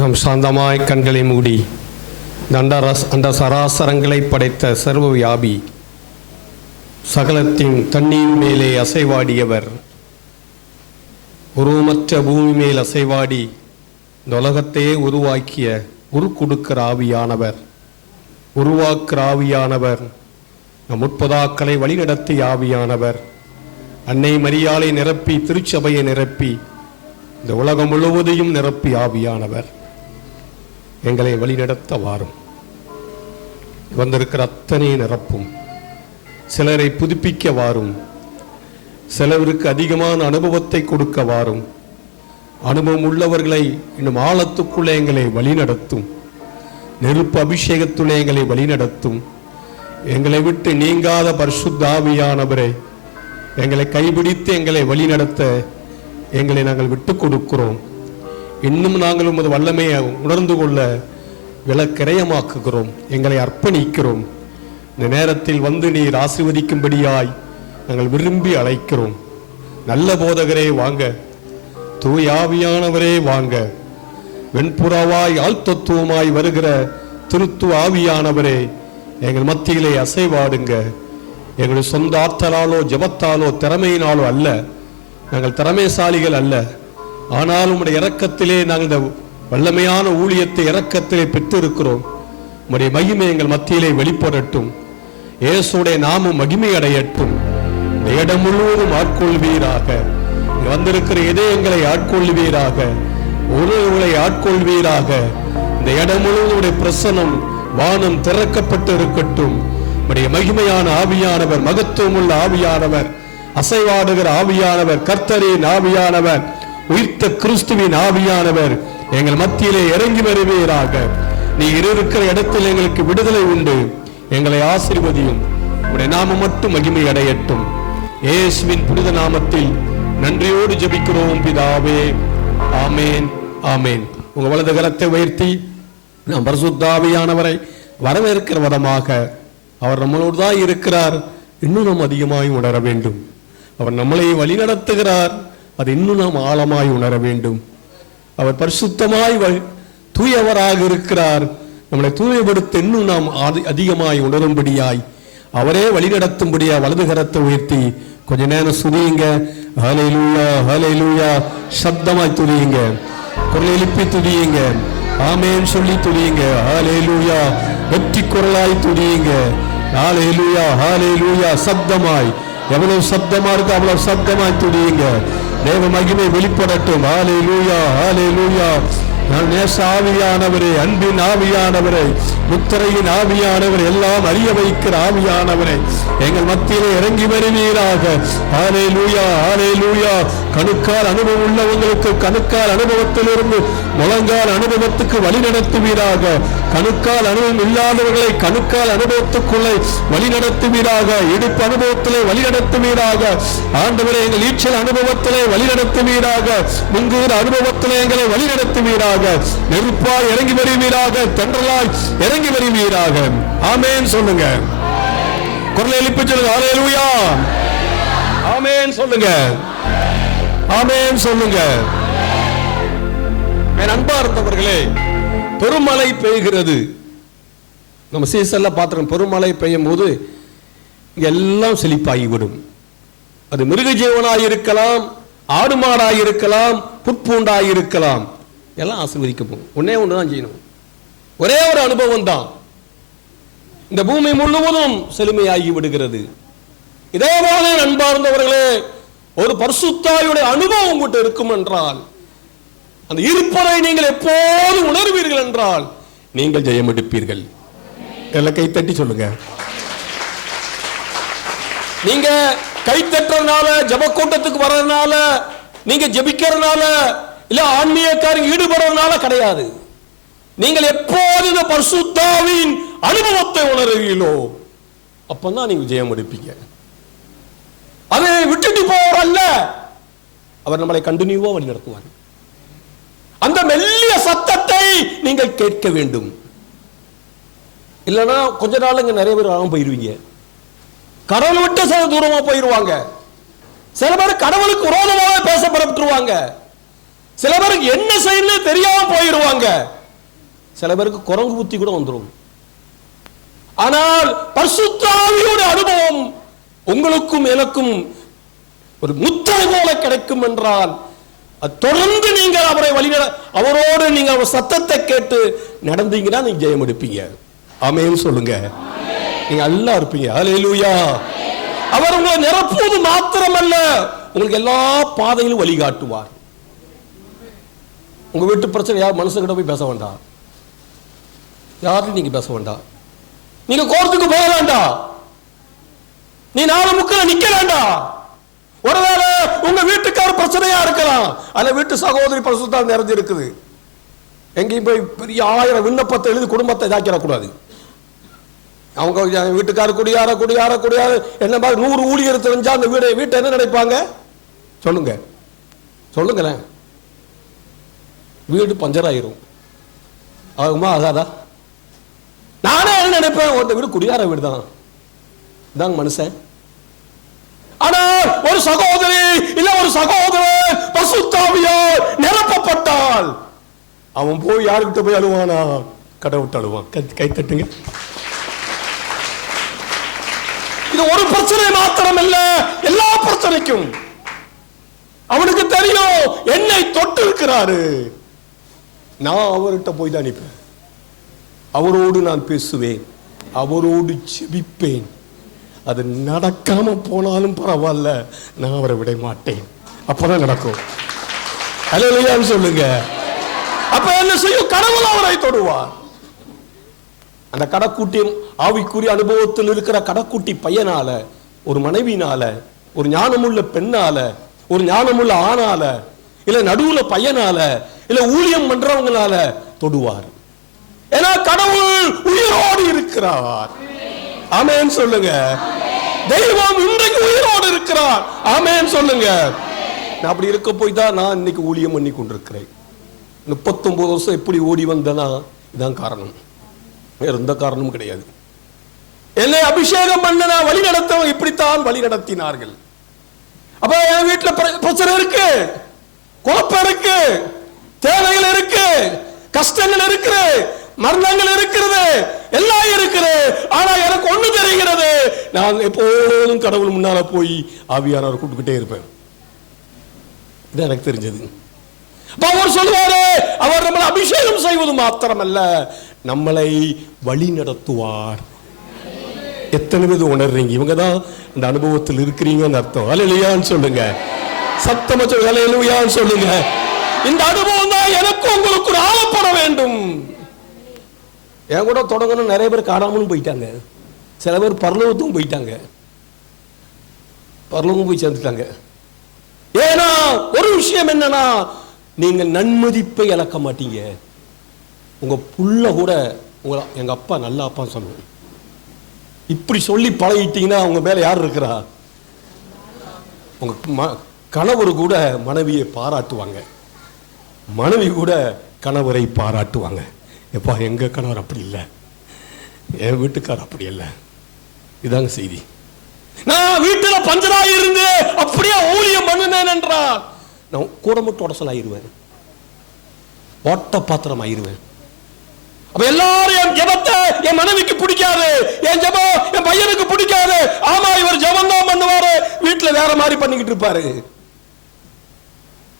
நாம் சாந்தமாய் கண்களை மூடி அந்த சராசரங்களை படைத்த சர்வ வியாபி, சகலத்தின் தண்ணீர் மேலே அசைவாடியவர், உருவமற்ற பூமி மேல் அசைவாடி இந்த உலகத்தையே உருவாக்கிய கொடுக்கிற ஆவியானவர், உருவாக்குற ஆவியானவர், நம் முற்பதாக்களை வழிநடத்திய ஆவியானவர், அன்னை மரியாளை நிரப்பி திருச்சபையை நிரப்பி இந்த உலகம் முழுவதையும் நிரப்பி ஆவியானவர் எங்களை வழிநடத்த வாரும். வந்திருக்கிற அத்தனை நிரப்பும், சிலரை புதுப்பிக்க வாரும், சிலருக்கு அதிகமான அனுபவத்தை கொடுக்க வாரும். அனுபவம் உள்ளவர்களை இன்னும் ஆழத்துக்குள்ளே எங்களை வழிநடத்தும், நெருப்பு அபிஷேகத்துள்ளே எங்களை வழிநடத்தும். எங்களை விட்டு நீங்காத பரிசுத்த ஆவியானவரே, எங்களை கைபிடித்து எங்களை வழிநடத்த எங்களை நாங்கள் விட்டு கொடுக்கிறோம். இன்னும் நாங்கள் உமது வல்லமையை உணர்ந்து கொள்ள விலக்கிரயமாக்குகிறோம், எங்களை அர்ப்பணிக்கிறோம். இந்த நேரத்தில் வந்து நீர் ஆசீர்வதிக்கும்படியாய் நாங்கள் விரும்பி அழைக்கிறோம். நல்ல போதகரே வாங்க, தூய ஆவியானவரே வாங்க, வெண்புறாவாய் ஆழ்த்தத்துவமாய் வருகிற திருத்துவ ஆவியானவரே எங்கள் மத்தியிலே அசைவாடுங்க. எங்களுடைய சொந்த ஆற்றலாலோ ஜபத்தாலோ திறமையினாலோ அல்ல, நாங்கள் திறமைசாலிகள் அல்ல. ஆனாலும் உம்முடைய இரக்கத்திலே நாங்கள் இந்த வல்லமையான ஊழியத்தை இரக்கத்திலே பெற்றிருக்கிறோம். உம்முடைய மகிமை எங்கள் மத்தியிலே வெளிப்படட்டும், இயேசுடைய நாமம் மகிமை அடையட்டும். இந்த இடம் முழுவதும் ஆட்கொள்வீராக, வந்திருக்கிற இதயங்களை ஆட்கொள்வீராக, உறவுகளை ஆட்கொள்வீராக. இந்த இடம் முழுவதும் பிரசனம் வானம் திறக்கப்பட்டு இருக்கட்டும். உம்முடைய மகிமையான ஆவியானவர், மகத்துவம் உள்ள ஆவியானவர், அசைவாடுகிற ஆவியானவர், கர்த்தரின் ஆவியானவர், உயிர்த்த கிறிஸ்துவின் ஆவியானவர் எங்கள் மத்தியிலே இறங்கி வருவீராக. நீ இருக்கிற இடத்தில் எங்களுக்கு விடுதலை உண்டு, எங்களை ஆசீர்வதியும். உடைய நாமம் மட்டும் மகிமை அடையட்டும். இயேசுவின் புனித நாமத்தில் நன்றியோடு ஜெபிக்கிறோம் பிதாவே, ஆமேன் ஆமேன். உங்க வலது கரத்தை உயர்த்தி நாம் பரிசுத்த ஆவியானவரை வரவேற்கிற விதமாக, அவர் நம்மளோடு தான் இருக்கிறார், இன்னும் நாம் அதிகமாய் உணர வேண்டும். அவர் நம்மளை வழி நடத்துகிறார், அது இன்னும் நாம் ஆழமாய் உணர வேண்டும். அவர் பரிசுத்தமாய் தூயவராக இருக்கிறார், நம்மளை தூயப்படுத்த இன்னும் நாம் அதிகமாய் உணரும்படியாய் அவரே வழிநடத்தும்படியா வலது கரத்தை உயர்த்தி கொஞ்ச நேரம் துதியுங்க. ஹல்லேலூயா ஹல்லேலூயா, சப்தமாய் துதியுங்க, குரலை எழுப்பி துதியுங்க, ஆமென் சொல்லி துதியுங்க. ஹல்லேலூயா, வெற்றி குரலாய் துதியுங்க. ஹல்லேலூயா ஹல்லேலூயா, சப்தமாய், எவ்வளவு சப்தமா இருக்கு அவ்வளவு சப்தமாய் துதியுங்க. தேவ மகிமை வெளிப்படட்டும். ஹல்லேலூயா ஹல்லேலூயா. நேச ஆவியானவரே, அன்பின் ஆவியானவரே, முத்திரையின் ஆவியானவரே, எல்லாம் அறிய வைக்கிற ஆவியானவரே எங்கள் மத்தியிலே இறங்கி வருவீராக. ஹல்லேலூயா ஹல்லேலூயா. கணுக்கால் அனுபவம் உள்ளவங்களுக்கு கணுக்கால் அனுபவத்திலிருந்து முழங்கால் அனுபவத்துக்கு வழி நடத்துவீராக. கணுக்கால் அனுபவம் இல்லாதவர்களை கணுக்கால் அனுபவத்துக்குள்ளே வழி நடத்துவீராக. இடுப்பு அனுபவத்திலே வழி நடத்துவீராக. ஆண்டவரே, எங்கள் ஈச்சல் அனுபவத்திலே வழி நடத்துவீராக. முங்குகிற அனுபவத்திலே எங்களை வழி நடத்துவீராக. நெருப்பாய் இறங்கி வருவீராக, தென்றலாய் இறங்கி வருவீராக. ஆமென் சொல்லுங்க, குரலை எழுப்பி சொல்லுங்க. ஹல்லேலூயா ஆமென் சொல்லுங்க, ஆமென் சொல்லுங்க. அன்பார்ந்தவர்களே, பெருமழை பெய்கிறது. நம்ம சீசன்ல பார்த்துருக்கோம், பெருமழை பெய்யும் போது எல்லாம் செழிப்பாகிவிடும். அது மிருக ஜீவனாயிருக்கலாம், ஆடு மாடாயிருக்கலாம், புற்பூண்டாயிருக்கலாம், எல்லாம் ஆசீர்வதிக்கப்படும். ஒன்னே ஒன்றுதான் செய்யணும், ஒரே ஒரு அனுபவம் தான். இந்த பூமி முழுவதும் செழுமையாகி விடுகிறது. இதே போல அன்பார்ந்தவர்களே, ஒரு பரிசுத்தாயுடைய அனுபவம் உங்கள்கிட்ட இருக்கும் என்றால், அந்த இருப்பதை நீங்கள் எப்போது உணர்வீர்கள் என்றால் நீங்கள் ஜெயம் எடுப்பீர்கள். எல்லாம் கை தட்டி சொல்லுங்க. நீங்க கை தட்டுறதுனால, ஜப கூட்டத்துக்கு வர்றதுனால, நீங்க ஜெபிக்கிறதுனால, இல்ல ஆன்மீகக்காரங்க ஈடுபடுறதுனால கிடையாது. நீங்கள் எப்போது இந்த பரிசுத்தாவின் அனுபவத்தை உணர்வீர்களோ அப்பதான் நீங்க ஜெயம் எடுப்பீங்க. அதை விட்டுட்டு போவர் அல்ல, அவர் நம்மளை கண்டினியூவா வழி நடத்துவார். அந்த மெல்லிய சத்தத்தை நீங்கள் கேட்க வேண்டும். இல்லைன்னா கொஞ்ச நாள் இங்க நிறைய பேர் ஆகும் போயிருவீங்க, கடவுள் விட்டு சில தூரமா போயிருவாங்க. சில பேர் கடவுளுக்கு விரோதமாக பேசப்பட்டுருவாங்க. சில பேருக்கு என்ன செய்யணும் தெரியாம போயிடுவாங்க. சில பேருக்கு குரங்கு புத்தி கூட வந்துடும். ஆனால் பரிசுத்த ஆவியோட அனுபவம் உங்களுக்கும் எனக்கும் ஒரு முத்திரை போல கிடைக்கும் என்றால் தொடர்ந்து நீங்கள் அவரை அவரோடு நீங்கள் அவர் சத்தத்தை கேட்டு நடந்தீங்கன்னா நீங்க ஜெயம் எடுப்பீங்க. ஆமென் சொல்லுங்க. நீங்க நல்லா இருப்பீங்க. ஹல்லேலூயா. அவர் உங்களை நிரப்புவது மாத்திரமல்ல, உங்களுக்கு எல்லா பாதையிலும் வழிகாட்டுவார். உங்க வீட்டு பிரச்சனை யார் மனுஷங்கிட்ட போய் பேச வேண்டாம். யாரும் நீங்க பேச வேண்டாம். நீங்க கோர்ட்டுக்கு போக வேண்டாம். நீ நாலு முக்கில நிக்க வேண்டாம். ஒருவேளை உங்க வீட்டுக்கார பிரச்சனையா இருக்கலாம், அல்ல வீட்டு சகோதரி பரிசுத்தம் நிறைஞ்சு இருக்குது. எங்கேயும் போய் பெரிய 1000 விண்ணப்பத்தை எழுதி குடும்பத்தை இதாக்கிடக்கூடாது. அவங்க வீட்டுக்கார குடியார என்ன மாதிரி 100 ஊழியர் தெரிஞ்சா அந்த வீட்டை என்ன நினைப்பாங்க சொல்லுங்க, சொல்லுங்களேன். வீடு பஞ்சராயிரும். ஆகுமா ஆகாதா? நானே என்ன நினைப்பேன், ஒரு வீடு குடியார வீடு தான் இதாங்க மனுஷன். ஆனால் ஒரு சகோதரி இல்ல ஒரு சகோதரன் பரிசுத்த ஆவியால் நிரப்பப்பட்டால் அவன் போய் யாருக்கிட்ட போய் அழுவானா? கடவுட்ட அழுவான். கை தட்டுங்க. இது ஒரு பிரச்சனை மாத்திரம் இல்ல, எல்லா பிரச்சனைக்கும் அவனுக்கு தெரியும் என்னை தொட்டு இருக்கிறாரு. நான் அவர்கிட்ட போய் தான் நிற்பேன். அவரோடு நான் பேசுவேன், அவரோடு ஜெபிப்பேன். அது நடக்காம போனாலும் பரவாயில்ல, நான் அவரை விட மாட்டேன். அப்பதான் நடக்கும். அல்லேலூயான்னு சொல்லுங்க. அப்ப என்ன செய்யும்? கடவுள் அவரை தொடுவார். அந்த கடைக்குட்டி ஆவிக்குரிய அனுபவத்தில் இருக்கிற கடைக்குட்டி பையனால, ஒரு மனைவினால, ஒரு ஞானமுள்ள பெண்ணால, ஒரு ஞானமுள்ள ஆணால, இல்ல நடுவுல பையனால, இல்ல ஊழியம் பண்றவங்களால தொடுவார். ஏன்னா கடவுள் உயிரோடு இருக்கிறார். ஆமென் சொல்லுங்க. தெய்வம் இன்றைக்கு உயிரோடு இருக்கிறார். ஆமென் சொல்லுங்க. நான் அப்படி இருக்க போய் தான் நான் இன்னைக்கு ஊழியம் பண்ணி கொண்டிருக்கிறேன். 39 வருஷம் எப்படி ஓடி வந்தனா இதான் காரணம், வேற எந்த காரணமும் கிடையாது. என்னை அபிஷேகம் பண்ண வழி நடத்தவங்க இப்படித்தான் வழி நடத்தினார்கள். அப்ப என் வீட்டுல பிரச்சனை இருக்கு, குழப்பம் இருக்கு, தேவைகள் இருக்கு, கஷ்டங்கள் இருக்கு, மரணங்கள் இருக்கிறது, எல்லாம் இருக்குது. ஆனா எனக்கு ஒண்ணு தெரிகிறது, நான் எப்போதும் கடவுள் முன்னால போய் ஆவியானவர் கூப்பிட்டுக்கிட்டே இருப்பேன். இது எனக்கு தெரிஞ்சது. அவர் சொல்லுவாரு, அவர் நம்மளை அபிஷேகம் செய்வது மாத்திரமல்ல, நம்மளை வழி நடத்துவார். எத்தனை பேர் உணர்றீங்க? இவங்க தான் இந்த அனுபவத்தில் இருக்கிறீங்கன்னு அர்த்தம். அல்லேலூயான்னு சொல்லுங்க. சத்தமா சொல்லுங்க. அல்லேலூயான்னு சொல்லுங்க. இந்த அனுபவம் தான் எனக்கும் உங்களுக்கு ஆளப்பட வேண்டும். என் கூட தொடங்கணும் நிறைய பேர் காணாமலும் போயிட்டாங்க. சில பேர் பரலோகத்துக்கும் போயிட்டாங்க, பரலோகம் போய் சேர்ந்துட்டாங்க. ஏன்னா ஒரு விஷயம் என்னன்னா, நீங்கள் நன்மதிப்பை இழக்க மாட்டீங்க. உங்க புள்ள கூட உங்களை எங்க அப்பா நல்ல அப்பா சொன்ன இப்படி சொல்லி பழகிட்டீங்கன்னா உங்க மேல யார் இருக்கிறா? உங்க கணவர் கூட மனைவியை பாராட்டுவாங்க, மனைவி கூட கணவரை பாராட்டுவாங்க. எப்பா எங்க கணவர் அப்படி இல்லை, என் வீட்டுக்காரர் அப்படி இல்லை. இதாங்க செய்தி. நான் வீட்டுல பஞ்சராய் இருந்து அப்படியே ஊழியம் பண்ணினேன் என்றால் நான் கூட மட்டும் உடசல் ஆயிருவேன், ஓட்ட பாத்திரம் ஆயிருவேன். அப்ப எல்லாரும் என் ஜெபத்தை என் மனைவிக்கு பிடிக்காது, என் ஜெபம் என் பையனுக்கு பிடிக்காது. ஆமா இவர் ஜெபம் தான் பண்ணுவாரு, வீட்டுல வேற மாதிரி பண்ணிக்கிட்டு இருப்பாரு.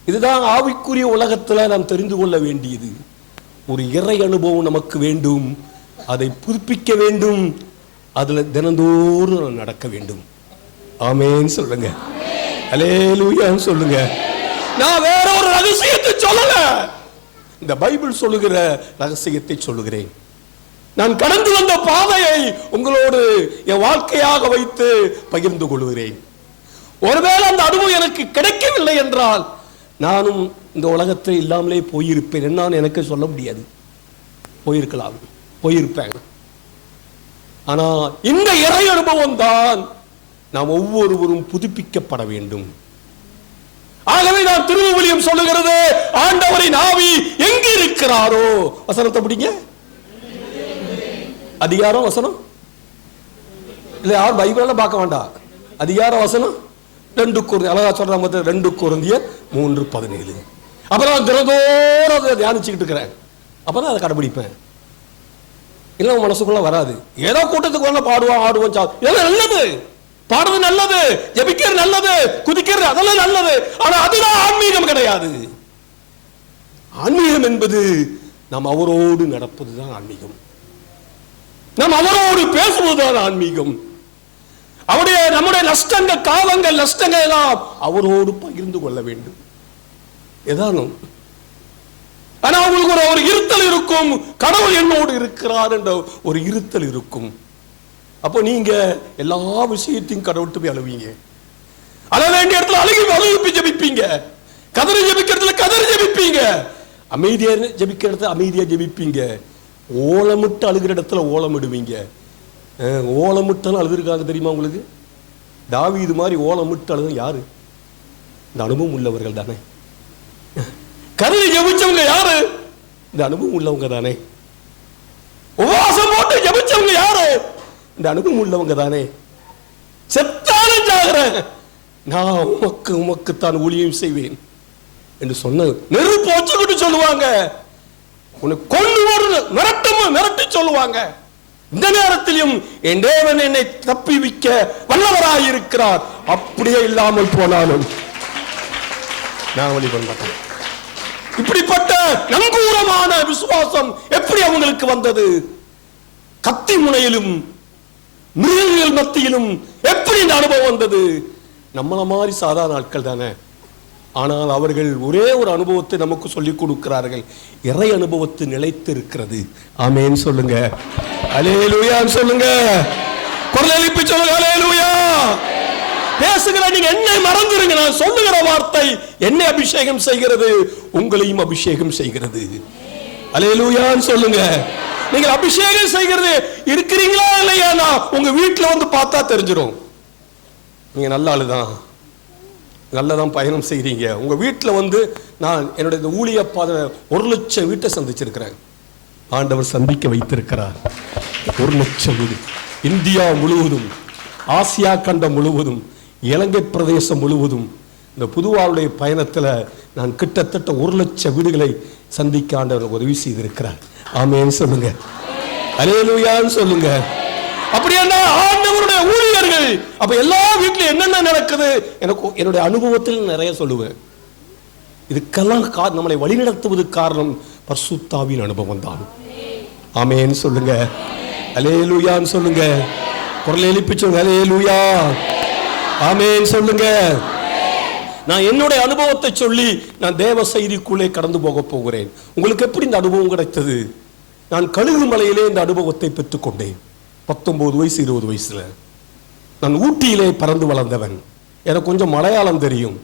இதுதான் ஆவிக்குரிய உலகத்துல நாம் தெரிந்து கொள்ள வேண்டியது. ஒரு இறை அனுபவம் நமக்கு வேண்டும், அதை புதுப்பிக்க வேண்டும், அதுல தினந்தோறும் நடக்க வேண்டும். ஆமென் சொல்லுங்க. அல்லேலூயான்னு சொல்லுங்க. நான் வேற ஒரு ரகசியத்தை சொல்லல, இந்த பைபிள் சொல்லுகிற ரகசியத்தை சொல்லுகிறேன். நான் கடந்து வந்த பாதையை உங்களோடு என் வாழ்க்கையாக வைத்து பகிர்ந்து கொள்கிறேன். ஒருவேளை அந்த அனுபவம் எனக்கு கிடைக்கவில்லை என்றால் நானும் இந்த உலகத்தை இல்லாமலே போயிருப்பேன். என்னான்னு எனக்கு சொல்ல முடியாது. போயிருக்கலாம், போயிருப்பேன். ஆனா இந்த இறை அனுபவம் தான் நாம் ஒவ்வொருவரும் புதுப்பிக்கப்பட வேண்டும். ஆகவே நான் திருவிவிலியம் சொல்லுகிறது, ஆண்டவரின் ஆவி எங்கு இருக்கிறாரோ, வசனத்தை பிடிங்க, அதிகாரம் வசனம் இல்ல, யாரும் பைபிளெல்லாம் பார்க்க வேண்டாம், அதிகார வசனம் 2 கொரிந்தியர், அழகா சொல்றாங்க 2 கொரிந்தியர் 3:17. அப்புறம் தினந்தோறும் அதை தியானிச்சுக்கிட்டு இருக்கிறேன். அப்பதான் அதை கடைபிடிப்பேன். இல்லை மனசுக்குள்ள வராது. ஏதோ கூட்டத்துக்கு வேணா பாடுவோம், ஆடுவோம், இதெல்லாம் நல்லது. பாடுறது நல்லது, ஜெபிக்கிறது நல்லது, குதிக்கிறது அதெல்லாம் நல்லது. ஆனா அதுதான் ஆன்மீகம் கிடையாது. ஆன்மீகம் என்பது நாம் அவரோடு நடப்பதுதான் ஆன்மீகம். நாம் அவரோடு பேசுவதுதான் ஆன்மீகம். அவருடைய நம்முடைய நஷ்டங்கள், காலங்கள், நஷ்டங்கள் எல்லாம் அவரோடு பகிர்ந்து கொள்ள வேண்டும். ஏதானும் ஆனா அவங்களுக்கு ஒரு இருத்தல் இருக்கும். கடவுள் என்னோடு இருக்கிறார் என்ற ஒரு இருத்தல் இருக்கும். அப்போ நீங்க எல்லா விஷயத்தையும் கடவுள்கிட்ட போய் அழுவீங்க. அழ வேண்டிய இடத்துல அழுகி ஜெபிப்பீங்க. கதறி ஜெபிக்கிறதுல கதறி ஜெபிப்பீங்க. அமைதியா ஜெபிக்கிற இடத்துல அமைதியா ஜெபிப்பீங்க. ஓலமிட்டு அழுகிற இடத்துல ஓலமிடுவீங்க. ஓலமிட்டாலும் அழுதுருக்காங்க தெரியுமா உங்களுக்கு? தாவீது மாதிரி ஓலமிட்டு அழுது யாரு? இந்த அனுபவம் உள்ளவர்கள் தானே. கதறி ஜெபிச்சவங்க யாரு? இந்த அனுபவம் உள்ளவங்க தானே. உபவாசம் போட்டு ஜெபிச்சவங்க யாரு? இந்த அனுபவம் உள்ளவங்க தானே. செத்தாலும் ஜாகிறேன், நான் உமக்குத்தான் ஊழியம் செய்வேன் என்று சொன்ன நெருப்பு வச்சுக்கிட்டு சொல்லுவாங்க. உனக்கு கொண்டு மிரட்டி சொல்லுவாங்க. இந்த நேரத்திலும் என் தேவன் என்னை தப்பிவிக்க வல்லவராயிருக்கிறார். அப்படியே இல்லாமல் போனாலும் நான் வழிபட மாட்டேன். இப்படிப்பட்ட நங்கூரமான விசுவாசம் எப்படி அவங்களுக்கு வந்தது? கத்தி முனையிலும் மிருகங்கள் மத்தியிலும் எப்படி இந்த அனுபவம் வந்தது? நம்மள மாதிரி சாதாரண ஆட்கள் தானே. ஆனால் அவர்கள் ஒரே ஒரு அனுபவத்தை நமக்கு சொல்லிக் கொடுக்கிறார்கள். இறை அனுபவத்தை நிலைத்து இருக்கிறது. ஆமென் சொல்லுங்க, அல்லேலூயா சொல்லுங்க, குரல் எழுப்பி சொல்லுங்க, அல்லேலூயா. பேசுகிற நீங்க என்னை மறந்துருங்க. நான் சொல்லுகிற வார்த்தை என்னை அபிஷேகம் செய்கிறது, உங்களையும் அபிஷேகம் செய்கிறது. அல்லேலூயா சொல்லுங்க. நீங்க அபிஷேகம் செய்கிறது இருக்கிறீங்களா இல்லையா உங்க வீட்டுல வந்து பார்த்தா தெரிஞ்சிடும். நீங்க நல்ல ஆளுதான், நல்லதான் பயணம் செய்றீங்க. உங்க வீட்டுல வந்து நான் என்னுடைய ஊழிய பாதை 1,00,000 வீட்டை சந்திச்சிருக்கிறேன். ஆண்டவர் சந்திக்க வைத்திருக்கிறார். 1,00,000 வீடு இந்தியா முழுவதும், ஆசியா கண்டம் முழுவதும், இலங்கை பிரதேசம் முழுவதும். இந்த புதுவாழ்வுடைய பயணத்துல நான் கிட்டத்தட்ட 1,00,000 வீடுகளை சந்திக்க ஆண்டவர் உதவி செய்திருக்கிறார். ஆமென் சொல்லுங்க, அல்லேலூயா சொல்லுங்க. அப்படின்னா ஆண்டவருடைய ஊழியர்கள். அப்ப எல்லா வீட்டிலும் என்னென்ன நடக்குது எனக்கு என்னுடைய அனுபவத்தில் நிறைய சொல்லுவேன். இதுக்கெல்லாம் நம்மளை வழிநடத்துவதற்கு காரணம் பரிசுத்தாவின் அனுபவம் தான். ஆமென் சொல்லுங்க, அல்லேலூயா சொல்லுங்க, குரல் எழுப்பி சொல்லுங்க, அல்லேலூயா, ஆமென் சொல்லுங்க. நான் என்னுடைய அனுபவத்தை சொல்லி நான் தேவ செய்திக்குள்ளே கடந்து போக போகிறேன். உங்களுக்கு எப்படி இந்த அனுபவம் கிடைத்தது? நான் கழுகு மலையிலே இந்த அனுபவத்தை பெற்றுக்கொண்டேன். 19 வயசு 20 வயசுல நான் ஊட்டியிலே பறந்து வளர்ந்தவன். எனக்கு கொஞ்சம் மலையாளம் தெரியும்,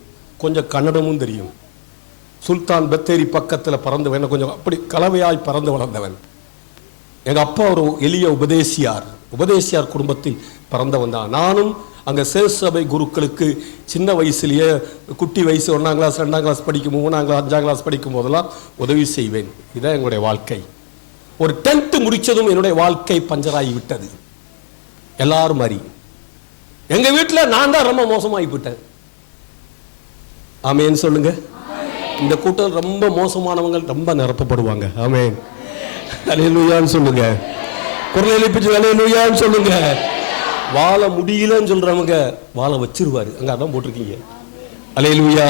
கொஞ்சம் கன்னடமும் தெரியும். சுல்தான் பத்தேரி பக்கத்தில் பறந்தவன், கொஞ்சம் அப்படி கலவையாய் பறந்து வளர்ந்தவன். எங்க அப்பா ஒரு எளிய உபதேசியார் குடும்பத்தில் பறந்தவன் தான். நானும் அங்கே சேசபை குருக்களுக்கு சின்ன வயசுலேயே, குட்டி வயசு 1ஆம் கிளாஸ் 2ஆம் கிளாஸ் படிக்கும், 3ஆம் கிளாஸ் 5ஆம் கிளாஸ் படிக்கும் போதெல்லாம் உதவி செய்வேன். இதான் எங்களுடைய வாழ்க்கை. ஒரு 10th முடிச்சதும் என்னுடைய வாழ்க்கை பஞ்சராகி விட்டது. எல்லாரும் மாதிரி எங்க வீட்டில் நான் தான் ரொம்ப மோசமாகி விட்டேன். ஆமேன் சொல்லுங்க. இந்த கூட்டம் ரொம்ப மோசமானவங்க ரொம்ப நிரப்பப்படுவாங்க. ஆமேன், அல்லேலூயான்னு சொல்லுங்க, குரல் எழுப்பி அல்லேலூயான்னு சொல்லுங்க. வாழ முடியலன்னு சொல்றவங்க வாழ வச்சிருவாரு. அங்க அதான் போட்டிருக்கீங்க. அல்லேலூயா,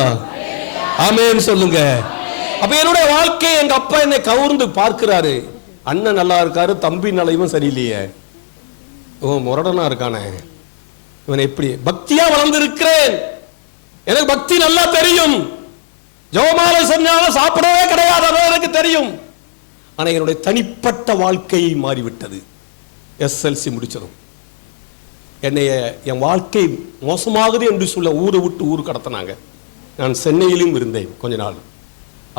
ஆமென் சொல்லுங்க. அப்ப என்னுடைய வாழ்க்கை எங்க அப்பா என்னை கவுர்ந்து பார்க்கிறாரு. அண்ணன் நல்லா இருக்காரு, தம்பி நிலையும் சரியில்லையே, முரடனா இருக்கானே, இவன் எப்படி பக்தியா வளர்ந்திருக்கிறேன். எனக்கு பக்தி நல்லா தெரியும். ஜெபமாலை செஞ்சாலும் சாப்பிடவே கிடையாது, எனக்கு தெரியும். ஆனா என்னுடைய தனிப்பட்ட வாழ்க்கை மாறிவிட்டது. SLC முடிச்சதும் என்னைய என் வாழ்க்கை மோசமாகுது என்று சொல்ல ஊரை விட்டு ஊர் கடத்தினாங்க. நான் சென்னையிலும் இருந்தேன் கொஞ்ச நாள்.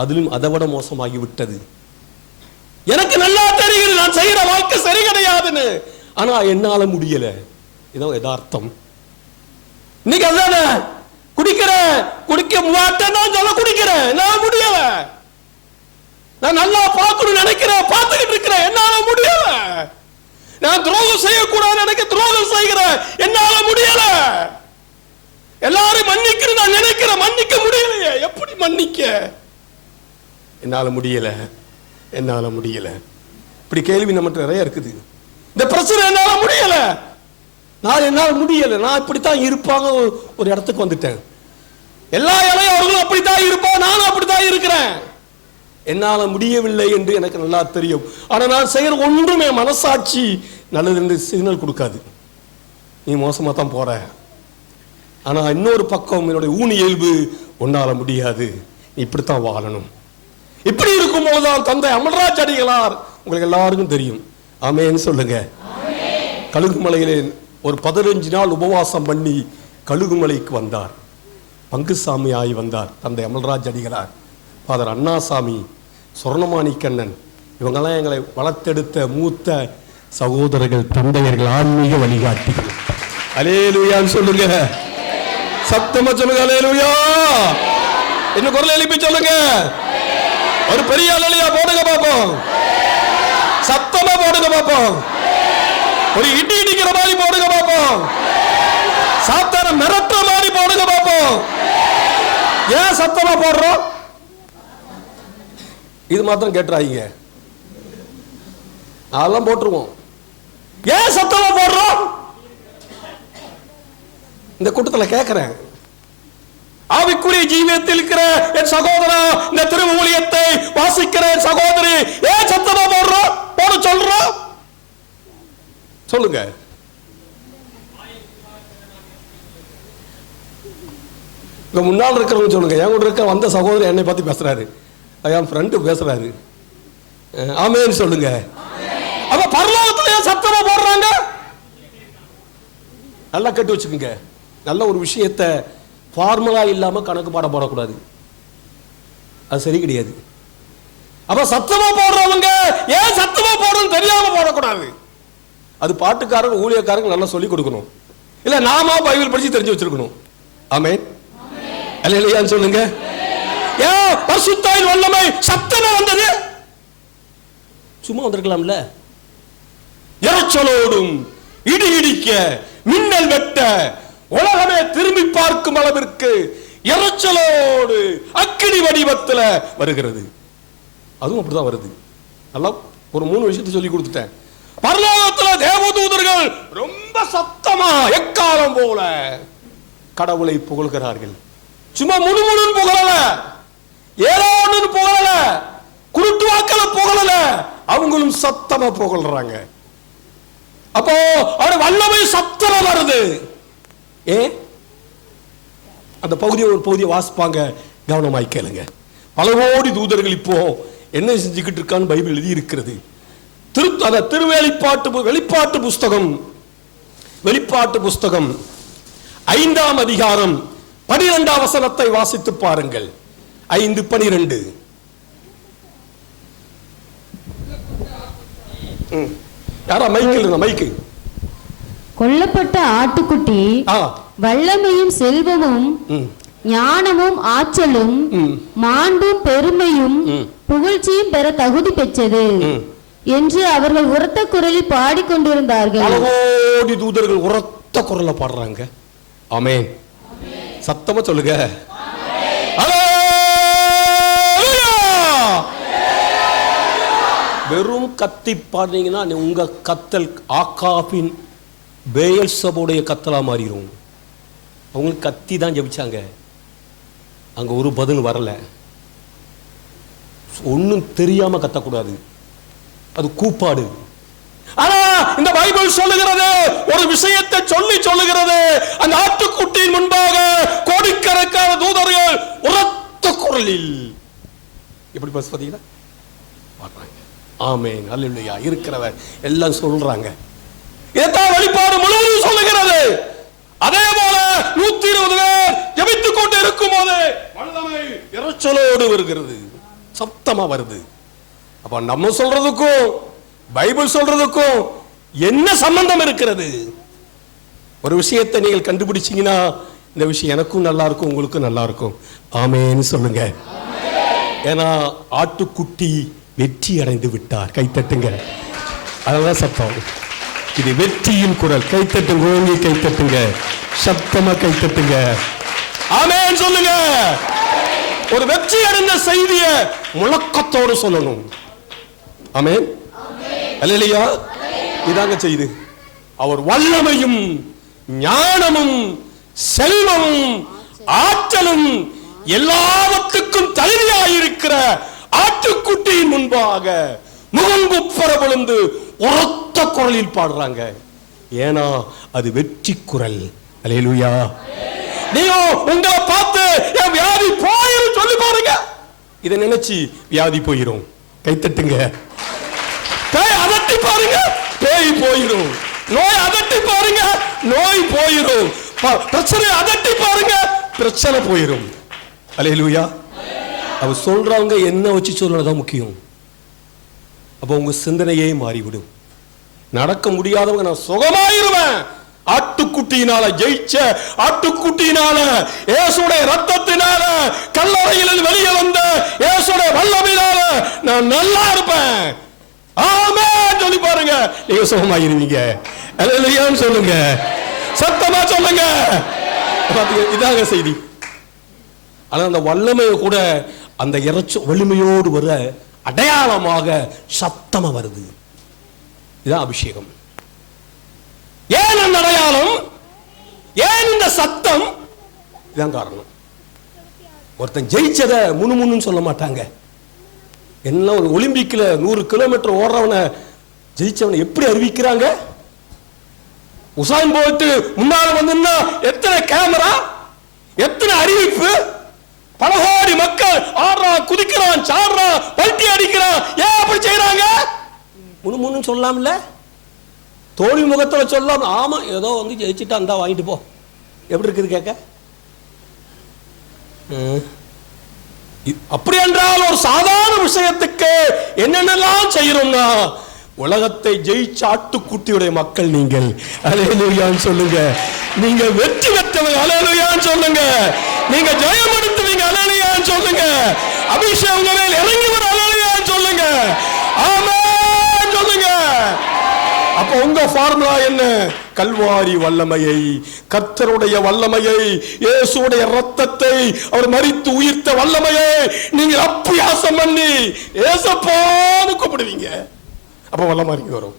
அதிலும் அதை விட மோசமாகி விட்டது. எனக்கு நல்லா தெரியுது நான் செய்யற வாழ்க்கை சரி கிடையாதுன்னு. ஆனா என்னால முடியல. இதான் யதார்த்தம். இன்னைக்கு அதானே குடிக்க மாட்டேன் சொல்ல குடிக்கிறேன். நான் முடியல. நான் நல்லா பார்க்கணும்னு நினைக்கிறேன், பார்த்துக்கிட்டு இருக்கிறேன், என்னால முடியல. நான் துரோகம் செய்யக்கூடாது எனக்கு துரோகம் செய்கிறேன், என்னால முடியல. எல்லாரும் மன்னிக்கிறேன் நான் நினைக்கிறேன், மன்னிக்க முடியலையே. எப்படி மன்னிக்க? என்னால முடியல, என்னால முடியல. இப்படி கேள்வி நம்மகிட்ட நிறைய இருக்குது. இந்த பிரச்சனை என்னால முடியல, என்னால முடியல, நான் இப்படித்தான் இருப்பாங்க. ஒரு இடத்துக்கு வந்துட்டேன். எல்லா இளையவர்களும் அப்படித்தான் இருப்பாங்க, நானும் அப்படித்தான் இருக்கிறேன். என்னால முடியவில்லை என்று எனக்கு நல்லா தெரியும். ஆனா நான் செய்யற ஒன்றும் என் மனசாட்சி நல்லது என்று சிக்னல் கொடுக்காது. நீ மோசமா தான் போற. ஆனா இன்னொரு பக்கம் என்னுடைய ஊனி இயல்பு, உன்னால முடியாது, நீ இப்படித்தான் வாழணும். இப்படி இருக்கும் போதுதான் தந்தை அமல்ராஜ் அடிகளார், உங்களுக்கு எல்லாருக்கும் தெரியும், ஆமென் சொல்லுங்க, கழுகுமலையிலே ஒரு 15 நாள் உபவாசம் பண்ணி கழுகுமலைக்கு வந்தார். பங்குசாமி ஆகி வந்தார் தந்தை அமல்ராஜ் அடிகளார். ஃபாதர் அண்ணாசாமி, சொர்ணமாணிக்கண்ணன், இவங்கெல்லாம் எங்களை வளர்த்தெடுத்த மூத்த சகோதரர்கள், தந்தையர்கள், ஆன்மீக வழிகாட்டிகள். அல்லேலூயான்னு சொல்லுங்க, சத்தமா சொல்லுங்க, அல்லேலூயா. இன்னும் குரல் எழுப்பி சொல்லுங்க, ஒரு பெரிய அல்லேலூயா போடுங்க பாப்போம், சத்தமா போடுங்க பாப்போம், ஒரு இடி இடிக்கிற மாதிரி போடுங்க பாப்போம், சாத்தான மிரட்டுற மாதிரி போடுங்க பாப்போம். ஏன் சத்தமா போடுறோம்? இது மாத்திரம் கேட்டுறாங்க, அதெல்லாம் போட்டுருவோம். ஏன் சத்தமா போடுறோம்? இந்த கூட்டத்தில் கேட்கிறேன், ஆவிக்குரிய ஜீவியத்தில் இருக்கிற என் சகோதரா, இந்த திருமூலியத்தை வாசிக்கிற என் சகோதரி, ஏன் சத்தமா போடுறோம்? போட சொல்றோம், சொல்லுங்க. இங்க முன்னால் இருக்கிறவங்க சொல்லுங்க. என் கூட இருக்க வந்த சகோதரர் என்னை பத்தி பேசுறாரு, என் ஃப்ரெண்டு பேசுறாரு, ஆமென் சொல்லுங்க. அப்ப பரலோகத்துல ஏன் சத்தமா போடுறாங்க? நல்லா கேட்டு வச்சுக்கோங்க. நல்ல ஒரு விஷயத்தை ஃபார்முலா இல்லாம கணக்கு பாட போடக்கூடாது, அது சரி கிடையாது. அப்ப சத்தமா போடுறவங்க ஏன் சத்தமா போடுறது தெரியாம போடக்கூடாது. அது பாட்டுக்காரங்க, ஊழியக்காரங்க நல்லா சொல்லி கொடுக்கணும், இல்ல நாம பைபிள் படிச்சு தெரிஞ்சு வச்சிருக்கணும். ஆமென் அல்லேலூயான்னு சொல்லுங்க. ஏன் பரிசுத்தாவின் வல்லமை சத்தமா வந்தது? சும்மா வந்திருக்கலாம்ல. இரைச்சலோடும் இடி இடிக்க மின்னல் வெட்ட உலகமே திரும்பி பார்க்கும் அளவிற்கு இரைச்சலோடு அக்கினி வடிவத்தில் வருகிறது. அதுவும் அப்படிதான் வருது. நல்லா ஒரு 3 விஷயத்தை சொல்லி கொடுத்துட்டேன். பரலோகத்தில் தேவதூதர்கள் ரொம்ப சத்தமா எக்காலம் போல கடவுளை புகழ்கிறார்கள். சும்மா முழுமுழுன்னு புகழல, ஏதோ ஒண்ணு புகழல, குருட்டு வாக்கல புகழல, அவங்களும் சத்தமா புகழ்றாங்க. அப்போ அவர் வல்லமை சத்தமா வருது. அந்த பகுதியை ஒரு பகுதியை வாசிப்பாங்க, கவனமாய் கேளுங்க. பல கோடி தூதர்கள் இப்போ என்ன செஞ்சுக்கிட்டு இருக்கான்னு பைபிள் எழுதி இருக்கிறது. வெளிப்பாட்டு புஸ்தகம் 5ஆம் அதிகாரம் 12ஆம் வசனத்தை வாசித்து பாருங்கள். 5:12. யாரா மைக்கில் மைக்கு? கொல்லப்பட்ட ஆட்டுக்குட்டி வல்லமையும் செல்வமும் ஞானமும் ஆற்றலும் மாண்பும் பெருமையும் புகழ்ச்சியும் பெற தகுதி பெற்றது என்று அவர்கள் உரத்த குரலில் பாடிக்கொண்டிருந்தார்கள். பல கோடி தூதர்கள் உரத்த குரல்ல பாடுறாங்க. ஆமென், சத்தமா சொல்லுங்க. வெறும் கத்தி பாடுறீங்கன்னா உங்க கத்தல் ஆகாபின் பேயல்சபுடைய கத்தலா மாறிடும். அவங்களுக்கு கத்தி தான் ஜெபிச்சாங்க, அங்க ஒரு பதில் வரல. ஒன்னும் தெரியாம கத்தக்கூடாது, அது கூப்பாடு. ஆனா இந்த பைபிள் சொல்லுகிறது, ஒரு விஷயத்தை சொல்லுகிறது. அந்த ஆட்டுக்குட்டியின் முன்பாக கோடிக்கணக்கான தூதர்கள் உரத்த குரலில் எப்படி பாத்தீங்களா பாடுறாங்க. ஆமென் அல்லேலூயா. இருக்கிறவர் எல்லாம் சொல்றாங்க. இதைத்தான் வெளிப்பாடு முழுவதும் சொல்லுகிறது. அதே போல 120 பேர் ஜெபித்துக் கொண்டு இருக்கும் போது வல்லமை இரைச்சலோடு வருகிறது, சத்தமா வருது. அப்ப நம்ம சொல்றதுக்கும் பைபிள் சொல்றதுக்கும் என்ன சம்பந்தம் இருக்கிறது? ஒரு விஷயத்தை நீங்கள் கண்டுபிடிச்சீங்கன்னா இந்த விஷயம் எனக்கும் நல்லா இருக்கும், உங்களுக்கும் நல்லா இருக்கும். ஆமென்னு சொல்லுங்க. ஏன்னா ஆட்டுக்குட்டி வெற்றி அடைந்து விட்டார். கைத்தட்டுங்க, அதெல்லாம் சத்தம். இது வெற்றியின் குரல். கைத்தட்டுங்க, ஓங்கி கைத்தட்டுங்க, சத்தமா கைத்தட்டுங்க. ஆமென் சொல்லுங்க. ஒரு வெற்றி அடைந்த செய்தியை முழக்கத்தோடு சொல்லணும். ஆமென். அல்லேலூயா. இதாங்க செய்தி. அவர் வல்லமையும் ஞானமும் செல்வமும் ஆற்றலும் எல்லாவற்றுக்கும் தகுதியாயிருக்கிற ஆட்டுக்குட்டியின் முன்பாக முகங்குப்புற விழுந்து உரத்த குரலில் பாடுறாங்க. ஏன்னா அது வெற்றி குரல். அல்லேலூயா. நீங்க உங்களை பார்த்து என் வியாதி போயிரும் சொல்லி பாருங்க. இதை நினைச்சு வியாதி போயிரும். கைத்தட்டுங்க. பேய் அதட்டி பாருங்க, பேய் போயிரும். நோய் அதட்டி பாருங்க, நோய் போயிரும். பிரச்சனை அதட்டி பாருங்க, பிரச்சனை போயிரும். அல்லேலூயா. அவர் சொல்றவங்க என்ன வச்சு சொல்றதுதான் முக்கியம். அப்ப உங்க சிந்தனையே மாறிவிடும். நடக்க முடியாதவங்க நான் சுகமாயிருவேன். ஆட்டுக்குட்டியினால ஜெயிச்ச ஆட்டுக்குட்டியினால இயேசுடைய ரத்தத்தினால கல்லறையில் வெளியே வந்த இயேசுடைய வல்லமையினால நான் நல்லா இருப்பேன். ஆமென் சொல்லி பாருங்க, நீங்க சுகமாயிருவீங்க. அல்லேலூயான்னு சொல்லுங்க, சத்தமா சொல்லுங்க. இதாங்க செய்தி. ஆனா அந்த வல்லமையை கூட அந்த இறைச்சி வலிமையோடு வர அடையாளமாக சத்தமா வருது. இதான் அபிஷேகம். ஏன் அந்த அடையாளம், ஏன் இந்த சத்தம்? இதான் காரணம். ஒருத்தன் ஜெயிச்சத முணுமுன்னு சொல்ல மாட்டாங்க. என்ன ஒரு ஒலிம்பிக்ல 100 கிலோமீட்டர் ஓடுறவனை ஜெயிச்சவனை எப்படி அறிவிக்கிறாங்க? உசாயின் போல்ட் முன்னால வந்து எத்தனை கேமரா, எத்தனை அறிவிப்பு, பல கோடி மக்கள் ஆடுறான், குதிக்கிறான், சாடுறான், பல்ட்டி அடிக்கிறான். ஏன் அப்படி செய்யறாங்க? முணுமுன்னு சொல்லலாம்ல, தோல்வி முகத்துல சொல்லாம. ஆமா ஏதோ வந்து ஜெயிச்சுட்டா அந்த வாங்கிட்டு போ. எப்படி இருக்குது கேட்க? அப்படி என்றால் ஒரு சாதாரண விஷயத்துக்கு என்னென்னலாம் செய்யறோம்னா, உலகத்தை ஜெயிச்ச ஆட்டுக்குட்டியுடைய மக்கள் நீங்கள். அல்லேலூயான்னு சொல்லுங்க. நீங்க வெற்றி பெற்றவங்க. அல்லேலூயான்னு சொல்லுங்க. நீங்க ஜெயம் எடுத்துவீங்க. அல்லேலூயான்னு சொல்லுங்க. அபிஷேகம் உங்க மேல் இறங்கி வர. அல்லேலூயான்னு சொல்லுங்க. ஆமென் சொல்லுங்க. அப்ப உங்க ஃபார்முலா என்ன? கல்வாரி வல்லமையை, கர்த்தருடைய வல்லமையை, இயேசுடைய இரத்தத்தை, அவர் மரித்து உயிர்த்த வல்லமையை நீங்க அப்பியாசம் பண்ணி ஏசப்பான்னு கூப்பிடுவீங்க. அப்ப வல்லமாரி வரும்.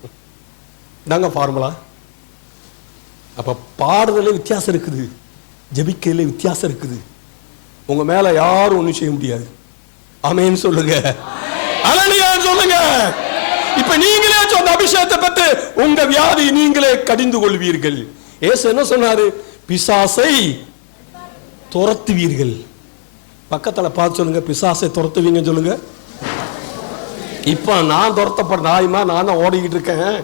தாங்க ஃபார்முலா. அப்ப பாடுறதுல வித்தியாசம் இருக்குது, ஜெபிக்கையில வித்தியாசம் இருக்குது. உங்க மேல யாரும் ஒண்ணும் செய்ய முடியாது. ஆமென் சொல்லுங்க. அல்லேலூயா சொல்லுங்க. இப்ப நீங்களே சொன்ன அபிஷேகத்தை பெற்று உங்க வியாதி நீங்களே கடிந்து கொள்வீர்கள். இயேசு என்ன சொன்னாரு? பிசாசை துரத்துவீர்கள். பக்கத்துல பார்த்து சொல்லுங்க, பிசாசை துரத்துவீங்க சொல்லுங்க. இப்ப நான் துரத்தப்பட நாயுமா, நான் தான் ஓடிக்கிட்டு இருக்கேன்.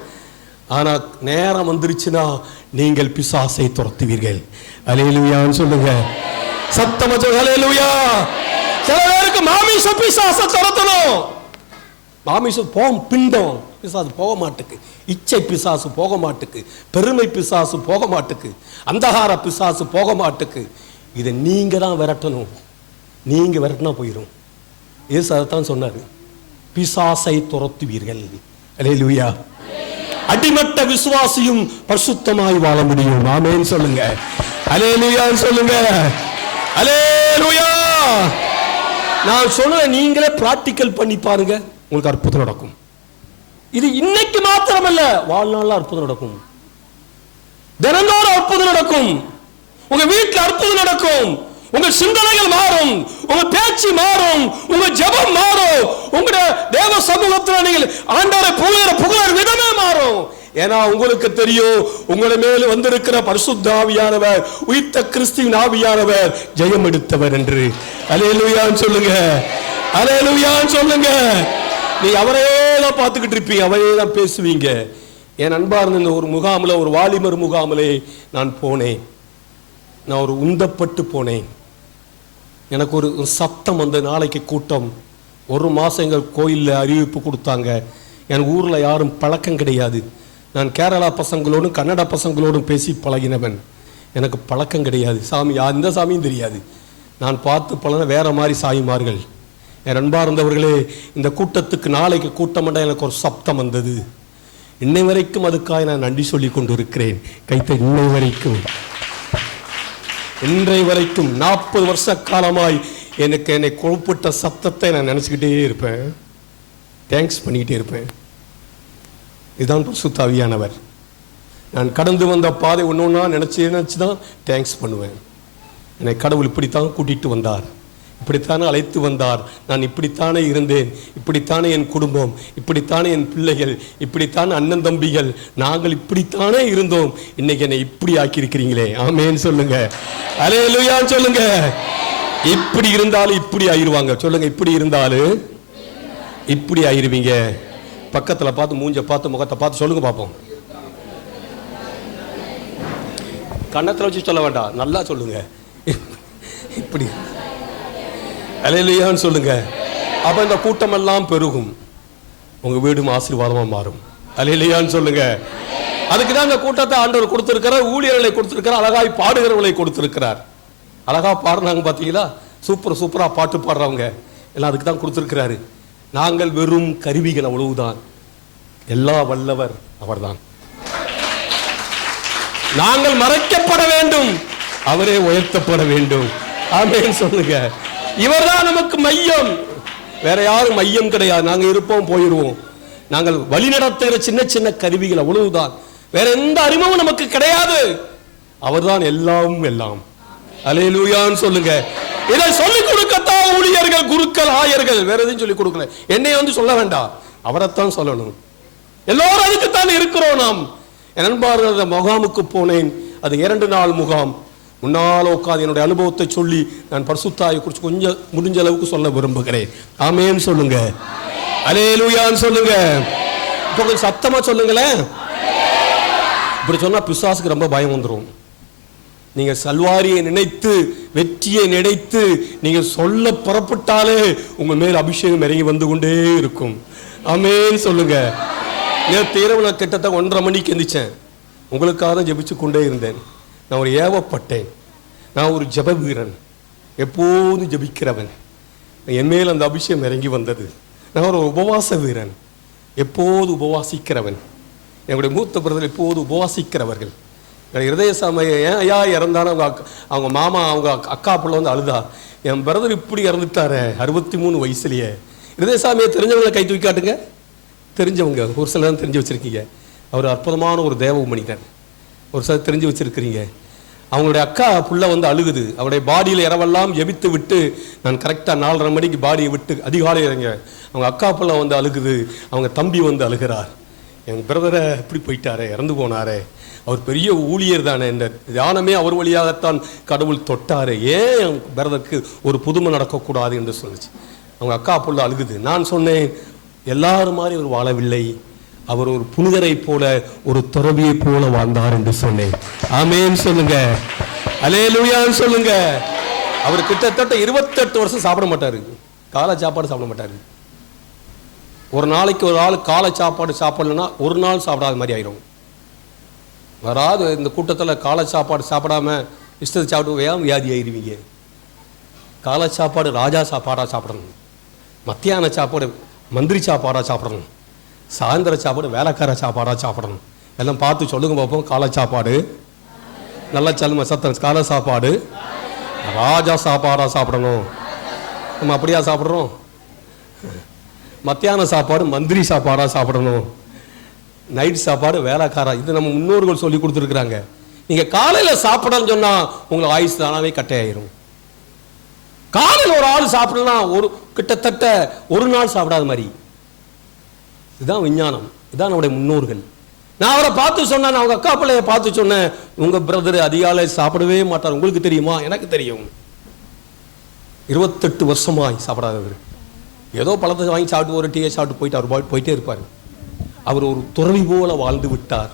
ஆனா நேரம் வந்துருச்சுன்னா நீங்கள் பிசாசை துரத்துவீர்கள். அல்லேலூயான்னு சொல்லுங்க. சத்தமா சொல்லுங்க. அல்லேலூயா. சில பேருக்கு மாமிச பிசாசை துரத்தணும். மாமிசம் பிண்டம் பிசாசு போக மாட்டுக்கு, இச்சை பிசாசு போக மாட்டுக்கு, பெருமை பிசாசு போக மாட்டுக்கு, அந்தகார பிசாசு போக மாட்டுக்கு. இதை நீங்க தான் விரட்டணும். நீங்க விரட்டினா போயிடும். இயேசு அதைத்தான் சொன்னாரு, பிசாசை துரத்துவீர்கள். அல்லேலூயா. அடிமட்ட விசுவாசியும் பரிசுத்தமாய் வாழ முடியும். ஆமென் சொல்லுங்க. அல்லேலூயான்னு சொல்லுங்க. அல்லேலூயா. நான் சொன்ன நீங்களே பிராக்டிக்கல் பண்ணி பாருங்க, உங்களுக்கு அற்புதம் நடக்கும். இது இன்னைக்கு மாத்திரமல்ல, வாழ்நாள்ல அற்புதம் நடக்கும். தினந்தோறும் அற்புதம் நடக்கும். உங்க வீட்டில் அற்புதம் நடக்கும். உங்க சிந்தனைகள் மாறும், உங்க பேச்சு மாறும், உங்க ஜெபம் மாறும், உங்களுடைய தேவ சமூகத்தில் நீங்கள் ஆண்டவரை புகழ விதமே மாறும். ஏன்னா உங்களுக்கு தெரியும், உங்களை மேல் வந்திருக்கிற பரிசுத்த ஆவியானவர், உயிர்த்த கிறிஸ்துவின் ஆவியானவர் ஜெயம் எடுத்தவர் என்று. அல்லேலூயான்னு சொல்லுங்க. அல்லேலூயான்னு சொல்லுங்க. நீ அவரே தான் பார்த்துக்கிட்டு இருப்பீங்க, அவரே தான் பேசுவீங்க. என் அன்பா இருந்த ஒரு முகாமில், ஒரு வாலிபர் முகாமிலே நான் போனேன். நான் ஒரு உந்தப்பட்டு போனேன். எனக்கு ஒரு சத்தம் வந்த நாளைக்கு கூட்டம். 1 மாதம் எங்கள் கோயிலில் அறிவிப்பு கொடுத்தாங்க. எனக்கு ஊரில் யாரும் பழக்கம் கிடையாது. நான் கேரளா பசங்களோடும் கன்னட பசங்களோடும் பேசி பழகினவன். எனக்கு பழக்கம் கிடையாது. சாமி எந்த சாமியும் தெரியாது. நான் பார்த்து பழன வேற மாதிரி சாமிமார்கள். என் அன்பா இருந்தவர்களே, இந்த கூட்டத்துக்கு நாளைக்கு கூட்டம் எனக்கு ஒரு சப்தம் வந்தது. இன்னை வரைக்கும் அதுக்காக நான் நன்றி சொல்லி கொண்டு இருக்கிறேன். கைத்த இன்னை வரைக்கும், இன்றை வரைக்கும் 40 வருஷ காலமாய் என்னை கூப்பிட்ட சத்தத்தை நான் நினச்சிக்கிட்டே இருப்பேன், தேங்க்ஸ் பண்ணிக்கிட்டே இருப்பேன். இதுதான் பரிசுத்த ஆவியானவர். நான் கடந்து வந்த பாதை ஒன்று ஒன்றா நினச்சி தான் தேங்க்ஸ் பண்ணுவேன். என்னை கடவுள் இப்படித்தான் கூட்டிகிட்டு வந்தார், இப்படித்தானே அழைத்து வந்தார், நான் இப்படித்தானே இருந்தேன், இப்படித்தானே என் குடும்பம், இப்படித்தானே என் பிள்ளைகள், இப்படித்தானே அண்ணன் தம்பிகள், நாங்கள் இப்படித்தானே இருந்தோம், இன்னைக்கு என்னை இப்படி ஆக்கியிருக்கிறீங்களே. ஆமேன்னு சொல்லுங்க, அல்லேலூயான்னு சொல்லுங்க. இப்படி இருந்தாலும் இப்படி ஆயிருவாங்க. சொல்லுங்க, இப்படி இருந்தாலும் இப்படி ஆயிருவீங்க. பக்கத்துல பார்த்து, மூஞ்ச பார்த்து, முகத்தை பார்த்து சொல்லுங்க பார்ப்போம். கண்ணத்துல வச்சு சொல்ல வேண்டாம், நல்லா சொல்லுங்க. இப்படி அல்லேலூயான்னு சொல்லுங்க. அப்ப இந்த கூட்டம் எல்லாம் பெருகும், உங்க வீடும் ஆசீர்வாதமா மாறும். அல்லேலூயான்னு சொல்லுங்க. அதுக்கு தான் இந்த கூட்டத்தை ஆண்டவர் கொடுத்திருக்கிறார், ஊழியர்களை கொடுத்திருக்கிறார், அழகாய் பாடுகிறவர்களை கொடுத்திருக்கிறார். அழகா பாடுறாங்க பார்த்தீங்களா, சூப்பரா பாட்டு பாடுறவங்க எல்லாம் அதுக்கு தான் கொடுத்திருக்கிறாரு. நாங்கள் வெறும் கருவிகள், அவ்வளவுதான். எல்லா வல்லவர் அவர்தான். நாங்கள் மறைக்கப்பட வேண்டும், அவரே உயர்த்தப்பட வேண்டும். ஆமென் சொல்லுங்க. இவர்தான் நமக்கு மையம், வேற யாரும் மையம் கிடையாது. நாங்க இருப்போம், போயிடுவோம். நாங்கள் வழி நடத்துகிற சின்ன சின்ன கருவிகள், அவ்வளவுதான். வேற எந்த அறிமுகம் நமக்கு கிடையாது. அவர்தான் எல்லாம் எல்லாம். அல்லேலூயான்னு சொல்லுங்க. இதை சொல்லிக் கொடுக்கத்தான் ஊழியர்கள், குருக்கள், ஆயர்கள். வேற எதையும் சொல்லிக் கொடுக்கல. என்னைய வந்து சொல்ல வேண்டாம், அவரைத்தான் சொல்லணும். எல்லோரும் அதுக்குத்தான் இருக்கிறோம் நாம். என் நண்பர்கள் முகாமுக்கு போனேன், அது 2 நாள் முகாம். முன்னால் உட்காந்து என்னுடைய அனுபவத்தை சொல்லி நான் பரிசுத்தாயை குறித்து கொஞ்சம் முடிஞ்ச அளவுக்கு சொல்ல விரும்புகிறேன். ஆமேன்னு சொல்லுங்க, அல்லேலூயான்னு சொல்லுங்க. இப்போ கொஞ்சம் சத்தமா சொல்லுங்களேன். இப்படி சொன்னா பிசாசுக்கு ரொம்ப பயம் வந்துடும். நீங்க சல்வாரியை நினைத்து, வெற்றியை நினைத்து நீங்க சொல்ல புறப்பட்டாலே உங்க மேல் அபிஷேகம் இறங்கி வந்து கொண்டே இருக்கும். ஆமேன்னு சொல்லுங்க. நேற்று இரவு நான் கிட்டத்தட்ட 1:30 மணிக்கு எந்திரிச்சேன். உங்களுக்காக தான் ஜெபிச்சு கொண்டே இருந்தேன். நான் ஒரு ஏவப்பட்டேன். நான் ஒரு ஜெப வீரன், எப்போதும் ஜெபிக்கிறவன். என் மேல் அந்த அபிஷேகம் இறங்கி வந்தது. நான் ஒரு உபவாச வீரன், எப்போது உபவாசிக்கிறவன். என்னுடைய மூத்த பிரதர் எப்போது உபவாசிக்கிறவர்கள். இருதயசாமி ஏன் ஐயா இறந்தானு அவங்க மாமா, அவங்க அக்கா பிள்ளை வந்து அழுதா, என் பிரதர் இப்படி இறந்துட்டாரு 63 வயசுலயே. இருதயசாமியை தெரிஞ்சவங்களை கை தூக்கி காட்டுங்க. தெரிஞ்சவங்க ஒரு சிலர் தெரிஞ்சு வச்சிருக்கீங்க. அவர் அற்புதமான ஒரு தேவ மனிதர், ஒரு சிலர் தெரிஞ்சு வச்சிருக்கிறீங்க. அவங்களுடைய அக்கா புள்ள வந்து அழுகுது. அவருடைய பாடியில் இரவெல்லாம் எபித்து விட்டு, நான் கரெக்டாக 4:30 மணிக்கு பாடியை விட்டு அதிகாலை இறங்க, அவங்க அக்கா புள்ள வந்து அழுகுது. அவங்க தம்பி வந்து அழுகிறார், என் பிரதரை இப்படி போயிட்டாரே, இறந்து போனாரே, அவர் பெரிய ஊழியர் தானே, இந்த தியானமே அவர் வழியாகத்தான் கடவுள் தொட்டாரு, ஏன் என் பிரதருக்கு ஒரு புதுமை நடக்கக்கூடாது என்று சொல்லிச்சு. அவங்க அக்கா புள்ள அழுகுது. நான் சொன்னேன், எல்லாரும் மாதிரி அவர் வாழவில்லை, அவர் ஒரு புனிதரை போல, ஒரு துறவியை போல வாழ்ந்தார் என்று சொன்னேன். ஆமென் சொல்லுங்க, அல்லேலூயான்னு சொல்லுங்க. அவர் கிட்டத்தட்ட 28 வருஷம் சாப்பிட மாட்டாரு, காலை சாப்பாடு சாப்பிட மாட்டாரு. ஒரு நாளைக்கு ஒரு ஆள் காலை சாப்பாடு சாப்பிடலன்னா ஒரு நாள் சாப்பிடாத மாதிரி ஆயிரும். வராது இந்த கூட்டத்தில் காலை சாப்பாடு சாப்பிடாம இஷ்டத்தை சாப்பிட்டு ஏன் வியாதி ஆயிடுவீங்க. காலை சாப்பாடு ராஜா சாப்பாடாக சாப்பிடணும், மத்தியான சாப்பாடு மந்திரி சாப்பாடாக சாப்பிடணும், சாயந்தர சாப்பாடு வேலைக்கார சாப்பாடாக சாப்பிடணும். எல்லாம் பார்த்து சொல்லுங்க பார்ப்போம். காலை சாப்பாடு நல்லா சொல்லுங்க சத்தம், காலை சாப்பாடு ராஜா சாப்பாடாக சாப்பிடணும். நம்ம அப்படியா சாப்பிட்றோம்? மத்தியான சாப்பாடு மந்திரி சாப்பாடாக சாப்பிடணும், நைட் சாப்பாடு வேலைக்காரா. இது நம்ம முன்னோர்கள் சொல்லி கொடுத்துருக்குறாங்க. நீங்கள் காலையில் சாப்பிடன்னு சொன்னால் உங்களுக்கு ஆயுசு தானாவே கட்டையாயிரும். காலையில் ஒரு ஆள் சாப்பிடலாம், ஒரு கிட்டத்தட்ட ஒரு நாள் சாப்பிடாத மாதிரி. இதுதான் விஞ்ஞானம், இதுதான் நம்முடைய முன்னோர்கள். நான் அவரை பார்த்து சொன்னேன், அவங்க அக்கா பிள்ளைய பார்த்து சொன்னேன், உங்கள் பிரதர் அதிகாலை சாப்பிடவே மாட்டார், உங்களுக்கு தெரியுமா? எனக்கு தெரியும். 28 வருஷமாய் சாப்பிடாதவர். ஏதோ பழத்தை வாங்கி சாப்பிட்டு ஒரு டீயை சாப்பிட்டு போயிட்டு அவர் போயிட்டே இருப்பார். அவர் ஒரு துறவி போல வாழ்ந்து விட்டார்.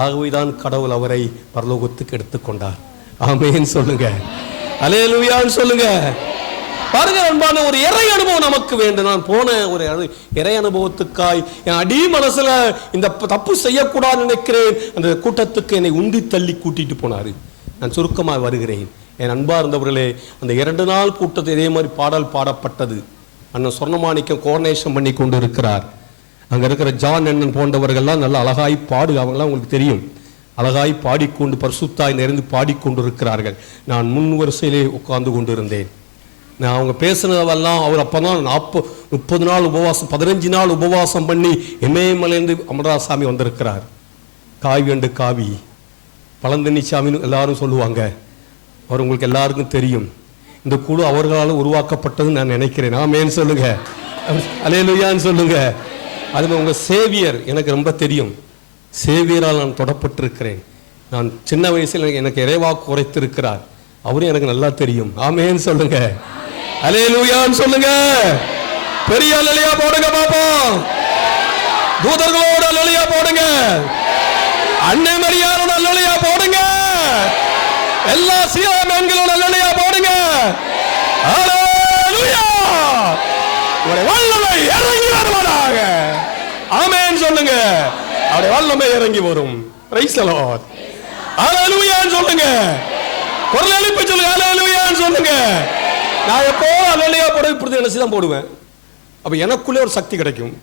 ஆகவே தான் கடவுள் அவரை பரலோகத்துக்கு எடுத்துக்கொண்டார். ஆமென் சொல்லுங்க, அல்லேலூயான்னு சொல்லுங்க. பாருங்க அன்பான, ஒரு இறை அனுபவம் நமக்கு வேண்டும். நான் போன ஒரு இறை அனுபவத்துக்காய் என் அடி மனசுல இந்த தப்பு செய்யக்கூடாது நினைக்கிறேன். அந்த கூட்டத்துக்கு என்னை உந்தி தள்ளி கூட்டிட்டு போனாரு. நான் சுருக்கமாக வருகிறேன். என் அன்பா இருந்தவர்களே, அந்த 2 நாள் கூட்டத்தை இதே மாதிரி பாடல் பாடப்பட்டது. அண்ணன் சொர்ணமாணிக்கம் கோர்னேஷன் பண்ணி கொண்டு இருக்கிறார். அங்கே இருக்கிற ஜான் அண்ணன் போன்றவர்கள்லாம் நல்லா அழகாய் அவங்களாம் உங்களுக்கு தெரியும், அழகாய் பாடிக்கொண்டு பரிசுத்தாய் நிறைந்து பாடிக்கொண்டு இருக்கிறார்கள். நான் முன் வரிசையிலே உட்கார்ந்து கொண்டு இருந்தேன். நான் அவங்க பேசுனதெல்லாம் அவர் அப்பதான் 30 நாள் உபவாசம் 15 நாள் உபவாசம் பண்ணி இமயமலையிலிருந்து அமரராசாமி வந்திருக்கிறார். காவி அண்டு காவி பழந்தண்ணி சாமின்னு எல்லாரும் சொல்லுவாங்க. அவர் உங்களுக்கு எல்லாருக்கும் தெரியும். இந்த குழு அவர்களால் உருவாக்கப்பட்டதுன்னு நான் நினைக்கிறேன். ஆமென் சொல்லுங்க, அல்லேலூயான்னு சொல்லுங்க. அது உங்க சேவியர் எனக்கு ரொம்ப தெரியும். சேவியரால் நான் தொடப்பட்டிருக்கிறேன். நான் சின்ன வயசில் எனக்கு இறைவாக்கு உரைத்திருக்கிறார். அவரும் எனக்கு நல்லா தெரியும். ஆமென் சொல்லுங்க, அல்லேலூயான்னு சொல்லுங்க. பெரிய அல்லேலூயா போடுங்க பாப்போம். தூதர்களோட அல்லேலூயா போடுங்க. அன்னை மரியாரோட அல்லேலூயா போடுங்க. எல்லா சீராமேன்களோட அல்லேலூயா போடுங்க. அல்லேலூயா. உங்களுடைய வல்லமை இறங்கி வருவதாக. ஆமென் சொல்லுங்க. அவருடைய வல்லமை இறங்கி வரும். Praise the Lord. அல்லேலூயான்னு சொல்லுங்க. குரல் எழுப்பி சொல்லுங்க, அல்லேலூயான்னு சொல்லுங்க. நான் எப்போ அல்லேலூயா போடுவேன், இப்படி நினைச்சு தான் போடுவேன். அப்ப எனக்குள்ளே ஒரு சக்தி கிடைக்கும்.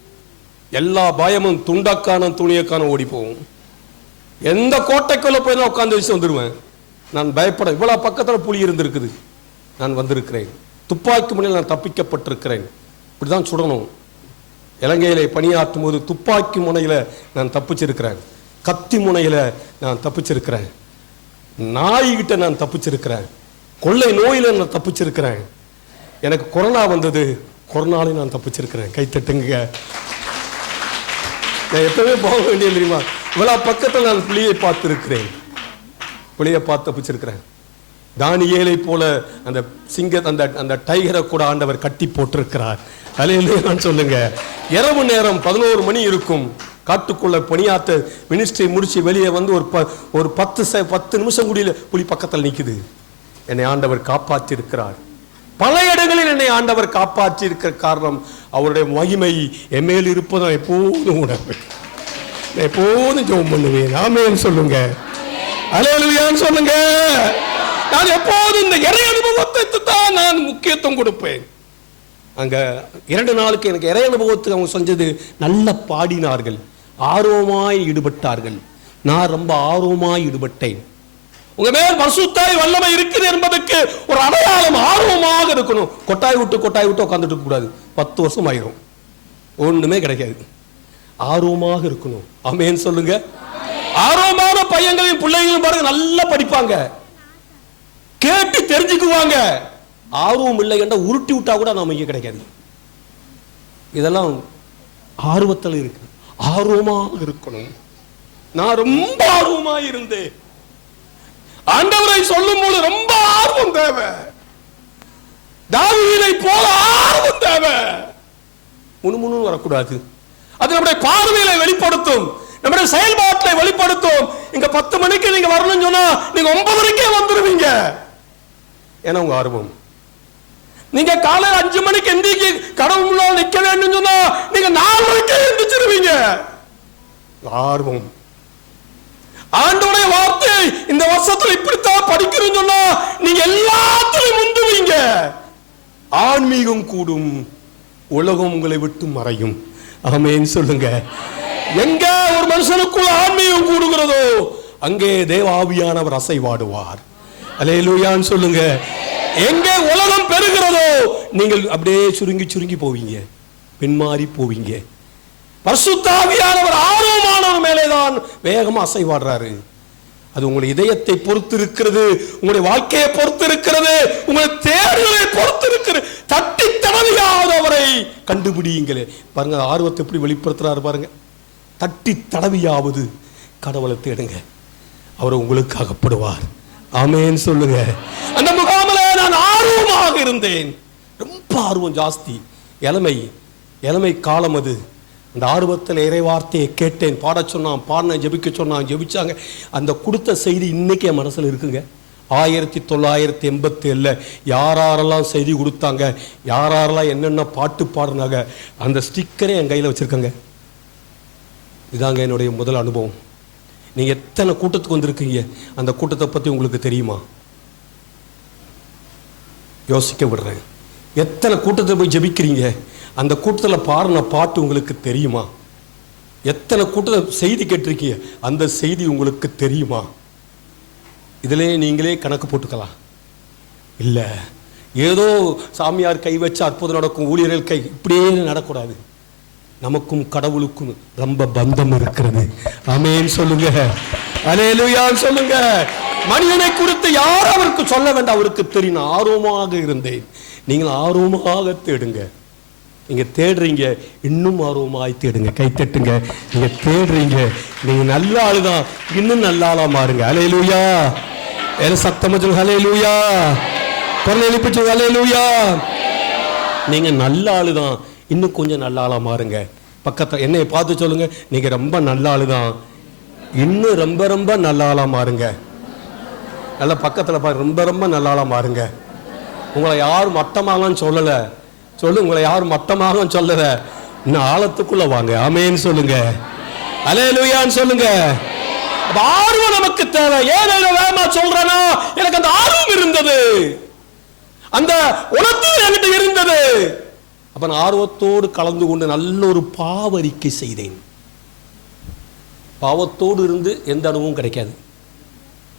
எல்லா பயமும் துண்டக்கான துணியக்கான ஓடி போகும். எந்த கோட்டைக்குள்ள போய் நான் உட்காந்து வச்சு வந்துடுவேன். நான் பயப்பட இவ்வளவு பக்கத்தில் புலி இருந்திருக்குது. நான் வந்திருக்கிறேன். துப்பாக்கி முனையில் நான் தப்பிக்கப்பட்டிருக்கிறேன். இப்படிதான் சுடணும். இலங்கையிலே பணியாற்றும் போது துப்பாக்கி முனையில நான் தப்பிச்சிருக்கிறேன். கத்தி முனையில நான் தப்பிச்சிருக்கிறேன். நாய்கிட்ட நான் தப்பிச்சிருக்கிறேன். கொள்ளை நோயில நான் தப்பிச்சிருக்கிறேன். எனக்கு கொரோனா வந்தது, கொரோனாலே நான் தப்பிச்சிருக்கிறேன். கைத்தட்டுங்க. நான் எப்பவுமே போக வேண்டியது தெரியுமா? இவ்வளவு பக்கத்தில் நான் புலியை பார்த்திருக்கிறேன். புலியை பார்த்து தப்பிச்சிருக்கிறேன். தானியேலை போல அந்த சிங்க அந்த டைகரை கூட ஆண்டவர் கட்டி போட்டிருக்கிறார். அல்லேலூயான்னு சொல்லுங்க. இரவு நேரம் 11 மணி இருக்கும். காட்டுக்குள்ள பணியாற்ற மினிஸ்ட்ரி முடிச்சு வெளியே வந்து ஒரு 10 நிமிஷம் கூடிய புலி பக்கத்தில் நிக்குது. என்னை ஆண்டவர் காப்பாற்றி இருக்கிறார். பல இடங்களில் என்னை ஆண்டவர் காப்பாற்றி இருக்கிற காரணம் அவருடைய மகிமை எம்மேல் இருப்பதும் எப்போதும் உணர்வேன். எப்போதும் ஜெபம் பண்ணுவேன். ஆமென் சொல்லுங்க, அல்லேலூயான்னு சொல்லுங்க. நான் எப்போதும் இந்த இறை அனுபவத்தை தான் நான் முக்கியத்துவம் கொடுப்பேன். அங்க 2 நாளுக்கு எனக்கு இறை அனுபவத்துக்கு அவங்க செஞ்சது, நல்ல பாடினார்கள், ஆர்வமாய் ஈடுபட்டார்கள். நான் ரொம்ப ஆர்வமாய் ஈடுபட்டேன். உங்க மேல் பரிசுத்தாய் வல்லமை இருக்குது என்பதற்கு ஒரு அடையாளம் ஆர்வமாக இருக்கணும். கொட்டாய் விட்டு உட்கார்ந்துட்டு கூடாது. 10 வருஷம் ஆயிரும், ஒண்ணுமே கிடைக்காது. ஆர்வமாக இருக்கணும். ஆமென் சொல்லுங்க. ஆர்வமான பையங்களையும் பிள்ளைகளும் பாருங்க, நல்லா படிப்பாங்க, கேட்டு தெரிஞ்சுக்குவாங்க. ஆர்வம் இல்லை என்ற உருட்டி விட்டா கூட நமக்கு கிடைக்காது. இதெல்லாம் ஆர்வத்தில் இருக்கு. ஆர்வமாக இருக்கணும். நான் ரொம்ப ஆர்வமா இருந்தேன். ஆண்டவரை சொல்லும் போது ரொம்ப ஆர்வம் தேவை. தாவீதை போல ஆர்வம் தேவை. முணுமுணு வரக்கூடாது. அது நம்முடைய பார்வையில வெளிப்படுத்தும், நம்முடைய செயல்பாட்டை வெளிப்படுத்தும். இங்க 10 மணிக்கு நீங்க வரணும்னு சொன்னா நீங்க 9:30க்கே வந்துருவீங்க. ஏன்னா உங்க ஆர்வம். நீங்க காலையில் 5 மணிக்கு எந்திரிக்க கடவுள் முன்னால் நிக்க வேண்டும் சொன்னா நீங்க 4:30க்கே எந்திரிச்சிருவீங்க. ஆர்வம். ஆண்டவருடைய வார்த்தை இந்த வருஷத்துல இப்படித்தான் படிக்கிறேன்னு சொன்னா நீங்க எல்லாத்திலும் முந்துவீங்க. ஆன்மீகம் கூடும், உலகம் உங்களை விட்டு மறையும். ஆமென் சொல்லுங்க. எங்க ஒரு மனுஷனுக்குள்ள ஆன்மீகம் கூடுகிறதோ அங்கே தேவ ஆவியானவர் அசைவாடுவார். அல்லேலூயான்னு சொல்லுங்க. எங்கே உலகம் பெறுகிறதோ நீங்கள் அப்படியே சுருங்கி போவீங்க, பின்மாறி போவீங்க. பரிசுத்த ஆவியானவர் ஆர்வமானவர் மேலேதான் வேகமா அசைவாடுறாரு. அது உங்களுடைய இதயத்தை பொறுத்து இருக்கிறது, உங்களுடைய வாழ்க்கையை பொறுத்து இருக்கிறது, உங்களுடைய தேர்தலை பொறுத்து இருக்கிறது. தட்டி தடவியாதவரை கண்டுபிடிங்களே. பாருங்க ஆர்வத்தை எப்படி வெளிப்படுத்துறாரு பாருங்க. தட்டி தடவியாவது கடவுளை தேடுங்க, அவர் உங்களுக்கு அகப்படுவார். ஆமென் சொல்லுங்க. அந்த முகாமில் நான் ஆர்வமாக இருந்தேன். ரொம்ப ஆர்வம் ஜாஸ்தி. இளமை காலம் அது. அந்த ஆர்வத்தில் இறைவார்த்தையை கேட்டேன். பாட சொன்னான், பாடினேன், ஜெபிக்க சொன்னான், ஜெபிச்சாங்க. அந்த கொடுத்த செய்தி இன்னைக்கு என் மனசில் இருக்குங்க. 1987 யாரெல்லாம் செய்தி கொடுத்தாங்க, யாரெல்லாம் என்னென்ன பாட்டு பாடினாங்க, அந்த ஸ்டிக்கரே என் கையில் வச்சிருக்கேங்க. இதாங்க என்னுடைய முதல் அனுபவம். நீங்க எத்தனை கூட்டத்துக்கு வந்திருக்கீங்க, அந்த கூட்டத்தை பத்தி உங்களுக்கு தெரியுமா? யோசிக்க விடுறேன். எத்தனை கூட்டத்தை போய் ஜெபிக்கிறீங்க, அந்த கூட்டத்தில் பாடின பாட்டு உங்களுக்கு தெரியுமா? எத்தனை கூட்டத்தை செய்தி கேட்டிருக்கீங்க, அந்த செய்தி உங்களுக்கு தெரியுமா? இதிலே நீங்களே கணக்கு போட்டுக்கலாம். இல்லை, ஏதோ சாமியார் கை வச்சு அற்புதம் நடக்கும், ஊழியர்கள் கை, இப்படியே நடக்கூடாது. நமக்கும் கடவுளுக்கும் ரொம்ப பந்தம் இருக்கிறது. ஆமென் சொல்லுங்க, அல்லேலூயா சொல்லுங்க. மனிதனை குறித்து யாரும் அவருக்கு சொல்ல வேண்டாம், அவருக்கு தெரியும். ஆர்வமாக இருந்தேன். நீங்கள் ஆர்வமாக தேடுங்க. நீங்க தேடுறீங்க, இன்னும் ஆர்வமாய் தேடுங்க. கை தட்டுங்க. நீங்க தேடுறீங்க, நீங்க நல்ல ஆளுதான், இன்னும் நல்ல ஆளா மாறுங்க. அல்லேலூயா. சத்தமா சொல்லுங்க, அல்லேலூயா. குரல் எழுப்பி சொல்லுங்க, அல்லேலூயா. நீங்க நல்ல ஆளுதான், இன்னும் கொஞ்சம் நல்ல ஆளா மாறுங்க. பக்கத்துல என்னை பார்த்து சொல்லுங்க, நீங்க ரொம்ப நல்ல ஆளுதான், இன்னும் ரொம்ப ரொம்ப நல்ல ஆளா மாறுங்க. நல்ல பக்கத்துல பாரு, ரொம்ப ரொம்ப நல்ல ஆளா மாறுங்க. உங்களை யாரும் மட்டமாகன்னு சொல்லல, சொல்லு, உங்களை யாரும் மட்டமாக சொல்லல, இன்னும் ஆழத்துக்குள்ள வாங்க. ஆமென் சொல்லுங்க, அல்லேலூயான்னு சொல்லுங்க. ஆர்வம் நமக்கு தேவை. ஏன் வேகமா சொல்றேன்னா, எனக்கு அந்த ஆர்வம் இருந்தது, அந்த உணர்வு என்கிட்ட இருந்தது. அப்ப நான் ஆர்வத்தோடு கலந்து கொண்டு நல்ல ஒரு பாவரிக்கை செய்தேன். பாவத்தோடு இருந்து எந்த அனுபவம் கிடைக்காது,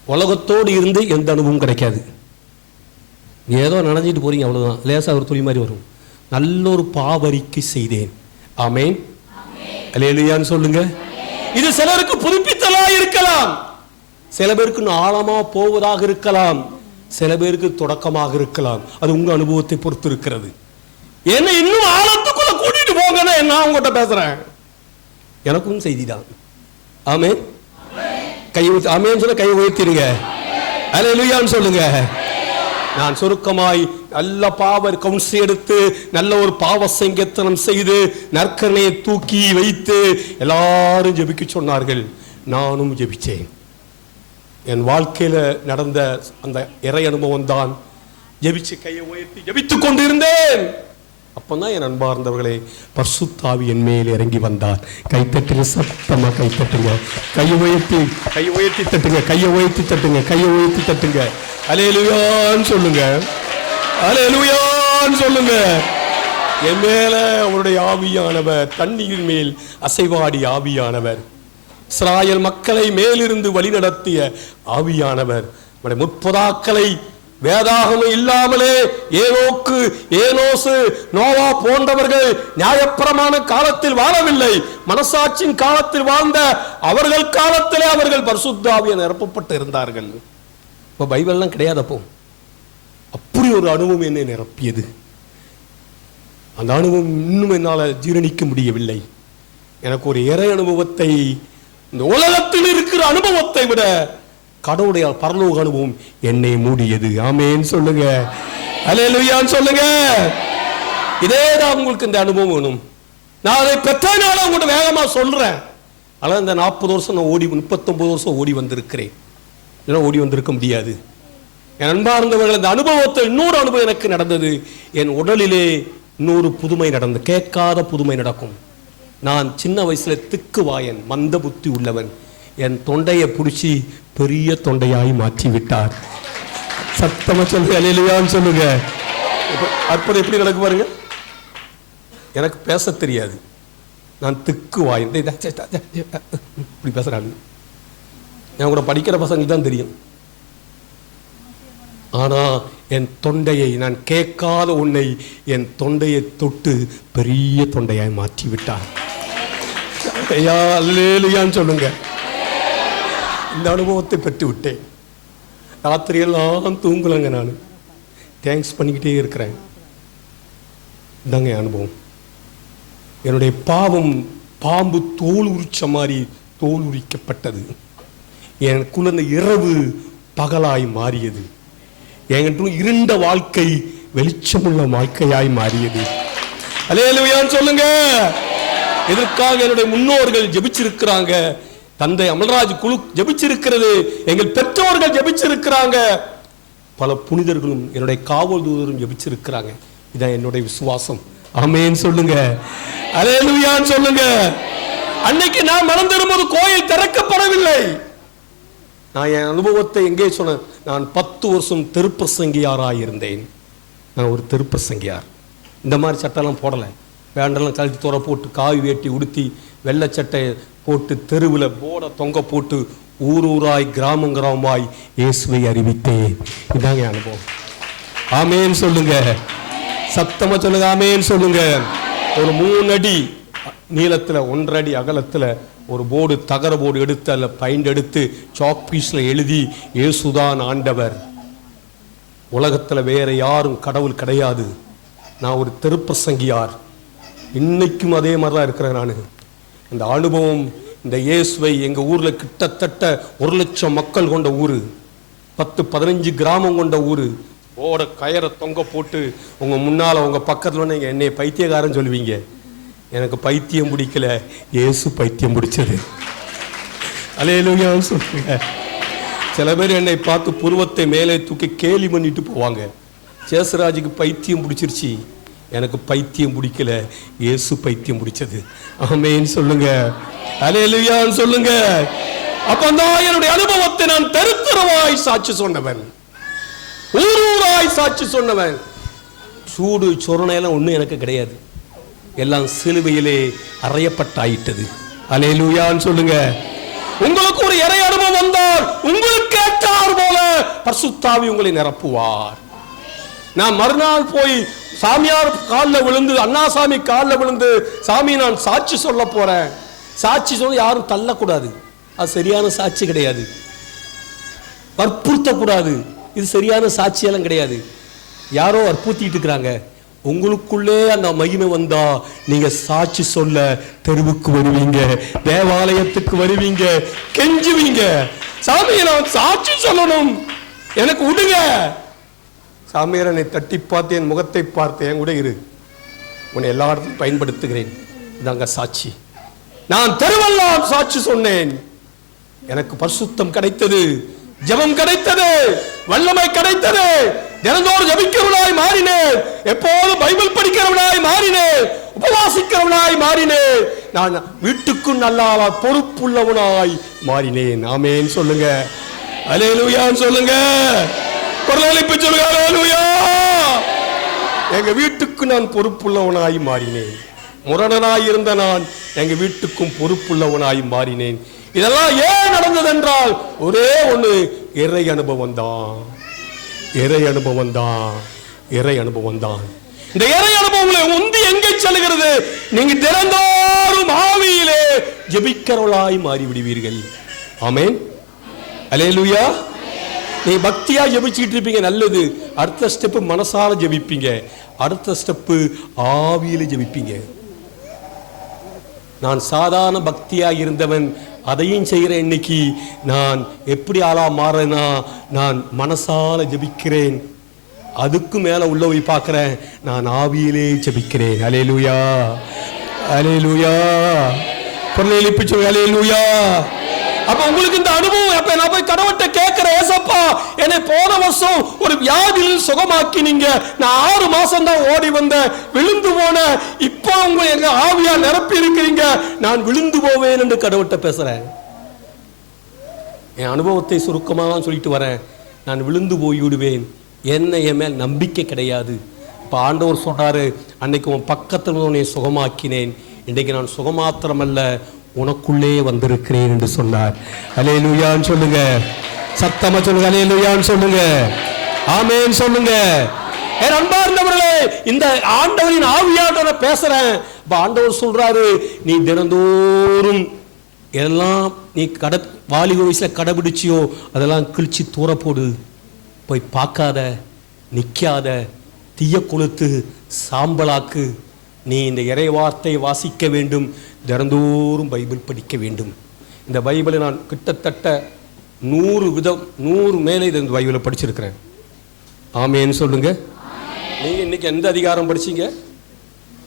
உலகத்தோடு இருந்து எந்த அனுபவம் கிடைக்காது. ஏதோ நனைஞ்சிட்டு போறீங்க, அவ்வளவுதான், லேசா ஒரு துளி மாதிரி வரும். நல்ல ஒரு பாவரிக்கை செய்தேன். ஆமென், அல்லேலூயான்னு சொல்லுங்க. இது சிலருக்கு புதுப்பித்தலா இருக்கலாம், சில பேருக்கு ஆழமா போவதாக இருக்கலாம், சில பேருக்கு தொடக்கமாக இருக்கலாம். அது உங்க அனுபவத்தை பொறுத்து இருக்கிறது. என்ன இன்னும் ஆழத்துக்குள்ள கூட்டிட்டு போங்கன்னா நான் உங்ககிட்ட பேசுறேன், எனக்கும் செய்தி தான். ஆமென், கை ஆமென் சொல்ல, கை உயர்த்திடுங்க, அல்லேலூயான்னு சொல்லுங்க. நான் சுருக்கமாய் நல்ல பாவ கவுன்சி எடுத்து நல்ல ஒரு பாவ சங்கத்தனம் செய்து நற்கரணையை தூக்கி வைத்து எல்லாரும் ஜெபிக்க சொன்னார்கள். நானும் ஜெபிச்சேன். என் வாழ்க்கையில நடந்த அந்த இறை அனுபவம் தான். ஜெபிச்சு கையை உயர்த்தி ஜெபித்துக் கொண்டிருந்தேன். அப்பதான் என் அன்பார்ந்தவர்களே, பரிசுத்த ஆவி என் மேல் இறங்கி வந்தார். கைத்தட்டுங்க, சத்தமா கைத்தட்டுங்க, கையை உயர்த்தி தட்டுங்க, கையை உயர்த்தி தட்டுங்க, கையை உயர்த்தி தட்டுங்க. அல்லேலூயான்னு சொல்லுங்க, அல்லேலூயான்னு சொல்லுங்க. என் மேல அவருடைய ஆவியானவர், தண்ணீர் மேல் அசைவாடி ஆவியானவர், இஸ்ராயேல் மக்களை மேலிருந்து வழிநடத்திய ஆவியானவர், நம்முடைய முற்பதாக்களை வேதாகமம் இல்லாமலே ஏனோக்கு, ஏனோசு, நோவா போன்றவர்கள் நியாயப்பிரமாண காலத்தில் வாழவில்லை, மனசாட்சியின் காலத்தில் வாழ்ந்த அவர்கள் காலத்திலே அவர்கள் பரிசுத்த ஆவியால் நிரப்பப்பட்டு இருந்தார்கள். இப்போ பைபிள்லாம் கிடையாதப்போ அப்படி ஒரு அனுபவம் என்னை நிரப்பியது. அந்த அனுபவம் இன்னும் என்னால் ஜீரணிக்க முடியவில்லை. எனக்கு ஒரு இறை அனுபவத்தை, இந்த உலகத்தில் இருக்கிற அனுபவத்தை விட கடவுளுடைய பரலோக அனுபவம் என்னை மூடியது. ஆமென் சொல்லுங்க, அல்லேலூயான்னு சொல்லுங்க. இதேதான் உங்களுக்கு இந்த அனுபவம் வேணும். நான் அதை பெற்றனால உங்கள்கிட்ட வேகமா சொல்றேன். ஆனால் இந்த 40 வருஷம் நான் 39 வருஷம் ஓடி வந்திருக்கிறேன். இதெல்லாம் ஓடி வந்திருக்க முடியாது. என் அன்பார்ந்தவர்கள், இந்த அனுபவத்தை இன்னொரு அனுபவம் எனக்கு நடந்தது. என் உடலிலே இன்னொரு புதுமை நடந்தது, கேட்காத புதுமை நடக்கும். நான் சின்ன வயசுல திக்குவாயன், மந்த புத்தி உள்ளவன். என் தொண்டையை பிடிச்சி பெரிய தொண்டையாய் மாற்றி விட்டார். சத்தமா சொல்லுங்க, அல்லேலூயான்னு சொல்லுங்க. அற்புதம் எப்படி நடக்கு பாருங்க. எனக்கு பேச தெரியாது, நான் திக்குவாயன், இப்படி பேசுறாங்க. என் கூட படிக்கிற பசங்களுக்கு தான் தெரியும். ஆனா என் தொண்டையை, நான் கேட்காத உன்னை என் தொண்டையை தொட்டு பெரிய தொண்டையாய் மாற்றி விட்டார். ஐயா அல்லேலூயான்னு சொல்லுங்க. இந்த அனுபவத்தை பெற்று விட்டேன். ராத்திரியெல்லாம் தூங்கலங்க, நான் தேங்க்ஸ் பண்ணிக்கிட்டே இருக்கிறேன். இதாங்க என் அனுபவம். என்னுடைய பாவம் பாம்பு தோல் உரிச்ச மாதிரி தோல் உரிக்கப்பட்டது. என் குழந்தை இரவு பகலாய் மாறியது. என்கிட்ட இருண்ட வாழ்க்கை வெளிச்சமுள்ள வாழ்க்கையாய் மாறியது. அல்லேலூயான்னு சொல்லுங்க. இதற்காக என்னுடைய முன்னோர்கள் ஜெபிச்சிருக்கிறாங்க. தந்தை அமல்ராஜ் குழு ஜெபிச்சிருக்கிறது. எங்கள் பெற்றோர்கள் ஜெபிச்சிருக்கிறாங்க. பல புனிதர்களும் என்னுடைய காவல் தூதரும் ஜெபிச்சிருக்கிறாங்க. இதான் என்னுடைய விசுவாசம். ஆமென் சொல்லுங்க, அல்லேலூயான்னு சொல்லுங்க. அன்னைக்கு நான் மனம் திரும்பும்போது கோயில் திறக்கப்படவில்லை. நான் என் அனுபவத்தை எங்கே சொன்னேன். நான் 10 வருஷம் தெருப்பிரசங்கியாராக இருந்தேன். நான் ஒரு தெருப்பிரசங்கியார். இந்த மாதிரி சட்டெல்லாம் போடலை, வேண்டெல்லாம் கழுத்தி தோற போட்டு காவி வேட்டி உடுத்தி வெள்ளை சட்டை போட்டு தெருவில் போட தொங்க போட்டு ஊர் ஊராய் கிராமம் கிராமமாய் இயேசுவை அறிவித்தேன். இதாங்க அனுபவம். ஆமேன் சொல்லுங்க. சத்தமா சொல்லுங்க, ஆமேன் சொல்லுங்க. ஒரு 3 அடி நீளத்துல 1.5 அடி அகலத்துல ஒரு போர்டு, தகர போர்டு எடுத்து அதில் பைண்ட் எடுத்து சாக் பீஸ்ல எழுதி இயேசுதான் ஆண்டவர், உலகத்துல வேற யாரும் கடவுள் கிடையாது, நான் ஒரு திருப்பிரசங்கியார். இன்னைக்கும் அதே மாதிரி தான் இருக்கிறேன் நான். இந்த அனுபவம், இந்த இயேசுவை எங்க ஊர்ல கிட்டத்தட்ட 1 லட்சம் மக்கள் கொண்ட ஊரு, 10-15 கிராமம் கொண்ட ஊரு. ஓட கயரை தொங்க போட்டு உங்க முன்னால உங்க பக்கத்துல நீங்க என்னை பைத்தியக்காரன் சொல்லுவீங்க. எனக்கு பைத்தியம் பிடிக்கல, இயேசு பைத்தியம் பிடிச்சது. அல்லேலூயா சொல்லுங்க. சில பேர் என்னை பார்த்து புருவத்தை மேலே தூக்கி கேலி பண்ணிட்டு போவாங்க. சேசராஜுக்கு பைத்தியம் பிடிச்சிருச்சு, எனக்கு பைத்தியம் பிடிக்கல, இயேசு பைத்தியம் பிடிச்சது. ஆமென் சொல்லுங்க, அல்லேலூயா சொல்லுங்க. அப்பதான் என்னுடைய அனுபவத்தை நான் தெருத்தரவாய் சாட்சி சொன்னவன், ஊரூராய் சாட்சி சொன்னவன். சூடு சொரணெல்லாம் ஒண்ணு எனக்கு கிடையாது, எல்லாம் சிலுவையிலே அறையப்பட்டாயிட்டது. அல்லேலூயான்னு சொல்லுங்க. உங்களுக்கு ஒரு இறை அனுபவம் வந்தால் உங்களுக்கு ஏற்றார் போல பரிசுத்தாவி உங்களை நிரப்புவார். நான் மறுநாள் போய் சாமியார் காலில் விழுந்து, அண்ணாசாமி காலில் விழுந்து, சாமி நான் சாட்சி சொல்ல போறேன், சாட்சி சொல்ல யாரும் தள்ளக்கூடாது, அது சரியான சாட்சி கிடையாது. வற்புறுத்தக்கூடாது, இது சரியான சாட்சியெல்லாம் கிடையாது. யாரோ வற்புறுத்திட்டு இருக்கிறாங்க. உங்களுக்குள்ளே அந்த மகிமை வந்தா நீங்க சாட்சி சொல்ல தெருவுக்கு வருவீங்க, தேவாலயத்துக்கு வருவீங்க, கெஞ்சுவீங்க, சாமி நான் சாட்சி சொல்லணும், எனக்கு விடுங்க. சாமியாரனை தட்டி பார்த்து என் முகத்தை பார்த்து என் கூட இரு, உன்னை எல்லா இடத்துலையும் பயன்படுத்துகிறேன், இதாங்க சாட்சி. நான் தெருவெல்லாம் சாட்சி சொன்னேன், எனக்கு பரிசுத்தம் கிடைத்தது, ஜெபம் கிடைத்தது, வல்லமை கிடைத்தது, தினந்தோறும் ஜபிக்கிறவனாய் மாறினேன், எப்போதும் பைபிள் படிக்கிறவனாய் மாறினேன், உபவாசிக்கிறவனாய் மாறினேன், நான் வீட்டுக்கும் நல்ல பொறுப்புள்ளவனாய் மாறினேன். ஆமென் சொல்லுங்க, அல்லேலூயா சொல்லுங்க, குரலெழுப்பி சொல்லுங்க, அல்லேலூயா. எங்க வீட்டுக்கு நான் பொறுப்புள்ளவனாய் மாறினேன், முரணனாய் இருந்த நான் எங்க வீட்டுக்கும் பொறுப்புள்ளவனாய் மாறினேன். இதெல்லாம் ஏன் நடந்தது என்றால் ஒரே ஒண்ணு, இறை அனுபவம் தான், இறை அனுபவம் தான், இறை அனுபவம் தான். இந்த இறை அனுபவங்களை உந்தி எங்கே செல்கிறது? நீங்க தினந்தோறும் ஆவியிலே ஜெபிக்கிறவளாய் மாறி விடுவீர்கள். ஆமென், அல்லேலூயா. நீ பக்தியா ஜெபிச்சிட்டு இருப்பீங்க, நல்லது. அடுத்த ஸ்டெப் மனசால ஜெபிப்பீங்க, அடுத்த ஸ்டெப் ஆவியில ஜெபிப்பீங்க. நான் சாதாரண பக்தியா இருந்தவன், அதையும் செய்கிற இன்னைக்கு நான் எப்படி ஆளா மாறேன்னா, நான் மனசால ஜெபிக்கிறேன், அதுக்கு மேல உள்ள போய் பார்க்கிறேன், நான் ஆவியிலே ஜெபிக்கிறேன். அல்லேலூயா, அல்லேலூயா, குரலெழுப்பி சொல்லுங்க, அல்லேலூயா. அப்ப உங்களுக்கு இந்த அனுபவம், அப்ப நான் போய் கடவுள்கிட்ட கேட்கிறேன், ஏசப்பா என்னை போன வருஷம் ஒரு வியாதியில் சுகமாக்கினீங்க, நான் 6 மாசம் தான் ஓடி வந்தேன், விழுந்து போன, இப்போ உங்க எங்க ஆவியா நிரப்பி இருக்கிறீங்க, நான் விழுந்து போவேன் என்று கடவுள்கிட்ட பேசுறேன். என் அனுபவத்தை சுருக்கமா தான் சொல்லிட்டு வரேன். நான் விழுந்து போய் விடுவேன், என்ன என் மேல் நம்பிக்கை கிடையாது. இப்ப ஆண்டவர் சொல்றாரு, அன்னைக்கு உன் பக்கத்தில் உன்னை சுகமாக்கினேன், இன்றைக்கு நான் சுகமாத்திரமல்ல உனக்குள்ளே வந்திருக்கிறேன் என்று சொன்னார். அல்லேலூயான்னு சொல்லுங்க, சத்தமா சொல்லுங்க, அல்லேலூயான்னு சொல்லுங்க, ஆமென் சொல்லுங்க. என் அன்பார்ந்தவர்களே, இந்த ஆண்டவரின் ஆவியானவரை பேசுறேன். ஆண்டவர் சொல்றாரு, நீ தினந்தோறும் எல்லாம் நீ வாலிப வயசுல கடைபிடிச்சியோ அதெல்லாம் கிழிச்சு தூர போடு, போய் பார்க்காத, நிக்காத, தீய கொளுத்து, சாம்பலாக்கு. நீ இந்த இறை வார்த்தை வாசிக்க வேண்டும், தினந்தோறும் பைபிள் படிக்க வேண்டும். இந்த பைபிளை நான் கிட்டத்தட்ட 100 மேலே இந்த பைபிளை படிச்சிருக்கிறேன். ஆமேன்னு சொல்லுங்க. நீங்க இன்னைக்கு எந்த அதிகாரம் படிச்சீங்க?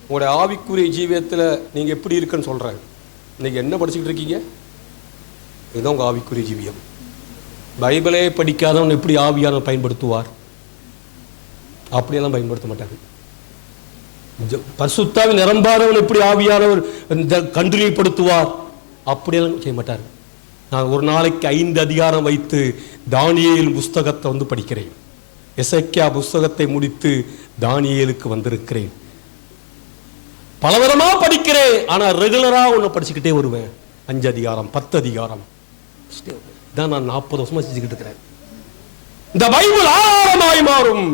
உங்களுடைய ஆவிக்குரிய ஜீவியத்தில் நீங்க எப்படி இருக்குன்னு சொல்றேன். இன்னைக்கு என்ன படிச்சுக்கிட்டு இருக்கீங்க? இதுதான் உங்க ஆவிக்குரிய ஜீவியம். பைபிளே படிக்காதவன் எப்படி ஆவியானவர் பயன்படுத்துவார்? அப்படியெல்லாம் பயன்படுத்த மாட்டாங்க. பரிசுத்தாவி நிரம்பாதவன் எப்படி ஆவியானவர் கண்டினியூப்படுத்துவார்? அப்படியெல்லாம் செய்ய மாட்டார். நான் ஒரு நாளைக்கு 5 அதிகாரம் வைத்து தானியேல் புஸ்தகத்தை வந்து படிக்கிறேன். எசேக்கியா புஸ்தகத்தை முடித்து தானியேலுக்கு வந்திருக்கிறேன். பலவிதமா படிக்கிறேன், ஆனா ரெகுலரா ஒன்று படிச்சுக்கிட்டே வருவேன். 5 அதிகாரம் 10 அதிகாரம் தான் நான் 40 வருஷமா செஞ்சுக்கிட்டு இருக்கிறேன். இந்த பைபிள் ஆழமாய் மாறும்.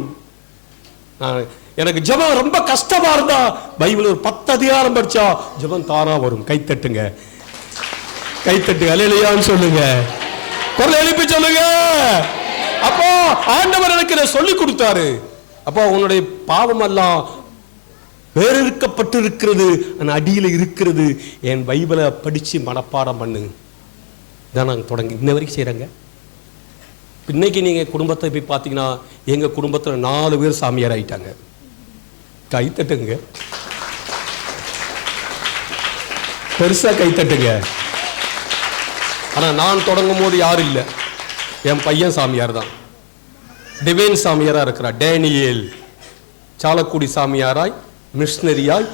எனக்கு ஜெபம் ரொம்ப கஷ்டமா இருந்தா பைபிள் ஒரு 10 அதிகாரம் படிச்சா ஜெபம் தானா வரும். கைத்தட்டுங்க, கைத்தட்டுங்க, அல்லேலூயான்னு சொல்லுங்க, குரல் எழுப்பி சொல்லுங்க. அப்போ ஆண்டவர் எனக்கு இதை சொல்லி கொடுத்தாரு. அப்போ உன்னுடைய பாவம் எல்லாம் வேறறுக்கப்பட்டு இருக்கிறது, அடியில் இருக்கிறது. என் பைபிளை படிச்சு மனப்பாடம் பண்ணு. இதான் நாங்கள் தொடங்கி இன்ன வரைக்கும் செய்யறேங்க. இன்னைக்கு நீங்க குடும்பத்தை போய் பார்த்தீங்கன்னா எங்க குடும்பத்தில் 4 பேர் சாமியார் ஆயிட்டாங்க. கைத்தட்டுங்க, பெருசா கைத்தட்டுங்க. ஆனா நான் தொடங்கும் போது யாரும் இல்லை. என் பையன் சாமியார் தான், டிவைன் சாமியாரா இருக்கிறார். டேனியேல் சாலக்குடி சாமியாராய் மிஷனரியாய்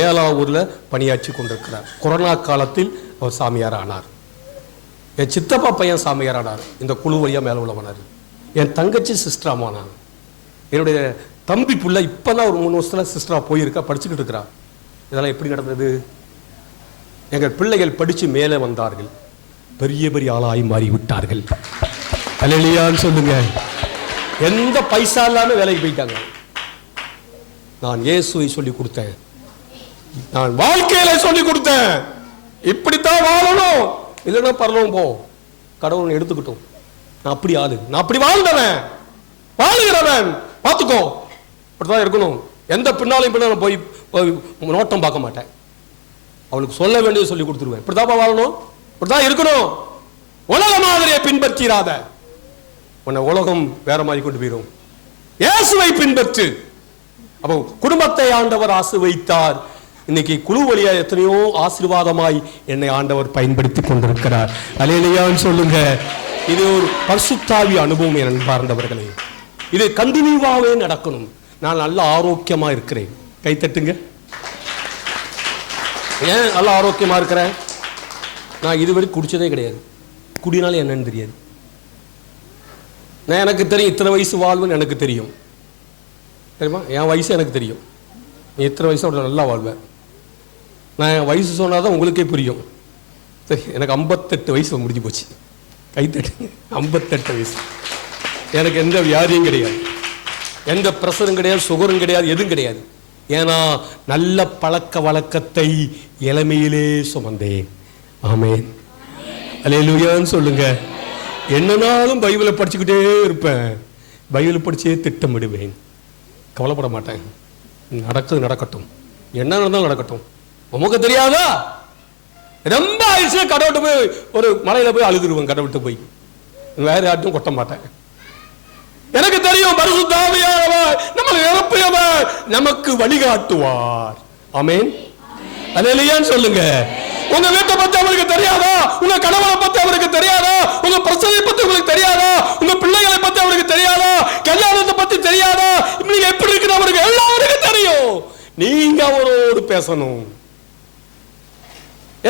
ஏலாவூர்ல பணியாற்றி கொண்டிருக்கிறார். கொரோனா காலத்தில் அவர் சாமியார் ஆனார். என் சித்தப்பா பையன் சாமியார் ஆனார், இந்த குழு வழியா மேல உள்ளவனார். என் தங்கச்சி சிஸ்டர் ஆமானான். என்னுடைய தம்பி பிள்ளை இப்பதான் ஒரு 3 வருஷத்துல சிஸ்டரா போயிருக்கா, படிச்சுக்கிட்டு இருக்கிறா. இதெல்லாம் எப்படி நடந்தது? எங்கள் பிள்ளைகள் படிச்சு மேலே வந்தார்கள், பெரிய பெரிய ஆளாய் மாறி விட்டார்கள். அல்லேலூயான்னு சொல்லுங்க. எந்த பைசா இல்லாம வேலைக்கு போயிட்டாங்க. நான் இயேசுவை சொல்லி கொடுத்தேன், நான் வாழ்க்கையில சொல்லி கொடுத்தேன். இப்படித்தான் வாழணும், இல்லைன்னா பரலோகம் போ, கடவுள் எடுத்துக்கிட்டோம். நான் அப்படி ஆளு, நான் அப்படி வாழ்ந்தவன், வாழுகிறவன். பார்த்துக்கோ, இப்படிதான் இருக்கணும். எந்த பின்னாலையும் பின்னாலும் போய் நோட்டம் பார்க்க மாட்டேன். அவளுக்கு சொல்ல வேண்டியது சொல்லி கொடுத்துருவேன். இப்படிதான் வாழணும், இப்படிதான் இருக்கணும். உலக மாதிரியை பின்பற்றாத, உன்னை உலகம் வேற மாதிரி கொண்டு போயிடும். இயேசுவை பின்பற்று. அப்போ குடும்பத்தை ஆண்டவர் ஆசீர்வதித்தார். இன்னைக்கு குழு வழியா எத்தனையோ ஆசீர்வாதமாய் என்னை ஆண்டவர் பயன்படுத்தி கொண்டிருக்கிறார். அல்லேலூயான்னு சொல்லுங்க. இது ஒரு பரிசுத்தாவி அனுபவம் என் அன்பார்ந்தவர்களே. இது கண்டினியூவாவே நடக்கணும். நான் நல்ல ஆரோக்கியமா இருக்கிறேன். கைத்தட்டுங்க. ஏன் நல்ல ஆரோக்கியமா இருக்கிறேன்? நான் இதுவரை குடிச்சதே கிடையாது. குடினாலும் என்னன்னு தெரியாது. நான் எனக்கு தெரியும் இத்தனை வயசு வாழ்வுன்னு எனக்கு தெரியும். தெரியுமா? என் வயசு எனக்கு தெரியும். நீ இத்தனை வயசோட நல்லா வாழ்வேன். நான் என் வயசு சொன்னாதான் உங்களுக்கே புரியும். சரி, எனக்கு 58 வயசு முடிஞ்சு போச்சு. கைத்தட்டு. 58 வயசு. எனக்கு எந்த வியாதியும் கிடையாது, எந்த பிரஷரும் கிடையாது, சுகரும் கிடையாது, எதுவும் கிடையாது. ஏன்னா நல்ல பழக்க வழக்கத்தை இளமையிலே சுமந்தேன். ஆமென், அல்லேலூயான்னு சொல்லுங்க. என்னன்னாலும் பைபிளை படிச்சுக்கிட்டே இருப்பேன், பைபிளை படிச்சே திட்டமிடுவேன். கவலைப்பட மாட்டேன். நடக்குது நடக்கட்டும், என்ன நடந்தாலும் நடக்கட்டும். உமக்கு தெரியாதா? ரொம்ப ஆயிடுச்சு கடவுட்டு போய் ஒரு மலையில போய் அழுதுருவேன். கடவுட்டு போய் வேற யார்ட்டும் கொட்ட மாட்டேன். எனக்கு தெரியும் பரிசுத்த ஆவியானவர் நம்மளை நிரப்பியவர் நமக்கு வழிகாட்டுவார். ஆமென், அல்லேலூயான்னு சொல்லுங்க. உங்க வீட்டை பத்தி அவருக்கு தெரியாதா? உங்க கணவனை பத்தி அவருக்கு தெரியாதா? உங்க பிரச்சனை பத்தி உங்களுக்கு தெரியாதா? உங்க பிள்ளைகளை பத்தி அவருக்கு தெரியாதா? கல்யாணத்தை பத்தி தெரியாதா? நீங்க எப்படி இருக்கிற அவருக்கு எல்லாருக்கும் தெரியும். நீங்க அவரோடு பேசணும்,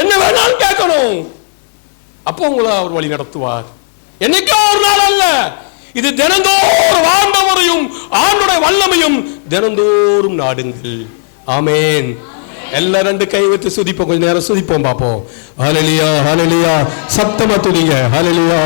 என்ன வேணாலும் கேட்கணும். அப்போ உங்களை அவர் வழி நடத்துவார். என்னைக்கோ ஒரு நாள் அல்ல, இது தினந்தோறும் ஆண்டவரையும் ஆண்டுடைய வல்லமையும் தினந்தோறும் நாடுங்கள். ஆமென். எல்லாம் 2 கை வைத்து சுதிப்போம். கொஞ்ச நேரம் சுதிப்போம் பார்ப்போம். ஹல்லேலூயா, ஹல்லேலூயா. சத்தமா துதிங்க. ஹல்லேலூயா,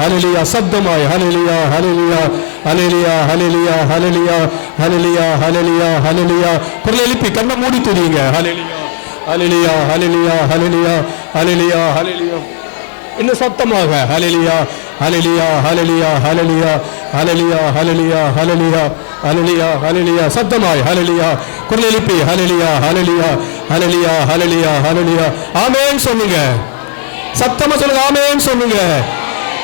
ஹல்லேலூயா. சத்தமாய் ஹல்லேலூயா, ஹல்லேலூயா, ஹல்லேலூயா, ஹல்லேலூயா, ஹல்லேலூயா, ஹல்லேலூயா, ஹல்லேலூயா, ஹல்லேலூயா. குரல் எழுப்பி கண்ணை மூடி துதிங்க. ஹல்லேலூயா, ஹல்லேலூயா, ஹல்லேலூயா, ஹல்லேலூயா, ஹல்லேலூயா, ஹல்லேலூயா. இன்னும் சத்தமாக ஹல்லேலூயா, ஹல்லேலூயா, ஹல்லேலூயா, ஹல்லேலூயா, ஹல்லேலூயா, ஹல்லேலூயா, ஹல்லேலூயா, ஹல்லேலூயா, ஹல்லேலூயா. சத்தமாய் ஹல்லேலூயா. குரல் எழுப்பி ஹல்லேலூயா, ஹல்லேலூயா, ஹல்லேலூயா, ஹல்லேலூயா, ஹல்லேலூயா. ஆமென் சொல்லுங்க. சத்தமா சொல்லுங்க. ஆமென் சொல்லுங்க.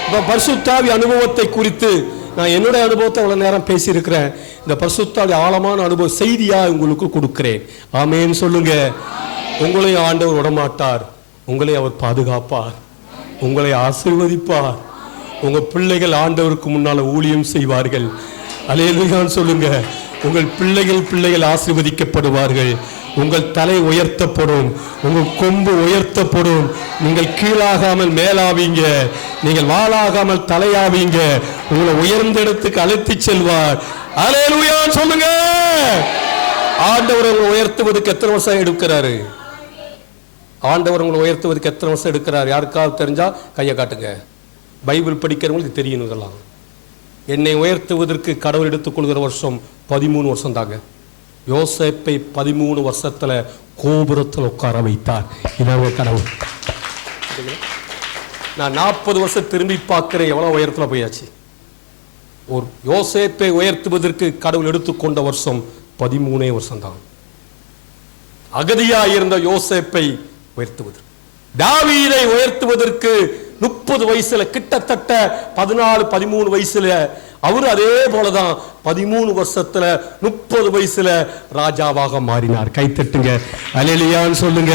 இப்ப பரிசுத்த ஆவி அனுபவத்தை குறித்து நான் என்னுடைய அனுபவத்தை அவ்வளவு நேரம் பேசி இருக்கிறேன். இந்த பரிசுத்த ஆவி ஆழமான அனுபவ செய்தியா உங்களுக்கு கொடுக்கிறேன். ஆமென் சொல்லுங்க. உங்களை ஆண்டவர் விடமாட்டார், உங்களை அவர் பாதுகாப்பார், உங்களை ஆசீர்வதிப்பார். உங்க பிள்ளைகள் ஆண்டவருக்கு முன்னால ஊழியம் செய்வார்கள். அல்லேலூயான்னு சொல்லுங்க. உங்கள் பிள்ளைகள் ஆசீர்வதிக்கப்படுவார்கள். உங்கள் தலை உயர்த்தப்படும், உங்கள் கொம்பு உயர்த்தப்படும். நீங்கள் கீழாகாமல் மேலாவீங்க, நீங்கள் வாளாகாமல் தலையாவீங்க. உங்களை உயர்ந்த இடத்துக்கு அழைத்து செல்வார். அல்லேலூயான்னு சொல்லுங்க. ஆண்டவர் உங்களை உயர்த்துவதற்கு எத்தனை வருஷம் எடுக்கிறாரு? ஆண்டவர் உங்களை உயர்த்துவதற்கு எத்தனை வருஷம் எடுக்கிறார்? யாருக்காவது தெரிஞ்சா கையை காட்டுங்க. பைபிள் படிக்கிறவங்களுக்கு தெரியணும். இதெல்லாம் என்னை உயர்த்துவதற்கு கடவுள் எடுத்துக்கொள்கிற வருஷம் 13 வருஷம் தாங்க. யோசேப்பை 13 வருஷத்துல கோபுரத்தில் உட்கார வைத்தார். இதாங்க கடவுள். நான் 40 வருஷம் திரும்பி பார்க்கிறேன், எவ்வளவு உயரத்துல போயாச்சு. ஒரு யோசேப்பை உயர்த்துவதற்கு கடவுள் எடுத்துக்கொண்ட வருஷம் 13 வருஷம் தான். அகதியா இருந்த யோசேப்பை உயர்த்துவதற்கு, தாவீதை உயர்த்துவதற்கு 30 வயசுல, கிட்டத்தட்ட 14-13 வயசுல அவரு அதே போலதான் 13 வருஷத்துல 30 வயசுல ராஜாவாக மாறினார். கைத்தட்டுங்க, அல்லேலூயான்னு சொல்லுங்க.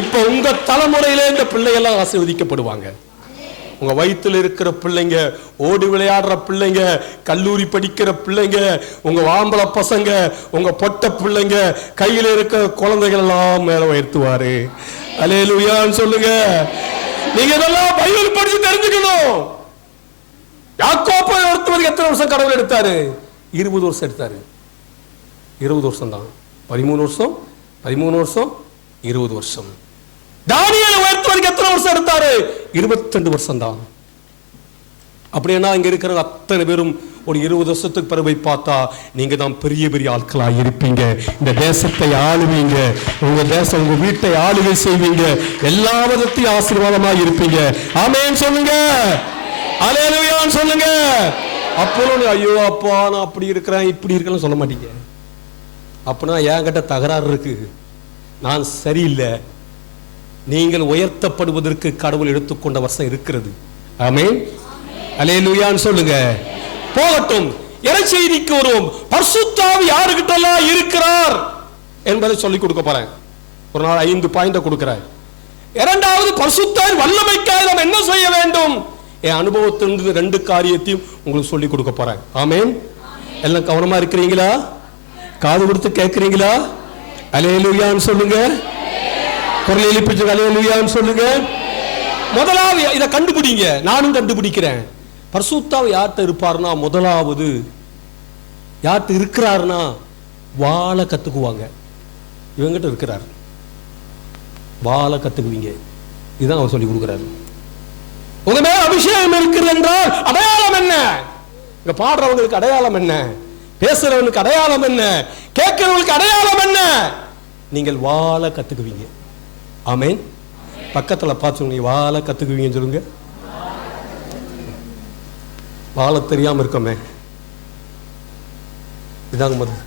இப்ப உங்க தலைமுறையில இந்த பிள்ளைகள்லாம் ஆசீர்வதிக்கப்படுவாங்க. உங்க வயிற்றுல இருக்கிற பிள்ளைங்க, ஓடி விளையாடுற பிள்ளைங்க, கல்லூரி படிக்கிற பிள்ளைங்க, உங்க வாம்பள பசங்க, உங்க பொட்ட பிள்ளைங்க, கையில இருக்கிற குழந்தைகள் எல்லாம் மேல உயர்த்துவாரு. அல்லேலூயான்னு சொல்லுங்க. நீங்க இதெல்லாம் பைபிள் படிச்சு தெரிஞ்சுக்கணும். யாக்கோபை உயர்த்துவதற்கு எத்தனை வருஷம் கடவுள் எடுத்தாரு? 20 வருஷம் எடுத்தாரு. 20 வருஷம் தான். 13 வருஷம், 13 வருஷம், 20 வருஷம். தானியேலை உயர்த்துவதற்கு எத்தனை வருஷம் எடுத்தாரு? 22 வருஷம் தான். அப்படின்னா இங்க இருக்கிற அத்தனை பேரும் ஒரு 20 வருஷத்துக்கு பிறகு பார்த்தா நீங்க தான் பெரிய பெரிய ஆட்களாக இருப்பீங்க. இந்த தேசத்தை ஆளுவீங்க, உங்க தேசம், உங்க வீட்டை ஆளுகை செய்வீங்க, எல்லா விதத்தையும் ஆசீர்வாதமாக இருப்பீங்க. ஆமென் சொல்லுங்க, அல்லேலூயான்னு சொல்லுங்க. அப்போ ஐயோ அப்பா நான் அப்படி இருக்கிறேன் இப்படி இருக்கிறேன்னு சொல்ல மாட்டீங்க. அப்படின்னா என்கிட்ட தகராறு இருக்கு, நான் சரியில்லை. நீங்கள் உயர்த்தப்படுவதற்கு கடவுள் எடுத்துக்கொண்ட வருஷம் இருக்கிறது. ஆமென், அல்லேலூயான்னு சொல்லுங்க. போகட்டும், இறைச்செய்திக்கு வருவோம். பரிசுத்த ஆவி யாருகிட்ட எல்லாம் இருக்கிறார் என்பதை சொல்லிக் கொடுக்க போறேன். ஒரு நாள் 5 பாயிண்ட் கொடுக்கிறேன். இரண்டாவது, பரிசுத்த வல்லமைக்காக நாம் என்ன செய்ய வேண்டும்? என் அனுபவத்திலிருந்து 2 காரியத்தையும் உங்களுக்கு சொல்லிக் கொடுக்க போறேன். ஆமென். எல்லாம் கவனமா இருக்கிறீங்களா? காது கொடுத்து கேட்கிறீங்களா? அல்லேலூயான்னு சொல்லுங்க. குரல் எழுப்பி அல்லேலூயான்னு சொல்லுங்க. முதலாவது இதை கண்டுபிடிங்க, நானும் கண்டுபிடிக்கிறேன். பரிசுத்த யார்கிட்ட இருப்பாருன்னா, முதலாவது யார்கிட்ட இருக்கிறாருன்னா வாழ கத்துக்குவாங்க. இவங்கிட்ட இருக்கிறார், வாழ கத்துக்குவீங்க. இதுதான் அவர் சொல்லி கொடுக்கிறாரு. உங்க மேல அபிஷேகம் இருக்கிறது என்றால் அடையாளம் என்ன? இங்க பாடுறவங்களுக்கு அடையாளம் என்ன? பேசுறவனுக்கு அடையாளம் என்ன? கேட்கிறவங்களுக்கு அடையாளம் என்ன? நீங்கள் வாழ கத்துக்குவீங்க. ஆமென். பக்கத்துல பார்த்து நீங்க வாழ கத்துக்குவீங்கன்னு சொல்லுங்க. வாழ தெரியாம இருக்கமே, இதாங்க முதல்.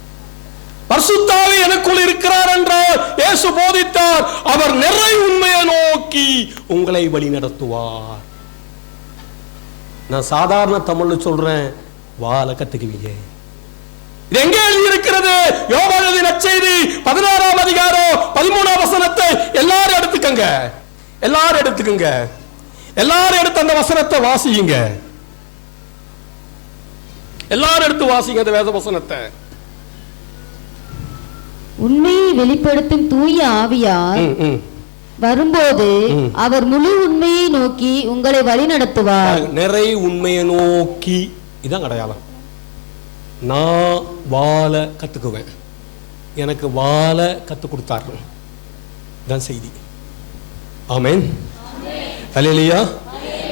பரிசுத்த ஆவி எனக்குள் இருக்கிறார் என்றால் இயேசு போதித்தார், அவர் நிறை உண்மையை நோக்கி உங்களை வழி நடத்துவார். நான் சாதாரண தமிழ்ல சொல்றேன், வாழ கத்துக்குவீங்க. இது எங்கே எழுதி இருக்கிறது? யோவான் எழுதின நற்செய்தி 16ஆம் அதிகாரம் 13ஆம் வசனத்தை எல்லாரும் எடுத்துக்கங்க, எல்லாரும் எடுத்துக்கங்க, எல்லாரும் எடுத்து அந்த வசனத்தை வாசியுங்க. எல்லாரும் எடுத்து வாசிங்க அந்த வேத வசனத்தை. உண்மையை வெளிப்படுத்தும் தூய ஆவியார் வரும்போது அவர் முழு உண்மையை நோக்கி உங்களை வழி நடத்துவார். நிறை உண்மையை நோக்கி, இதான் அடையாளம். நான் வாழ கத்துக்குவேன், எனக்கு வாழ கத்து கொடுத்தாரு, தான் செய்தி. ஆமென், அல்லேலூயா.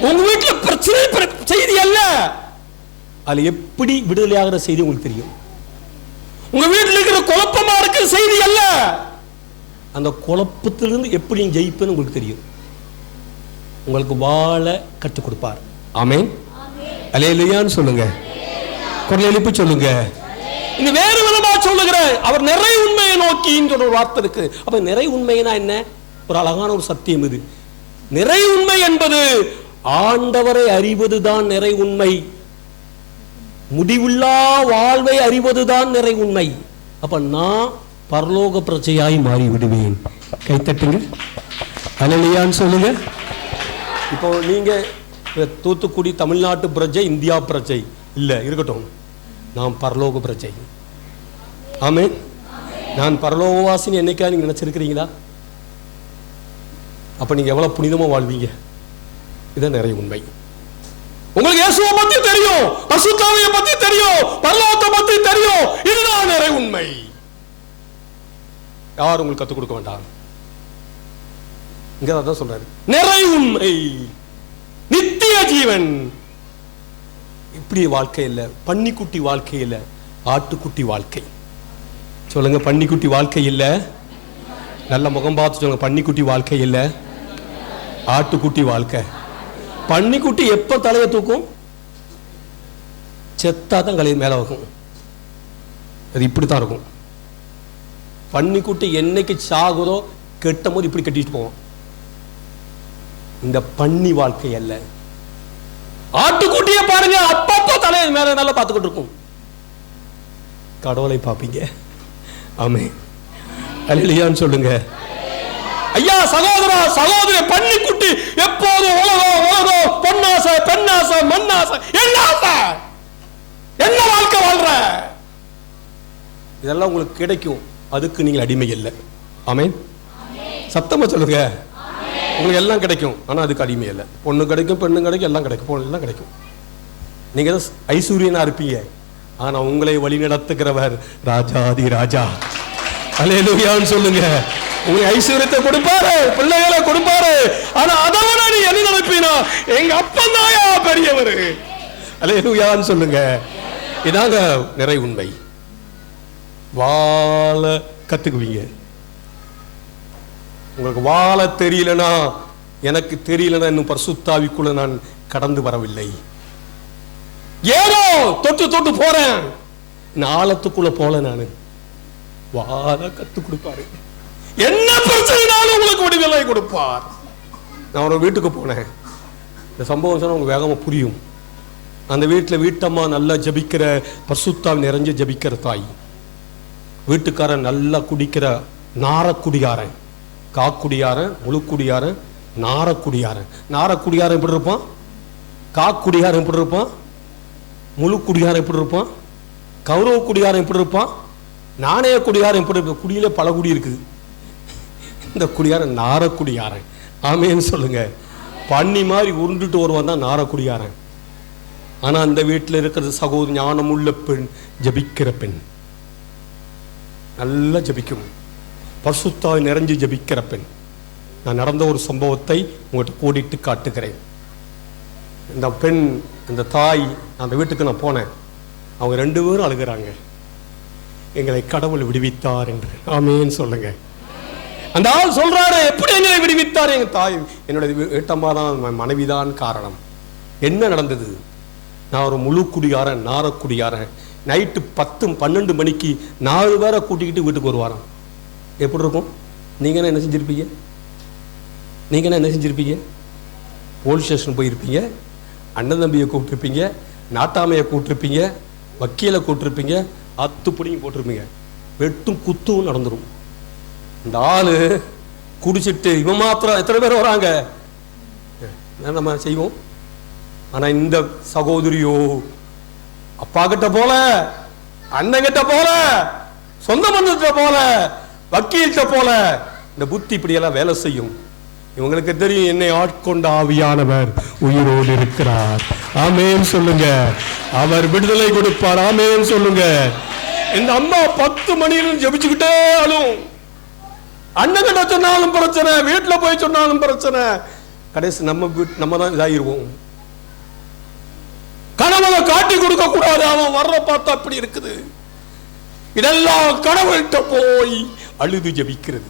உங்க வீட்டுல பிரச்சனை செய்தி அல்ல, அதுல எப்படி விடுதலையாகிற செய்தி உங்களுக்கு தெரியும். உங்க வீட்டில் இருக்கிற குழப்பமா இருக்கிற செய்தி அல்ல, அந்த குழப்பத்திலிருந்து எப்படி ஜெயிப்பேன்னு உங்களுக்கு தெரியும். உங்களுக்கு வாழ கற்றுக் கொடுப்பார். ஆமென், அல்லேலூயான்னு சொல்லுங்க. குரல் எழுப்பி சொல்லுங்க. இந்த வேறு விதமா சொல்லுகிறேன், அவர் நிறை உண்மையை நோக்கி ஒரு வார்த்தை இருக்கு. அப்ப நிறை உண்மைனா என்ன? ஒரு அழகான ஒரு சத்தியம் இது. நிறை உண்மை என்பது ஆண்டவரை அறிவதுதான் நிறை உண்மை. முடிவில்லா வாழ்வை அறிவதுதான் நிறை உண்மை. அப்ப நான் பரலோக பிரஜையாய் மாறி விடுவேன். கைத்தட்டுங்க, அல்லேலூயான்னு சொல்லுங்க. இப்போ நீங்க தூத்துக்குடி தமிழ்நாட்டு பிரஜை, இந்தியா பிரஜை இல்ல, இருக்கட்டும், நான் பரலோக பிரஜை. ஆமென். நான் பரலோகவாசின்னு என்னைக்கா நீங்க நினைச்சிருக்கிறீங்களா? அப்ப நீங்க எவ்வளவு புனிதமா வாழ்வீங்க. இதான் நிறைய உண்மை. உங்களுக்கு இயேசுவை பத்தி தெரியும், பரிசுத்த ஆவியை பத்தி தெரியும், பரலோகத்தை பத்தி தெரியும். இதுதான் நிறை உண்மை. யாரும் உங்களுக்கு கத்துக் கொடுக்க வேண்டாம். இங்க அதான் சொல்றாரு, நிறை உண்மை, நித்திய ஜீவன். இப்படி வாழ்க்கை இல்லை, பன்னிக்குட்டி வாழ்க்கை இல்லை, ஆட்டுக்குட்டி வாழ்க்கை. சொல்லுங்க, பன்னிக்குட்டி வாழ்க்கை இல்லை. நல்ல முகம் பார்த்து சொல்லுங்க, பன்னிக்குட்டி வாழ்க்கை இல்லை, ஆட்டுக்குட்டி வாழ்க்கை. பன்னிக்குட்டி எப்ப தலையை தூக்கும்? செத்தாதான் தலையை மேல வைக்கும். அது இப்படித்தான் இருக்கும். பன்னிக்குட்டி என்னைக்கு சாகுதோ கெட்டும் போது இப்படி கட்டிட்டு போவோம். இந்த பன்னி வாழ்க்கை அல்ல. ஆட்டுக்குட்டியை பாருங்க, அப்பப்போ தலையை மேல நல்லா பார்த்துக்கிட்டு இருக்கும். கடவுளை பார்ப்பீங்க. ஆமென், அல்லேலூயான்னு சொல்லுங்க. ஐயா, சகோதரா, சகோதரி, பன்னிக்குட்டி எப்போதும் உலகம் உலகம், பொன்னாசை பெண்ணாசை மண்ணாசை, என்ன ஆசை, என்ன வாழ்க்கை வாழ்ற? இதெல்லாம் உங்களுக்கு கிடைக்கும், அதுக்கு நீங்கள் அடிமை இல்லை. ஆமென், சத்தமா சொல்லுங்க. உங்களுக்கு எல்லாம் கிடைக்கும், ஆனா அதுக்கு அடிமை இல்லை. பொண்ணு கிடைக்கும், பெண்ணு கிடைக்கும், எல்லாம் கிடைக்கும், எல்லாம் கிடைக்கும். நீங்க ஐஸ்வர்யனா இருப்பீங்க, ஆனா உங்களை வழி நடத்துகிறவர் ராஜாதி ராஜா. அல்லேலூயான்னு சொல்லுங்க. உங்களுக்கு ஐஸ்வர்யத்தை கொடுப்பாரு, பிள்ளைகளை கொடுப்பாரு, ஆனா அதை விட நீ என்ன நினைப்பீனா, எங்க அப்பன் தாயா பெரியவர். அல்லேலூயான்னு சொல்லுங்க. இதாங்க நிறை உண்மை. வாழ கத்துக்குவீங்க. உங்களுக்கு வாழ தெரியலனா, எனக்கு தெரியலனா, இன்னும் பரிசுத்தாவிக்குள்ள நான் கடந்து வரவில்லை. ஏதோ தொட்டு தொட்டு போறேன், ஆழத்துக்குள்ள போல. நான் வாழ கத்து கொடுப்பாரு. என்ன பிரச்சனைனாலும் உங்களுக்கு விடுதலை கொடுப்பார். நான் ஒரு வீட்டுக்கு போனேன். இந்த சம்பவம் சொன்னா உங்களுக்கு வேகமா புரியும். அந்த வீட்டம்மா நல்லா ஜபிக்கிற, பரிசுத்தாவி நிறைஞ்ச ஜபிக்கிற தாய். வீட்டுக்காரன் நல்லா குடிக்கிற நாரக்குடியாரன், காக்குடியாரன், முழுக்குடியாரன், நாரக்குடியாரன். நாரக்குடியாரன் எப்படி இருப்பான்? காக்குடியாரன் எப்படி இருப்பான்? முழு குடியாரன் எப்படி இருப்பான்? கௌரவ குடியாரன் எப்படி இருப்பான்? நாணய குடியாரன் எப்படி இருப்பான்? குடியில பல குடி இருக்குது. இந்த குடியாரன் நாரக்குடியாரன். ஆமேன்னு சொல்லுங்க. பன்னி மாதிரி உருண்டுட்டு வருவான் தான் நாரக்குடியாரன். ஆனா அந்த வீட்டில் இருக்கிறது சகோதரி, ஞானம் உள்ள பெண், ஜபிக்கிற பெண், நல்லா ஜபிக்கும், பரிசுத்தாய் நிறைஞ்சு ஜபிக்கிற பெண். நான் நடந்த ஒரு சம்பவத்தை உங்கள்கிட்ட கூடிட்டு காட்டுகிறேன். இந்த பெண், இந்த தாய், அந்த வீட்டுக்கு நான் போனேன். அவங்க 2 பேரும் அழுகிறாங்க, எங்களை கடவுள் விடுவித்தார் என்று. ஆமேன்னு சொல்லுங்க. அந்த ஆள் சொல்றாரு, எப்படி எங்களை விடுவித்தார்? எங்க தாய், என்னுடைய வீட்டம்மா தான், மனைவிதான் காரணம். என்ன நடந்தது? நான் ஒரு முழு குடியாரன், நாரக்குடியாரன். நைட்டு 10-12 மணிக்கு 4 பேரை கூட்டிக்கிட்டு வீட்டுக்கு வருவாராம். எப்படி இருக்கும்? நீங்க என்ன செஞ்சிருப்பீங்க? என்ன செஞ்சிருப்பீங்க? போலீஸ் ஸ்டேஷன் போயிருப்பீங்க, அண்ணன் தம்பியை கூப்பிட்டுருப்பீங்க, நாட்டாமையை கூப்பிட்டுருப்பீங்க, வக்கீலை கூப்பிட்டுருப்பீங்க, அத்துப்படியும் போட்டிருப்பீங்க. வெட்டும் குத்தும் நடந்துடும். இந்த ஆளு குடிச்சிட்டு இவன் மாத்திரம் எத்தனை பேர் வராங்க, நம்ம செய்வோம். ஆனா இந்த சகோதரியோ அப்பா கிட்ட போல, அண்ணன் கிட்ட போல, சொந்த பந்தத்தை போல, வக்கீல்கிட்ட போல, இந்த புத்தி இப்படியெல்லாம் வேலை செய்யும். இவங்களுக்கு தெரியும், என்னை ஆட்கொண்ட ஆவியானவர் உயிரோடு இருக்கிறார். ஆமேன் சொல்லுங்க. அவர் விடுதலை கொடுப்பார். ஆமேன் சொல்லுங்க. இந்த அம்மா 10 மணியிலும் ஜெபிச்சுக்கிட்டே அழும். அண்ணன் கிட்ட சொன்னாலும் பிரச்சனை, வீட்டுல போய் சொன்னாலும் பிரச்சனை. கடைசி நம்ம தான் இதாயிருவோம். கணவனை காட்டி கொடுக்க கூடாது, அவன் வர்ற பார்த்தா அப்படி இருக்குது. இதெல்லாம் கடவுள்கிட்ட போய் அழுது ஜெபிக்கிறது.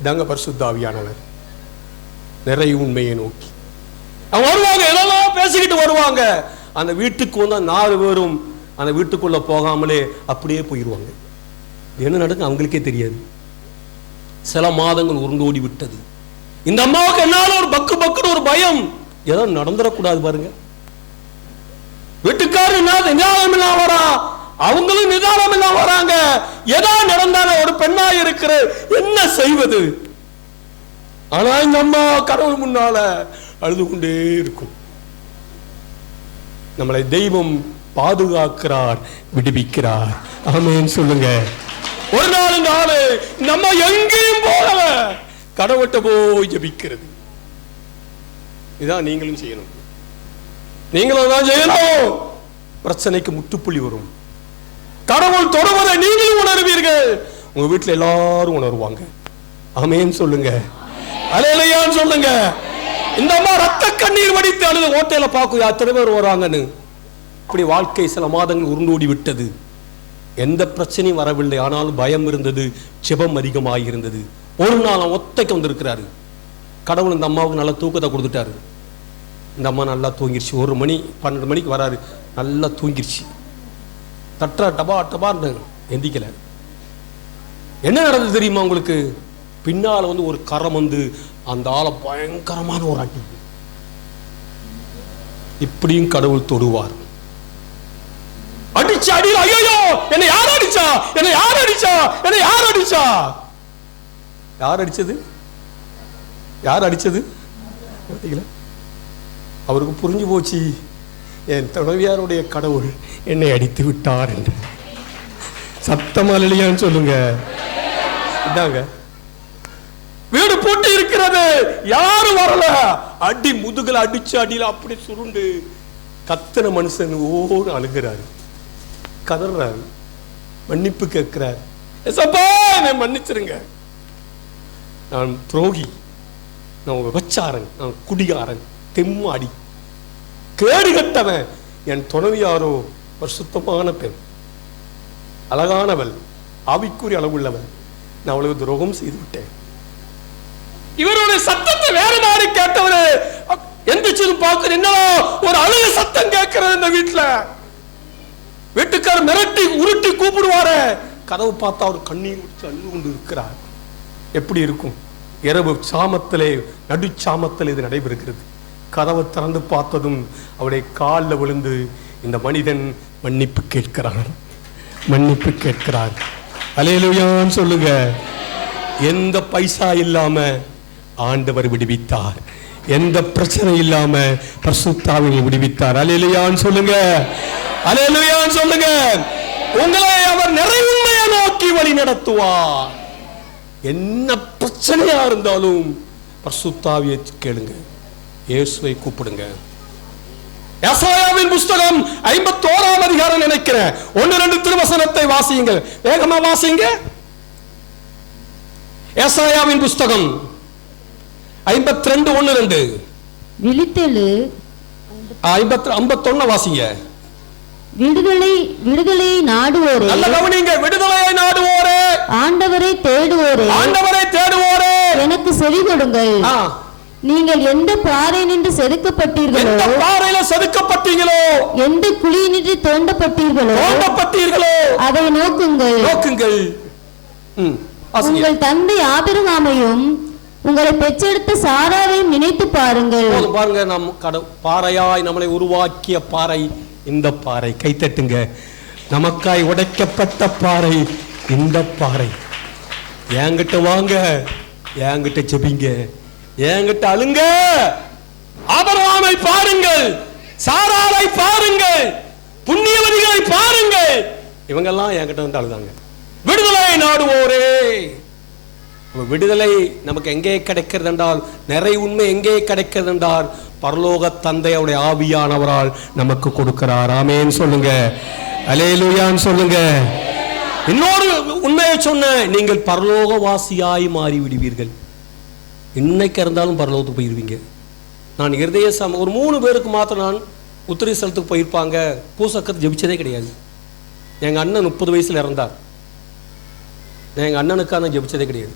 இதாங்க பரிசுத்த ஆவியானவர் நிறை உண்மையை நோக்கி. அவங்க வருவாங்க, எல்லாம் பேசிக்கிட்டு வருவாங்க. அந்த வீட்டுக்கு வந்தா 4 பேரும் அந்த வீட்டுக்குள்ள போகாமலே அப்படியே போயிடுவாங்க. என்ன நடக்கும் அவங்களுக்கே தெரியாது. சில மாதங்கள் உருண்டோடி விட்டது. இந்த அம்மாவுக்கு என்னால ஒரு பக்கு பக்குன்னு ஒரு பயம், ஏதோ நடந்துடக்கூடாது பாருங்க. வீட்டுக்காரர் நிதானம் இல்லாம வரா, அவங்களும் நிதானம் இல்லாம வராங்க. ஏதோ நடந்தாலும் ஒரு பெண்ணா இருக்கிற என்ன செய்வது? ஆனா இந்த அம்மா கடவுள் முன்னால அழுது கொண்டே இருக்கும். நம்மளை தெய்வம் பாதுகாக்கிறார், விடுவிக்கிறார். ஆமென் சொல்லுங்க. ஒரு நாள் இந்த ஆளு நம்ம எங்கேயும் போகல, கடவுள்கிட்ட போய் ஜெபிக்கிறது. இதான் நீங்களும் செய்யணும். நீங்களும் தான் செய்யணும். பிரச்சனைக்கு முற்றுப்புள்ளி வரும். கடவுள் தொடுவதை நீங்களும் உணர்வீர்கள், உங்க வீட்டுல எல்லாரும் உணர்வாங்க. ஆமென் சொல்லுங்க. அல்லேலூயான்னு சொல்லுங்க. இந்த அம்மா ரத்த கண்ணீர் வடித்து அழுது ஹோட்டல்ல பாக்கும், எத்தனை பேர் வராங்கன்னு. இப்படி வாழ்க்கை சில மாதங்கள் உருண்டோடி விட்டது. எந்த பிரச்சனையும் வரவில்லை. ஆனாலும் பயம் இருந்தது, ஜெபம் அதிகமாக இருந்தது. ஒரு நாள் ஒத்தைக்கு வந்திருக்கிறாரு. கடவுள் இந்த அம்மாவுக்கு நல்ல தூக்கத்தை கொடுத்துட்டாரு. இந்த அம்மா நல்லா தூங்கிருச்சு. 1 மணி 12 மணிக்கு வராரு, நல்லா தூங்கிருச்சு. தட்டா டபா டபான்னு எந்திக்கல. என்ன நடந்தது தெரியுமா உங்களுக்கு? பின்னால வந்து ஒரு கரம் வந்து அந்த ஆளை பயங்கரமான ஒரு அடி. இப்படியும் கடவுள் தொடுவார். அடிச்ச அடியில் ஐயோ என்ன யார் அடிச்சா, என்ன யார் அடிச்சா, என்ன யார் அடிச்சா? யார் அடிச்சது? யார் அடிச்சது? அவருக்கு புரிஞ்சு போச்சு, என் துணைவியாருடைய கடவுள் என்னை அடித்து விட்டார் என்று. சத்தமா இல்லையான்னு சொல்லுங்க. இதாங்க வீடு பூட்டி இருக்கிறது, யாரும் வரல. அடி முதுகுல அடிச்சு அடியில அப்படி சுருண்டு கத்தன மனுஷன் ஓடு அழுகிறாரு, கதறாரு, மன்னிப்பு கேட்கிறார். என்னை மன்னிச்சிருங்க, நான் துரோகி, நான் விபச்சாரன், நான் குடிகாரன், தெம்மாடி, கேடு கட்டவன். என் துணைவியாரோ பரிசுத்தமான பெண், அழகானவள், ஆவிக்குரிய அளவுள்ளவன். நான் அவளுக்கு துரோகம் செய்து விட்டேன். இவருடைய சத்தத்தை வேற மாதிரி கேட்டவரு எந்திரிச்சு பார்க்க என்ன ஒரு அழுக சத்தம் கேட்கிறது இந்த வீட்டுல. வீட்டுக்காரர் மிரட்டி உருட்டி கூப்பிடுவாரு. கதவு பார்த்தா அவர் கண்ணீர் விட்டு அழுது கொண்டு இருக்கிறார். எப்படி இருக்கும்? இரவு சாமத்திலே, நடு சாமத்தில் இது நடைபெறுகிறது. கதவை திறந்து பார்த்ததும் அவருடைய காலில் விழுந்து இந்த மனிதன் மன்னிப்பு கேட்கிறார், மன்னிப்பு கேட்கிறார். அல்லேலூயான்னு சொல்லுங்க. எந்த பைசா இல்லாம ஆண்டவர் விடுவித்தார், எந்த பிரச்சனை இல்லாம பரிசுத்த ஆவியை விடுவித்தார். அல்லேலூயான்னு சொல்லுங்க, அல்லேலூயான்னு சொல்லுங்க. உங்களை அவர் நிறைவுண்மையை நோக்கி வழி நடத்துவார். என்ன பிரச்சனையா இருந்தாலும் பரிசுத்த ஆவியை கேளுங்க, இயேசுவை கூப்பிடுங்க. ஏசாயாவின் புஸ்தகம் 51ஆம் அதிகாரம் நினைக்கிறேன். 1-2 திருவசனத்தை வாசியுங்கள், வேகமா வாசிங்க. ஏசாயாவின் புஸ்தகம் 52:1-2. விழித்தெழு 51 வாசிங்க. விடுதலை நாடுவோரே, நல்ல கவனிங்க. விடுதலையை நாடுவோரே, ஆண்டவரை தேடுவோரே, ஆண்டவரை தேடுவோரே, எனக்கு செவி கொடுங்கள். நீங்கள் எந்த பாறை நின்று செதுக்கப்பட்டீர்களோ, எந்த பாறையில செதுக்கப்பட்டீங்களோ, எந்த குழி நின்று தோண்டப்பட்டீர்களோ அதை நோக்குங்கள், நோக்குங்கள். உங்கள் தந்தை ஆபிரகாமையும் உங்களை பெற்றெடுத்த சாராவையும் நினைத்து பாருங்கள். பாருங்க, நம் பாறையாய் நம்மளை உருவாக்கிய பாறை இந்த பாறை. கைத்தட்டுங்க. நமக்காய் உடைக்கப்பட்ட பாறை இந்த பாறை. என்கிட்ட வாங்க, என்கிட்ட ஜெபிங்க, என்கிட்ட அழுங்க. ஆபிரகாமை பாருங்கள், சாராரை பாருங்கள், புண்ணியவதிகளை பாருங்கள். இவங்கெல்லாம் என்கிட்ட வந்து அழுதாங்க. விடுதலை நாடுவோரே. விடுதலை நமக்கு எங்கே கிடைக்கிறது என்றால், நிறை உண்மை எங்கே கிடைக்கிறது என்றால், பரலோக தந்தையுடைய ஆவியானவரால் நமக்கு கொடுக்கிறார். ஆமென் சொல்லுங்க, அல்லேலூயான்னு சொல்லுங்க. இன்னொரு உண்மையை சொன்ன, நீங்கள் பரலோகவாசியாய் மாறி விடுவீர்கள். இன்னைக்கு இருந்தாலும் பரலோகத்துக்கு போயிருவீங்க. நான் இருதய ஒரு 3 பேருக்கு மாத்திரம் நான் உத்திரேசலத்துக்கு போயிருப்பாங்க. பூசக்கத்து ஜெபிச்சதே கிடையாது. எங்க அண்ணன் 30 வயசுல இறந்தார். நான் எங்க அண்ணனுக்கான ஜெபிச்சதே கிடையாது.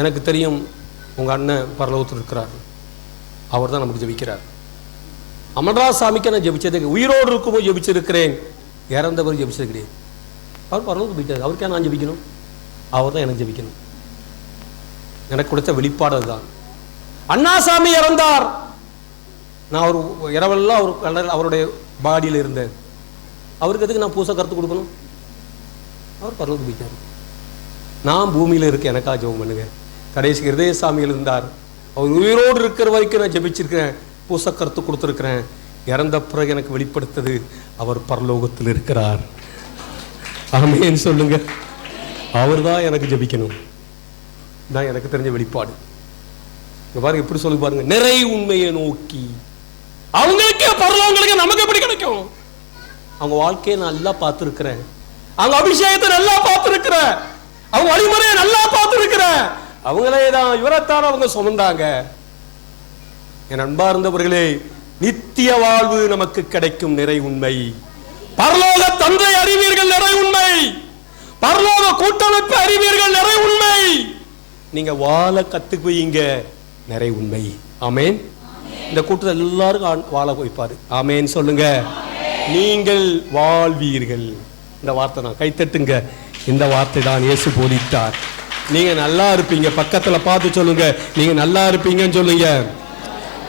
எனக்கு தெரியும் உங்க அண்ணன் பரலோகத்தில் இருக்கிறார், அவர் தான் நமக்கு ஜெபிக்கிறார். அமர்ராசாமிக்கு நான் ஜெபிச்சதே, உயிரோடு இருக்கும்போது ஜெபிச்சிருக்கிறேன், இறந்தவர் ஜெபிச்சது கிடையாது. அவர் பரலோகத்துக்கு போயிட்டார், அவருக்கே நான் ஜெபிக்கணும், அவர் தான் எனக்கு ஜெபிக்கணும். எனக்கு கொடுத்த வெளிப்பாடு அதுதான். அண்ணாசாமி இறந்தார், நான் ஒரு இரவெல்லாம் அவருடைய பாடியில் இருந்தேன். அவருக்கு எதுக்கு நான் பூசை கருத்து கொடுக்கணும்? அவர் பரலோகத்துக்கு போயிட்டார். நான் பூமியில் இருக்க, எனக்கா ஜெபம் பண்ணுங்க. கடைசி இருதயசாமி இருந்தார், அவர் உயிரோடு இருக்கிற வரைக்கும் நான் ஜெபிச்சிருக்கிறேன், பூசை கருத்து கொடுத்துருக்கிறேன். இறந்த பிறகு எனக்கு வெளிப்படுத்தது, அவர் பரலோகத்தில் இருக்கிறார். ஆமென் சொல்லுங்க. அவர் தான் எனக்கு ஜெபிக்கணும், தான் எனக்கு தெரிஞ்ச வெளிப்பாடு. பாருங்க, எப்படி சொல்லி பாருங்க, நிறை உண்மையை நோக்கி. அவங்களுக்கே பரலோகங்களுக்கு நமக்கு எப்படி கிடைக்கும்? அவங்க வாழ்க்கையை நல்லா பார்த்துருக்கிறேன், அவங்க அபிஷேகத்தை நல்லா பார்த்துருக்கிறேன், அவங்க வழிமுறையை நல்லா பார்த்துருக்கிறேன். அவங்களே தான், இவரைத்தான் அவங்க சுமந்தாங்க. என் அன்பா இருந்தவர்களே, நித்திய வாழ்வு நமக்கு கிடைக்கும் நிறை உண்மை. பரலோக தந்தை அறிவீர்கள் நிறை உண்மை. பரலோக கூட்டமைப்பு அறிவீர்கள் நிறை உண்மை. நீங்க வாழ கத்துக்குவீங்க நிறை உண்மை. ஆமேன். இந்த கூட்டத்தில் எல்லாரும் வாழ வைப்பாரு. ஆமேன் சொல்லுங்க. நீங்கள் வாழ்வீர்கள். இந்த வார்த்தை தான் கைத்தட்டுங்க. இந்த வார்த்தை தான் இயேசு போதித்தார். நீங்க நல்லா இருப்பீங்க. பக்கத்துல பார்த்து சொல்லுங்க, நீங்க நல்லா இருப்பீங்கன்னு சொல்லுங்க.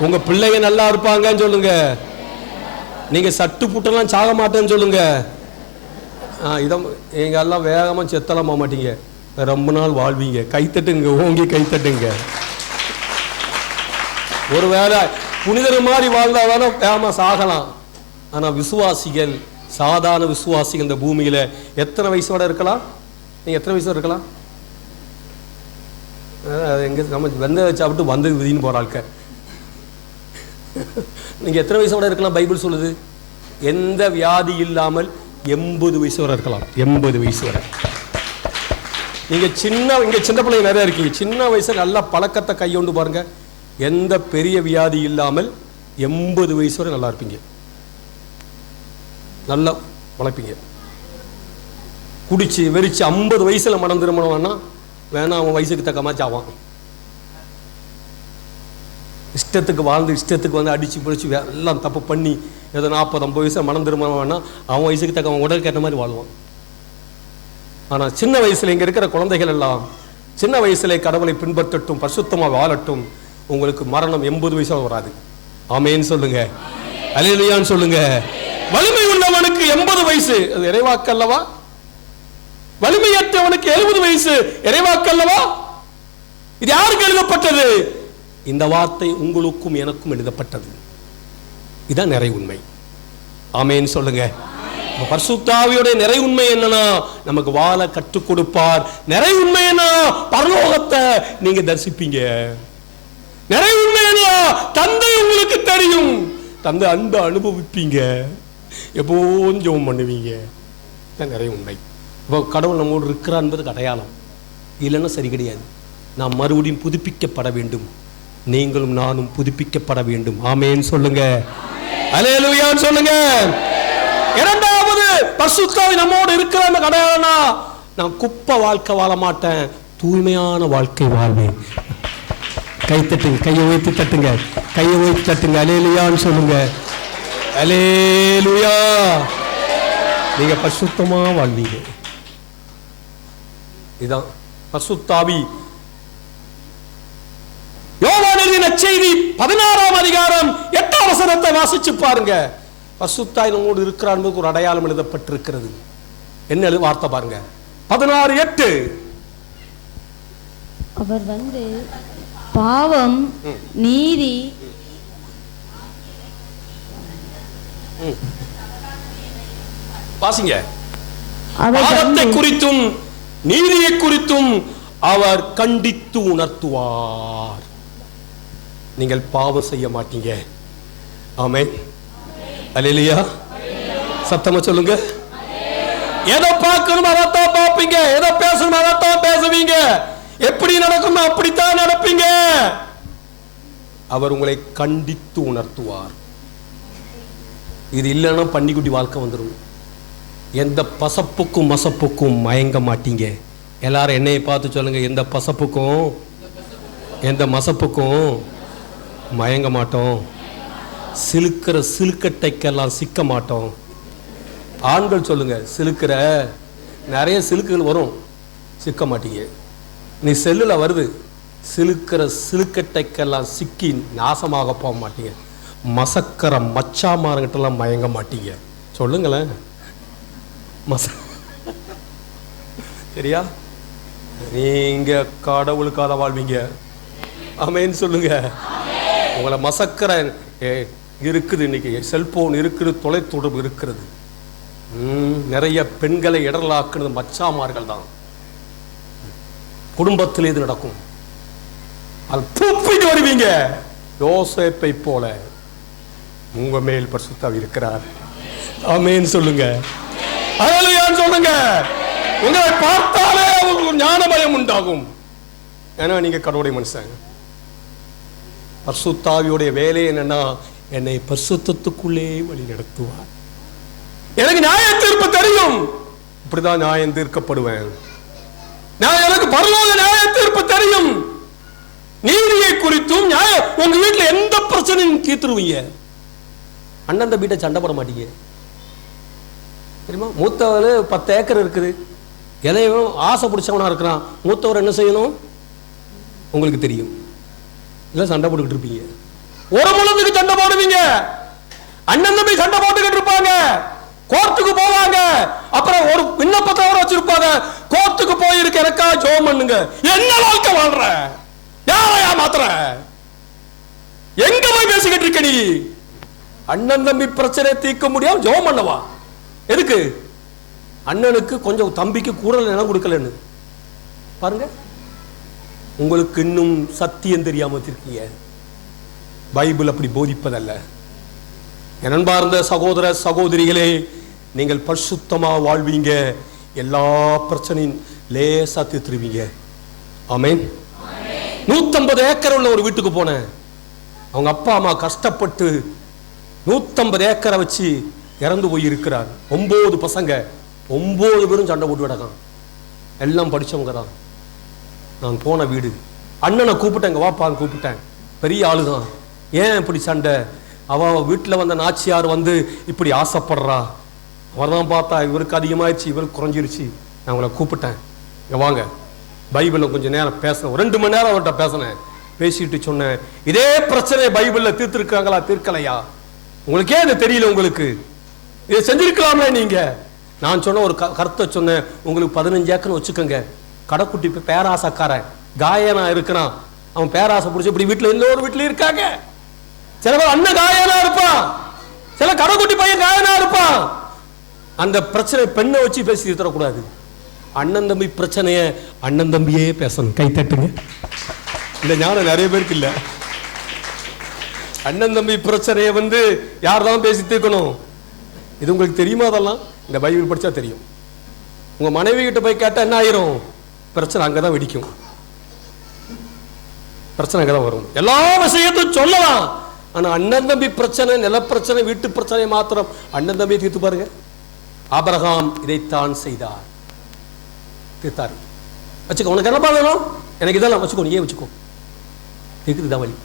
உங்க பிள்ளைங்க நல்லா இருப்பாங்கன்னு சொல்லுங்க. நீங்க சட்டு புட்டெல்லாம் சாக மாட்டேன்னு சொல்லுங்க. இதான் எங்க எல்லாம் வேகமா செத்தலாம் போக மாட்டீங்க, ரொம்ப நாள் வாழ்வீங்க. கைத்தட்டுங்க, ஓங்கி கைத்தட்டுங்க. ஒருவேளை புனிதர் மாதிரி வாழ்ந்தா வேணா வேகமா சாகலாம். ஆனா விசுவாசிகள், சாதாரண விசுவாசிகள் இந்த பூமியில எத்தனை வயசோட இருக்கலாம்? நீங்க எத்தனை வயசோட இருக்கலாம்? எங்க நம்ம வெந்த சாப்பிட்டு வந்து விதின்னு போற ஆட்கள். நீங்க எத்தனை வயசோட இருக்கலாம்? பைபிள் சொல்லுது எந்த வியாதி இல்லாமல் 80 வயசு வரை இருக்கலாம். 80 வயசு வரை. நீங்க சின்ன பிள்ளைங்க நிறைய இருக்கீங்க. சின்ன வயசுல நல்ல பழக்கத்தை கையொண்டு பாருங்க. எந்த பெரிய வியாதி இல்லாமல் 80 வயசு வரை நல்லா இருப்பீங்க, நல்லா வளர்ப்பீங்க. குடிச்சு வெறிச்சு 50 வயசுல மனம் திருமணம் வேணா அவன் வயசுக்கு தக்க மாதிரி ஆவான். இஷ்டத்துக்கு வாழ்ந்து இஷ்டத்துக்கு வந்து அடிச்சு பிடிச்சி எல்லாம் தப்பு பண்ணி ஏதோ 40-50 வயசுல மனம் திருமணம் வேணா அவன் வயசுக்கு தக்க அவன் உடலுக்கு ஏற்ற மாதிரி வாழ்வான். ஆனா சின்ன வயசுல இங்க இருக்கிற குழந்தைகள் எல்லாம் சின்ன வயசுல கடவுளை பின்பற்றட்டும், பரிசுத்தமா வாழட்டும். உங்களுக்கு மரணம் 80 வயசுல வராது. ஆமேன்னு சொல்லுங்க, அல்லேலூயான்னு சொல்லுங்க. வலிமை உள்ளவனுக்கு 80 வயசு, அது இறைவாக்கு அல்லவா? வலிமையற்றவனுக்கு 70 வயசு, இறைவாக்கு அல்லவா? இது யாருக்கு எழுதப்பட்டது? இந்த வார்த்தை உங்களுக்கும் எனக்கும் எழுதப்பட்டது. இதான் நிறை உண்மை. ஆமேன்னு சொல்லுங்க. பரிசுத்த ஆவியோட நிறை உண்மை என்னன்னா நமக்கு வாழ கற்றுக் கொடுப்பார். நிறை உண்மை என்ன? பரலோகத்தை நீங்க தரிசிப்பீங்க. நிறை உண்மை என்ன? தந்தை உங்களுக்கு தெரியும். தந்தை அன்பை அனுபவிப்பீங்க. எப்போதும் ஜெபம் பண்ணுவீங்க. நிறை உண்மை. இப்போ கடவுள் நம்மோடு இருக்கிறார் என்பதுக்கு அடையாளம். இல்லைன்னா சரி கிடையாது. நாம் மறுபடியும் புதுப்பிக்கப்பட வேண்டும். நீங்களும் நானும் புதுப்பிக்கப்பட வேண்டும். ஆமேன்னு சொல்லுங்க, அல்லேலூயான்னு சொல்லுங்க. இரண்டாவது, பரிசுத்த ஆவி நம்மோடு இருக்கிற அந்த அடையாளம்னா நான் குப்பை வாழ்க்கை வாழ மாட்டேன், தூய்மையான வாழ்க்கை வாழ்வேன். கை தட்டுங்க, கையை உயர்த்தி தட்டுங்க, கையை உயர்த்தி தட்டுங்க. அல்லேலூயான்னு சொல்லுங்க, அல்லேலூயா. நீங்க பரிசுத்தமா வாழ்வீங்க. இதான் பரிசுத்த ஆவி. யோவான் எழுதின நற்செய்தி 16ஆம் அதிகாரம் 8ஆம் வசனத்தை வாசிச்சு பாருங்க. பரிசுத்த ஆவி நம்மோடு இருக்கிறார் என்பதற்கு ஒரு அடையாளம் எழுதப்பட்டிருக்கிறது. என்ன வார்த்தை பாருங்க, 16:8. அவர் வந்து பாவம், நீதி, வாசிங்க. பாவத்தை குறித்தும் நீதியை குறித்தும் அவர் கண்டித்து உணர்த்துவார். நீங்கள் பாவம் செய்ய மாட்டீங்க. ஆமென், அல்லேலூயா. சத்தமா சொல்லுங்க. எதை பார்க்கணும் அதைத்தான் பார்ப்பீங்க, எதை பேசணும் அதைத்தான் பேசுவீங்க, எப்படி நடக்கணும் அப்படித்தான் நடப்பீங்க. அவர் உங்களை கண்டித்து உணர்த்துவார். இது இல்லைன்னா பன்னிக்குட்டி வாழ்க்கை வந்துடும். எந்த பசப்புக்கும் மசப்புக்கும் மயங்க மாட்டீங்க. எல்லாரும் என்னையை பார்த்து சொல்லுங்க, எந்த பசப்புக்கும் எந்த மசப்புக்கும் மயங்க மாட்டோம். சிலுக்கிற சிலுக்கட்டைக்கெல்லாம் சிக்க மாட்டோம். ஆண்கள் சொல்லுங்க, சிலுக்கிற நிறைய சிலுக்குகள் வரும், சிக்க மாட்டீங்க. நீ செல்லுல வருது, சிலுக்கிற சிலுக்கட்டைக்கெல்லாம் சிக்கி நாசமாக போக மாட்டீங்க. மசக்கிற மச்சாமாரங்கிட்டெல்லாம் மயங்க மாட்டீங்க. சொல்லுங்களேன், சரியா? நீங்க கடவுளுக்காக வாழ்வீங்க. ஆமென் சொல்லுங்க. உங்களை மசக்கிற இருக்குது. இன்னைக்கு செல்போன் இருக்குது, தொலைத்தொடர்பு இருக்கிறது. நிறைய பெண்களை இடரலாக்குறது மச்சாமார்கள் தான். குடும்பத்தில் இது நடக்கும். அது பூப்பிட்டு வருவீங்க. யோசேப்பை போல உங்க மேல் பரிசுத்த ஆவி இருக்கிறார். ஆமென் சொல்லுங்க, அல்லேலூயா சொல்லுங்க. உங்களை பார்த்தாலே உங்களுக்கு ஞான பயம் உண்டாகும். ஏன்னா நீங்க கடவுளுடைய மனுஷன். பரிசுத்த ஆவியோட வேலை என்னன்னா என்னை பரிசுத்தத்துக்குள்ளே வழி நடத்துவார். எனக்கு நியாய தீர்ப்பு தெரியும், இப்படிதான் நியாயம் தீர்க்கப்படுவேன். நான் எனக்கு பரலோக நியாய தீர்ப்பு தெரியும். நீதியை குறித்தும் உங்க வீட்டுல எந்த பிரச்சனையும் தீர்த்துருவீங்க. அண்ணன் தம்பிட்ட சண்டை போட மாட்டீங்க தெரியுமா? மூத்தவர் 10 ஏக்கர் இருக்குது, எதையும் ஆசை பிடிச்சவனா இருக்கிறான். மூத்தவர் என்ன செய்யணும் உங்களுக்கு தெரியும். இல்ல சண்டை போட்டுக்கிட்டு இருப்பீங்க, ஒரு முழத்துக்கு சண்டை போடுவீங்க. அண்ணன் தம்பி சண்டை போட்டுக்கிட்டு இருப்பாங்க, கோர்ட்டுக்கு போவாங்க. அப்புறம் ஒரு விண்ணப்பத்தை வச்சிருப்பாங்க, கோர்ட்டுக்கு போயிருக்க எனக்கா ஜெபம் பண்ணுங்க. என்ன வாழ்க்கை வாழ்ற? யாரையா மாத்திர? எங்க போய் பேசிக்கிட்டு இருக்க நீ? அண்ணன் தம்பி பிரச்சனை தீர்க்க முடியாம ஜெபம் பண்ணவா? எதுக்கு? அண்ணனுக்கு கொஞ்சம் தம்பிக்கு கூடல இடம் கொடுக்கலன்னு பாருங்க. உங்களுக்கு இன்னும் சத்தியம் தெரியாம இருக்கீங்க. பைபிள் அப்படி போதிப்பதல்ல. என் அன்பார்ந்த சகோதர சகோதரிகளே, நீங்கள் பரிசுத்தமா வாழ்வீங்க, எல்லா பிரச்சனையும் லேசா தீர்த்துருவீங்க. ஆமென். 150 ஏக்கர் உள்ள ஒரு வீட்டுக்கு போனேன். அவங்க அப்பா அம்மா கஷ்டப்பட்டு 150 ஏக்கரை வச்சு இறந்து போய் இருக்கிறார். 9 பசங்க, 9 பேரும் சண்டை போட்டு விடக்கான். எல்லாம் படிச்சவங்க தான். நான் போன வீடு, அண்ணனை கூப்பிட்டேன், வாப்பான்னு கூப்பிட்டேன். பெரிய ஆளுதான். ஏன் இப்படி சண்டை? அவ வீட்டில் வந்த நாச்சியார் வந்து இப்படி ஆசைப்படுறா. அவர் தான் பார்த்தா இவருக்கு அதிகமாகிடுச்சு, இவருக்கு குறைஞ்சிருச்சு. நான் உங்களை கூப்பிட்டேன், இங்க வாங்க, பைபிளில் கொஞ்சம் நேரம் பேசினேன். 2 மணி நேரம் அவர்கிட்ட பேசினேன். பேசிட்டு சொன்னேன், இதே பிரச்சனை பைபிளில் தீர்த்திருக்காங்களா தீர்க்கலையா? உங்களுக்கே அது தெரியல, உங்களுக்கு இதை செஞ்சிருக்கலாமே நீங்க. நான் சொன்ன ஒரு கருத்தை சொன்னேன், உங்களுக்கு 15 ஏக்கர் வச்சுக்கோங்க. கடைக்குட்டி பேராசக்காரன் காயனா இருக்கிறான், அவன் பேராசை பிடிச்சி இப்படி வீட்டில் எல்லோரும் வீட்டிலையும் இருக்காங்க. சில பேர் அண்ணன் காயனா இருப்பான், சில கடைக்குட்டி பையன் காயனா இருப்பான். அந்த பிரச்சனை பெண்ணை வச்சு பேசி தரக்கூடாது. அண்ணன் தம்பி பிரச்சனைய அண்ணன் தம்பியே பேசணும். கை தட்டுங்க. இந்த ஞானம் நிறைய பேருக்கு இல்ல. அண்ணன் தம்பி பிரச்சனைய வந்து யார் தான் பேசி தீர்க்கணும்? இது உங்களுக்கு தெரியுமா? அதெல்லாம் இந்த பைபிள் படிச்சா தெரியும். உங்க மனைவி கிட்ட போய் கேட்டா என்ன ஆயிரும்? பிரச்சனை அங்கதான் வெடிக்கும். பிரச்சனை அங்கதான் வரும். எல்லா விஷயத்தையும் சொல்லலாம், ஆனா அண்ணன் தம்பி பிரச்சனை, நில பிரச்சனை, வீட்டு பிரச்சனை மாத்திரம் அண்ணன் தம்பியை தீர்த்து பாருங்க. ஆபிரகாம் இதைத்தான் செய்தார், தீர்த்தார். வச்சுக்கோ, உனக்கு என்னப்பா வேணும்? எனக்கு இதெல்லாம் வச்சுக்கோ, நீயே வச்சுக்கோ, தீர்க்குதான் வழி.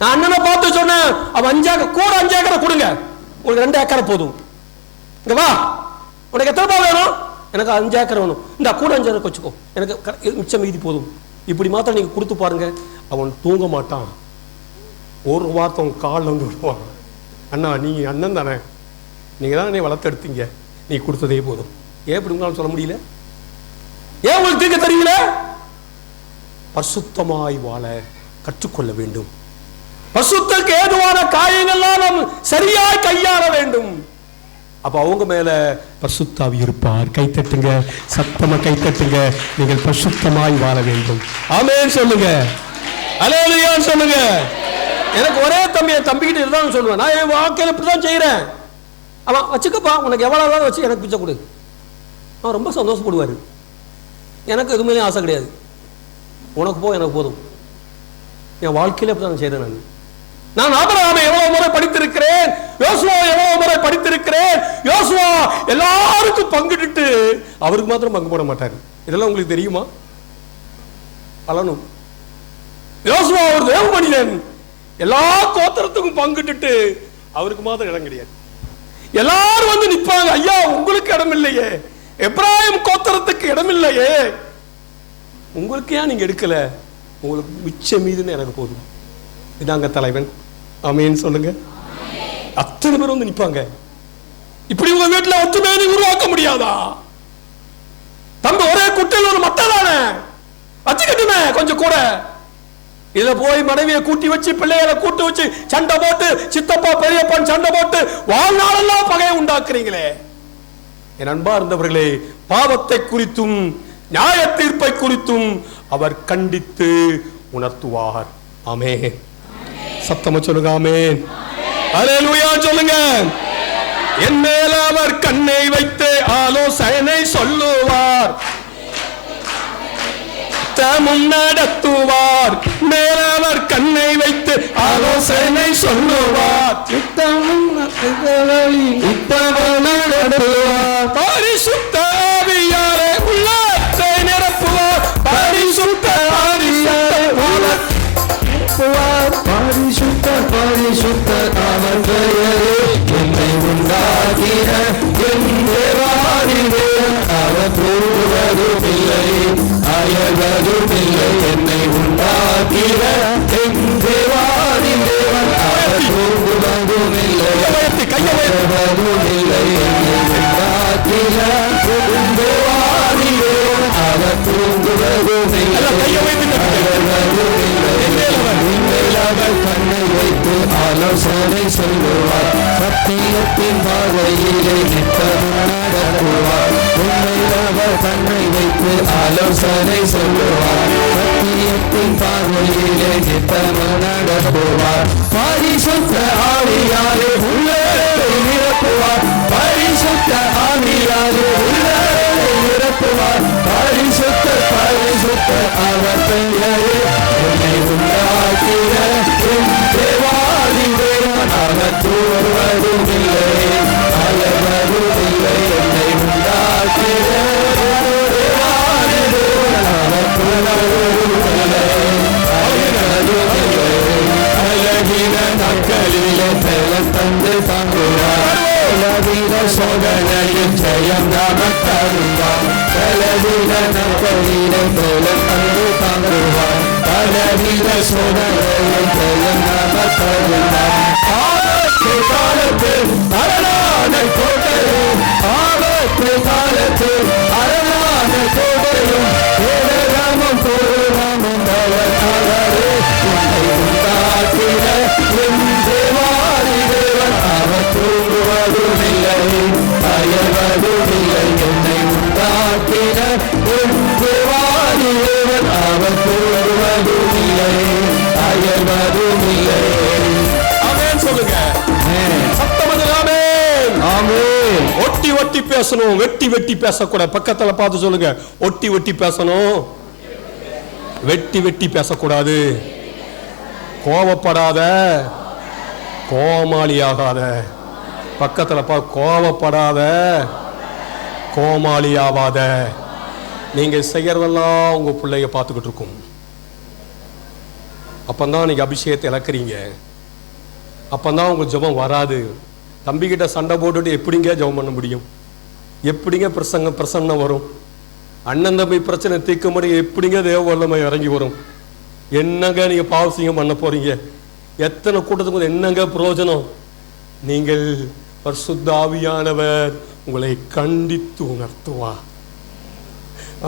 நான் அண்ணனை பார்த்து சொன்னேன், அவன் 5 ஏக்கர் கூட 5 ஏக்கரை கொடுங்க, உங்களுக்கு 2 ஏக்கரை போதும். இங்க வா, உனக்கு எத்தனை வேணும்? எனக்கு 5 ஏக்கர் வேணும். இந்த கூட 5 ஏக்கர் வச்சுக்கோ, எனக்கு மிச்சம் மீதி போதும். இப்படி மாத்திரம் நீங்க கொடுத்து பாருங்க, அவன் தூங்க மாட்டான். ஒரு வார்த்தை காலில் வந்து விடுவான். அண்ணா நீங்க அண்ணன் தானே, நீங்க தான் என்னை வளர்த்தெடுத்தீங்க, நீ கொடுத்ததே போதும். ஏன் இப்படி உங்களால் சொல்ல முடியல? ஏன் உங்களுக்கு தீர்க்க தெரியல? பரிசுத்தமாய் வாழ கற்றுக்கொள்ள வேண்டும். பரிசுத்தத்துக்கு ஏதுவான காரியங்கள்லாம் நாம் சரியாய் கையாள வேண்டும். அப்ப அவங்க மேல பரிசுத்தாவி இருப்பார். கைத்தட்டுங்க, சத்தமா கைத்தட்டுங்க. நீங்கள் பரிசுத்தமாய் வாழ வேண்டும். ஆமென் சொல்லுங்க, அல்லேலூயா சொல்லுங்க. எனக்கு ஒரே தம்பி, என் தம்பிக்கிட்ட இதுதான் சொல்லுவேன். நான் என் வாழ்க்கையில் இப்படிதான் செய்யறேன். அவன் வச்சுக்கப்பா, உனக்கு எவ்வளவு வச்சு எனக்கு பிச்சை கொடு. அவன் ரொம்ப சந்தோஷப்படுவாரு. எனக்கு எதுவுமே ஆசை கிடையாது. உனக்கு போ, எனக்கு போதும். என் வாழ்க்கையில இப்படிதான் செய்யறேன். நான் ஆபிரகாமை எவ்வளவு முறை படித்திருக்கிறேன், யோசுவா எவ்வளவு முறை படித்திருக்கிறேன். யோசுவா எல்லாருக்கும் பங்கிட்டு அவருக்கு மாத்திரம் பங்கு போட மாட்டாரு. இதெல்லாம் உங்களுக்கு தெரியுமா? பலனும் யோசுவா ஒரு தேவ மனிதன், எல்லா கோத்திரத்துக்கும் பங்கிட்டு அவருக்கு மாத்திரம் இடம் கிடையாது. எல்லாரும் வந்து நிற்பாங்க, ஐயா உங்களுக்கு இடம் இல்லையே, எப்ராஹிம் கோத்திரத்துக்கு இடம் இல்லையே, உங்களுக்கு ஏன் நீங்க எடுக்கல? உங்களுக்கு மிச்சம் மீதுன்னு எனக்கு போதும். இதாங்க தலைவன். ஆமென் சொல்லுங்க. அத்தனை பேர் வந்து நிப்பாங்க. இப்படி உங்க வீட்டுல ஒற்றுமையை உருவாக்க முடியாதா? தம்பி ஒரே குட்டையில் ஒரு மட்டை தானே, வச்சுக்கிட்டுமே கொஞ்சம் கூட. இதுல போய் மனைவியை கூட்டி வச்சு, பிள்ளைகளை கூட்டி வச்சு சண்டை போட்டு, சித்தப்பா பெரியப்பன் சண்டை போட்டு வாழ்நாளெல்லாம் பகையை உண்டாக்குறீங்களே. என் அன்பா இருந்தவர்களே, பாவத்தை குறித்தும் நியாய தீர்ப்பை குறித்தும் அவர் கண்டித்து உணர்த்துவார். ஆமென். சத்தமா சொல்லுங்க, ஆமென். அல்லேலூயா சொல்லுங்க. என் மேல அவர் கண்ணை வைத்து ஆலோசனை சொல்லுவார், தமும் நடத்துவார். மேல அவர் கண்ணை வைத்து ஆலோசனை சொல்லுவார். உத்தமன் நடத்துவார். பரிசுத்த ஆவியாரே உள்ளத்தை நிரப்புவார். பரிசுத்த ஆவியாரே நிரப்புவார். பரிசுத்த பரிசுத்த அவர் பெயரே என்னை உண்டாக்கின என் தேவாதிதே. அவர் தூங்குவதும் இல்லை அயர்வதும் இல்லை. என்னை உண்டாக்கின என் தேவாதிதேவன். அவர் தூங்குவதும் இல்லை அயர்வதும் இல்லை. என்னை உண்டாக்கின என் தேவாதிதேவன். அவர் தூங்குவதும் இல்லை அயர்வதும் இல்லை. அவர் கண்ணை வைத்து ஆலோசனை சொல்லுவார். சத்தியத்தின் பாதையிலே நித்தமும் நடத்துவார். உண்மையில் அவர் கண்ணை வைத்து ஆலோசனை சொல்லுவார். சத்தியத்தின் பாதையிலே நித்தமும் நடத்துவார். பரிசுத்த ஆவியாரே உள்ளத்தை நிரப்புவார். பரிசுத்த ஆவியாரே உள்ளத்தை நிரப்புவார். பரிசுத்த பரிசுத்த அவர் பெயரே என்னை உண்டாக்கின என் தேவாதிதேவன். அவர் தூங்குவதும் இல்லை அயர்வதும் இல்லை. என்னை உண்டாக்கின தேவாதிதேவன். அவர் தூங்குவதும் இல்லை அயர்வதும் இல்லை. அழகின நாட்களிலே பலன் தந்து தாங்குவார். பலவித சோதனையில் ஜெயம் நமக்கு தருவார். பலவித நாட்களிலே பலன் தந்து தாங்குவார். பலவித சோதனையில் ஜெயம் நமக்கு தருவார். ஆபத்து காலத்தில் அரணான கோட்டையும் ஆபத்து காலத்தில் அரணான கோட்டையும் ஏழமும் பூர்வமும் அவரே. என்னை உண்டாக்கின என் தேவாதிதேவன். அவர் தூங்குவதும் இல்லை அயர்வதும் இல்லை. என்னை உண்டாக்கின என் தேவாதிதேவன். அவர் தூங்குவதும் இல்லை அயர்வதும் இல்லை. ஆமென் சொல்லுங்க. சத்தமது ஆமென். ஆமென். ஒட்டி ஒட்டி பேசணும், வெட்டி வெட்டி பேசக்கூடாது. பக்கத்துல பார்த்து சொல்லுங்க, ஒட்டி ஒட்டி பேசணும், வெட்டி வெட்டி பேசக்கூடாது. கோபப்படாத, கோமாளியாகாத. பக்கத்துல கோபப்படாத, கோமாளியாவாத. நீங்க செய்யறதெல்லாம் உங்க பிள்ளைய பார்த்துக்கிட்டு இருக்கும். அப்பந்தான் நீங்க அபிஷேகத்தை இழக்கிறீங்க. அப்பந்தான் உங்க ஜெபம் வராது. தம்பிக்கிட்ட சண்டை போட்டுட்டு எப்படிங்க ஜெபம் பண்ண முடியும்? எப்படிங்க பிரசன்னம் வரும்? அண்ணன் தம்பி பிரச்சனை தீர்க்க முடியும் எப்படிங்க தேவ வல்லமை இறங்கி வரும்? என்னங்க நீங்க பாவசியம் பண்ண போறீங்க? எத்தனை கூட்டத்துக்கு என்னங்க பிரயோஜனம்? நீங்கள் பரிசுத்த ஆவியானவர் உங்களை கண்டித்து உணர்த்துவா.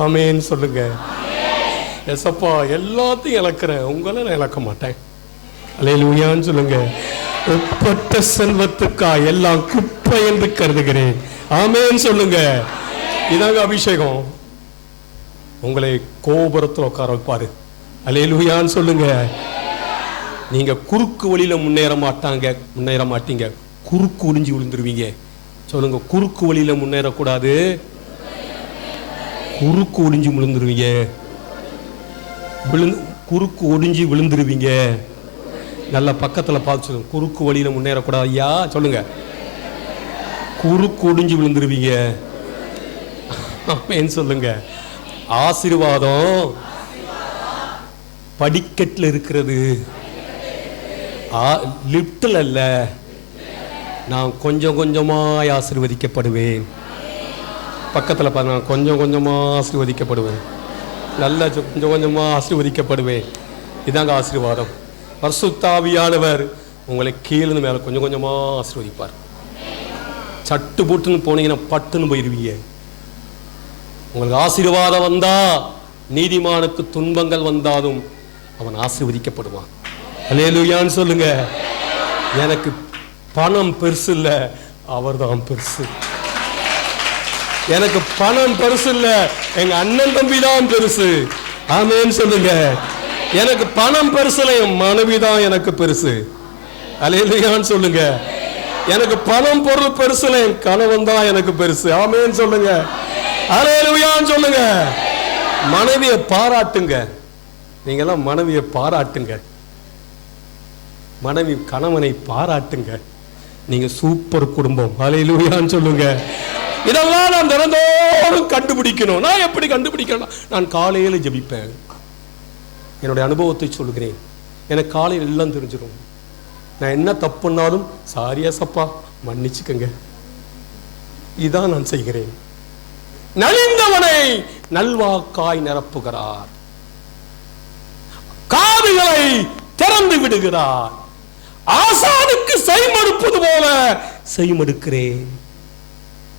ஆமென் சொல்லுங்க. எசப்பா எல்லாத்தையும் இழக்கிறேன், உங்களை நான் இழக்க மாட்டேன். அல்லேலூயான்னு சொல்லுங்க. ஒப்பற்ற செல்வத்துக்கா எல்லாம் குப்பை என்று கருதுகிறேன். ஆமென் சொல்லுங்க. இதாங்க அபிஷேகம். உங்களை கோபுரத்தில் உட்கார வைப்பாரு. அல்லேலூயான்னு சொல்லுங்க. நீங்க குறுக்கு வழியில முன்னேற மாட்டீங்க. குறுக்கு ஒளிஞ்சு விழுந்துருவீங்க. சொல்லுங்க, குறுக்கு வழியில முன்னேறக்கூடாது, குறுக்கு ஒளிஞ்சு விழுந்துருவீங்க. குறுக்கு ஒடிஞ்சு விழுந்துருவீங்க. நல்ல பக்கத்துல பார்த்து சொல்லுங்க, குறுக்கு வழியில முன்னேறக்கூடாது ஐயா. சொல்லுங்க, குறுக்கு ஒடிஞ்சு விழுந்துருவீங்க. ஆமென் சொல்லுங்க. ஆசீர்வாதம் படிக்கட்டில் இருக்கிறது, லிப்டில் அல்ல. நான் கொஞ்சம் கொஞ்சமாய் ஆசீர்வதிக்கப்படுவேன். பக்கத்துல பாருங்க, நான் கொஞ்சம் கொஞ்சமா ஆசீர்வதிக்கப்படுவேன். நல்ல கொஞ்சம் கொஞ்சமா ஆசீர்வதிக்கப்படுவேன். இதாங்க ஆசீர்வாதம். பரிசுத்த ஆவியானவர் உங்களை கீழே மேல கொஞ்சம் கொஞ்சமா ஆசீர்வதிப்பார். சட்டு போட்டுன்னு போனீங்கன்னா பட்டுன்னு போயிருவீங்க. உங்களுக்கு ஆசீர்வாதம் வந்தா, நீதிமானுக்கு துன்பங்கள் வந்தாலும் அவன் ஆசீர்வதிக்கப்படுவான். அல்லேலூயான்னு சொல்லுங்க. எனக்கு பணம் பெருசு இல்ல, அவர்தான் பெருசு. எனக்கு பணம் பெருசு இல்ல, எங்க அண்ணன் தம்பி தான் பெருசு. ஆமென் சொல்லுங்க. எனக்கு பணம் பெருசு இல்ல, என் மனைவி தான் எனக்கு பெருசு. அல்லேலூயான்னு சொல்லுங்க. எனக்கு பணம் பொருள் பெருசு இல்ல, என் கணவன் தான் எனக்கு பெருசு. ஆமென் சொல்லுங்க. அல்லேலூயான்னு சொல்லுங்க. மனைவியை பாராட்டுங்க. நீங்க எல்லாம் மனைவியை பாராட்டுங்க. மனைவி கணவனை பாராட்டுங்க. நீங்க சூப்பர் குடும்பம், ஹல்லேலூயான்னு சொல்லுங்க. இதெல்லாம் நான் தினந்தோறும் கண்டுபிடிக்கணும். நான் எப்படி கண்டுபிடிக்கணும்? நான் காலையில ஜெபிப்பேன். என்னுடைய அனுபவத்தை சொல்லுகிறேன். எனக்கு காலையில் எல்லாம் தெரிஞ்சிடும். நான் என்ன தப்புனாலும் சாரியா சப்பா மன்னிச்சுக்கங்க, இதான் நான் செய்கிறேன். நலிந்தவனை நல்வாக்காய் நிரப்புகிறார், காதுகளை திறந்து விடுகிறார். ஆசானுக்கு செய்மடுப்பது போல செய்மடுக்கிறேன்.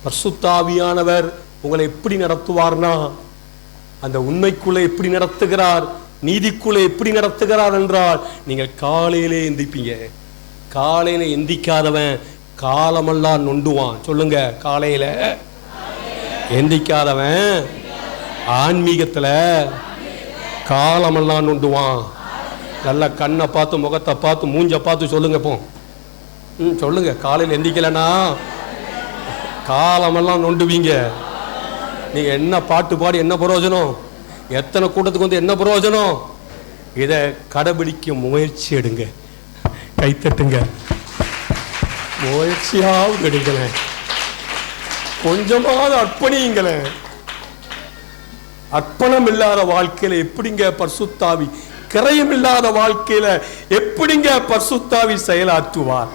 பரிசுத்த ஆவியானவர் உங்களை எப்படி நடத்துவார்னா, அந்த உண்மைக்குள்ளே எப்படி நடத்துகிறார், நீதிக்குள்ளே எப்படி நடத்துகிறார் என்றால், நீங்கள் காலையிலே எந்திப்பீங்க. காலையில எந்திக்காதவன் காலமெல்லாம் நொண்டுவான். சொல்லுங்க, காலையில எந்திக்காதவன் ஆன்மீகத்துல காலமெல்லாம் நொண்டுவான். நல்ல கண்ணை பார்த்து, முகத்தை பார்த்து, மூஞ்ச பார்த்து சொல்லுங்க. போ சொல்லுங்க. காலையில் எந்திக்கலனா காலமெல்லாம் நொண்டுவீங்க. நீங்க என்ன பாட்டு பாடி என்ன பிரயோஜனம்? எத்தனை கூட்டத்துக்கு வந்து என்ன பிரயோஜனம்? இதை கடைபிடிக்க முயற்சி எடுங்க. கைத்தட்டுங்க. முயற்சியாவது எடுங்களேன். கொஞ்சமாவது அர்ப்பணியுங்களேன். அர்ப்பணம் இல்லாத வாழ்க்கையில எப்படிங்க பரிசுத்தாவி, கிரயம் இல்லாத வாழ்க்கையில எப்படிங்க பரிசுத்தாவி செயலாற்றுவார்?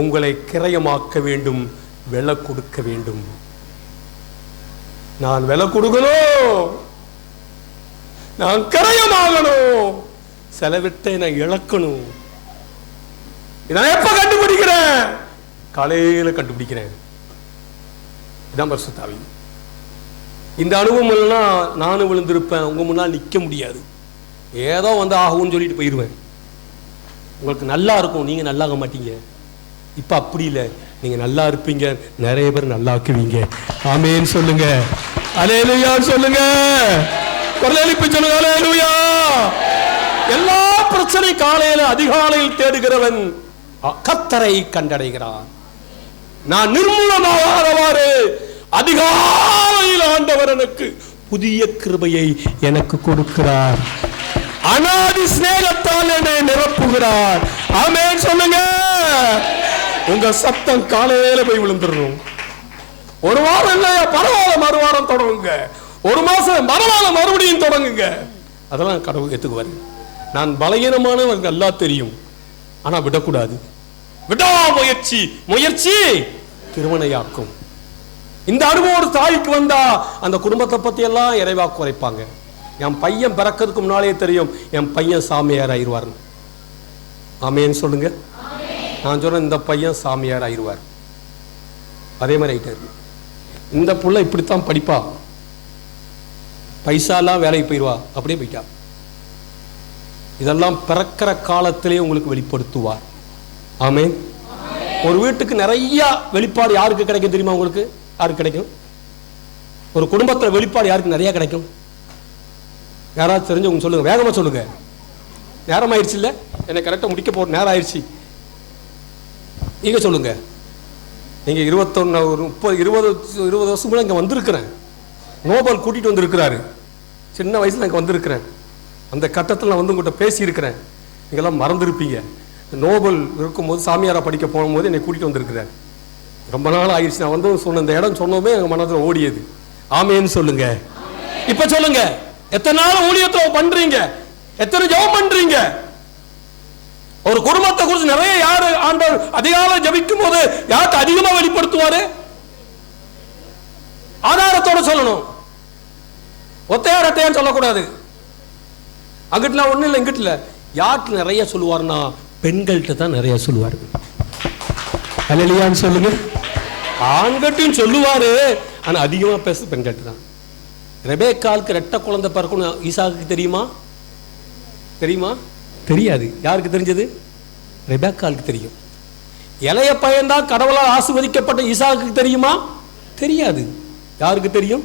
உங்களை கிரயமாக்க வேண்டும், விலை கொடுக்க வேண்டும். நான் விலை கொடுக்கணும், நான் கிரயமாகணும், செலவிட்டை நான் இழக்கணும். நான் எப்ப கண்டுபிடிக்கிறேன்? காலையில கண்டுபிடிக்கிறேன். இதான் பரிசுத்தாவி. இந்த அனுபவம் இல்லைன்னா நானும் விழுந்திருப்பேன். உங்க முன்னால் நிற்க முடியாது. ஏதோ வந்து ஆகும்னு சொல்லிட்டு போயிடுவேன். உங்களுக்கு நல்லா இருக்கும், நீங்க நல்லாக மாட்டீங்க. இப்ப அப்படி இல்லை, நீங்க நல்லா இருப்பீங்க, நிறைய பேர் நல்லாக்குவீங்க. ஆமேன்னு சொல்லுங்க, அல்லேலூயா சொல்லுங்க, கொர்நேலிப்பு சொல்லுங்க, அல்லேலூயா. எல்லா பிரச்சனை காலையில அதிகாலையில் தேடுகிறவன் கர்த்தரை கண்டடைகிறான். நான் நிர்மூலமாகாதவாறு அதிகாலையில் ஆண்டவர் எனக்கு புதிய கிருபையை எனக்கு கொடுக்கிறார். அநாதி சிநேகத்தால் என்னை நிரப்புகிறார். ஆமென் சொல்லுங்க. உங்க சத்தம் காலையில போய் விழுந்துடணும். ஒரு வாரம் இல்லையா, பரவாயில்ல, மறுவாரம் தொடங்குங்க. ஒரு மாசம் பரவாயில்ல, மறுபடியும் தொடங்குங்க. அதெல்லாம் கடவுள் ஏத்துக்குவாரு. நான் பலகீனமானவங்க எல்லாம் தெரியும், ஆனா விடக்கூடாது. விடா முயற்சி, முயற்சி திருமணையாக்கும். இந்த அனுபவம் ஒரு தாய்க்கு வந்தா அந்த குடும்பத்தை பத்தி எல்லாம் இறைவா குறைப்பாங்க. என் பையன் பிறக்கிறதுக்கு முன்னாலே தெரியும் என் பையன் சாமியார் ஆயிடுவார். ஆமேன்னு சொல்லுங்க. நான் சொல்றேன், இந்த பையன் சாமியார் ஆயிடுவார். அதே மாதிரி ஆயிட்டாரு. இந்த புள்ள இப்படித்தான் படிப்பா, பைசாலாம் வேலைக்கு போயிடுவா, அப்படியே போயிட்டா. இதெல்லாம் பிறக்கிற காலத்திலே உங்களுக்கு வெளிப்படுத்துவார். ஆமென். ஒரு வீட்டுக்கு நிறைய வெளிப்பாடு யாருக்கு கிடைக்கும் தெரியுமா? உங்களுக்கு யாருக்கு கிடைக்கும்? ஒரு குடும்பத்தில் வெளிப்பாடு யாருக்கு நிறைய கிடைக்கும்? யாராவது தெரிஞ்சவங்க சொல்லுங்க, வேகமா சொல்லுங்க. நேரம் ஆயிடுச்சு இல்ல, என்னை கரெக்டாக முடிக்க போற நேரம் ஆயிடுச்சு. நீங்க சொல்லுங்க. நீங்க 21 ஒரு 20 வருஷம் கூட இங்க வந்திருக்கிறேன். நோபல் கூட்டிட்டு வந்திருக்கிறாரு. சின்ன வயசுல இங்க வந்திருக்கிறேன். அந்த கட்டத்தில் நான் வந்து உங்கள்கிட்ட பேசியிருக்கிறேன். நீங்கெல்லாம் மறந்துருப்பீங்க. நோபல் இருக்கும்போது சாமியாரா படிக்க போகும்போது என்னை கூட்டிட்டு வந்திருக்கிறார். ரொம்ப நாள் ஆயிடுச்சு. நான் வந்து சொன்ன இந்த இடம் சொன்னோமே எங்க மனதில் ஓடியது. ஆமேன்னு சொல்லுங்க. இப்ப சொல்லுங்க, எத்தனை நாள் ஊழியத்தை பண்றீங்க? எத்தனை ஜெபம் பண்றீங்க? ஒரு குடும்பத்தை குறித்து நிறைய யாரு ஆண்டவர் அதிகாலை ஜபிக்கும் போது யாருக்கு அதிகமா வெளிப்படுத்துவாரு? ஆதாரத்தோட சொல்லணும். ஒத்தையாரத்தையான்னு சொல்லக்கூடாது. அங்கிட்டுலாம் ஒண்ணு இல்லை, இங்கிட்டு இல்லை. யாருக்கு நிறைய சொல்லுவார்னா பெண்கள்கிட்ட தான் நிறைய சொல்லுவாரு. அல்லேலூயான்னு சொல்லுங்க. ஆண்கட்டையும் சொல்லுவாரு, ஆனா அதிகமா பேச பெண்கள்கிட்ட தான். ரெபேக்காளுக்கு ரெட்டை குழந்தை பிறக்கணும் ஈசாக்கு தெரியுமா? தெரியுமா? தெரியாது. யாருக்கு தெரிஞ்சது? ரெபேக்காளுக்கு தெரியும். இளைய பையன்தான் கடவுளால் ஆசீர்வதிக்கப்பட்ட ஈசாக்கு தெரியுமா? தெரியாது. யாருக்கு தெரியும்?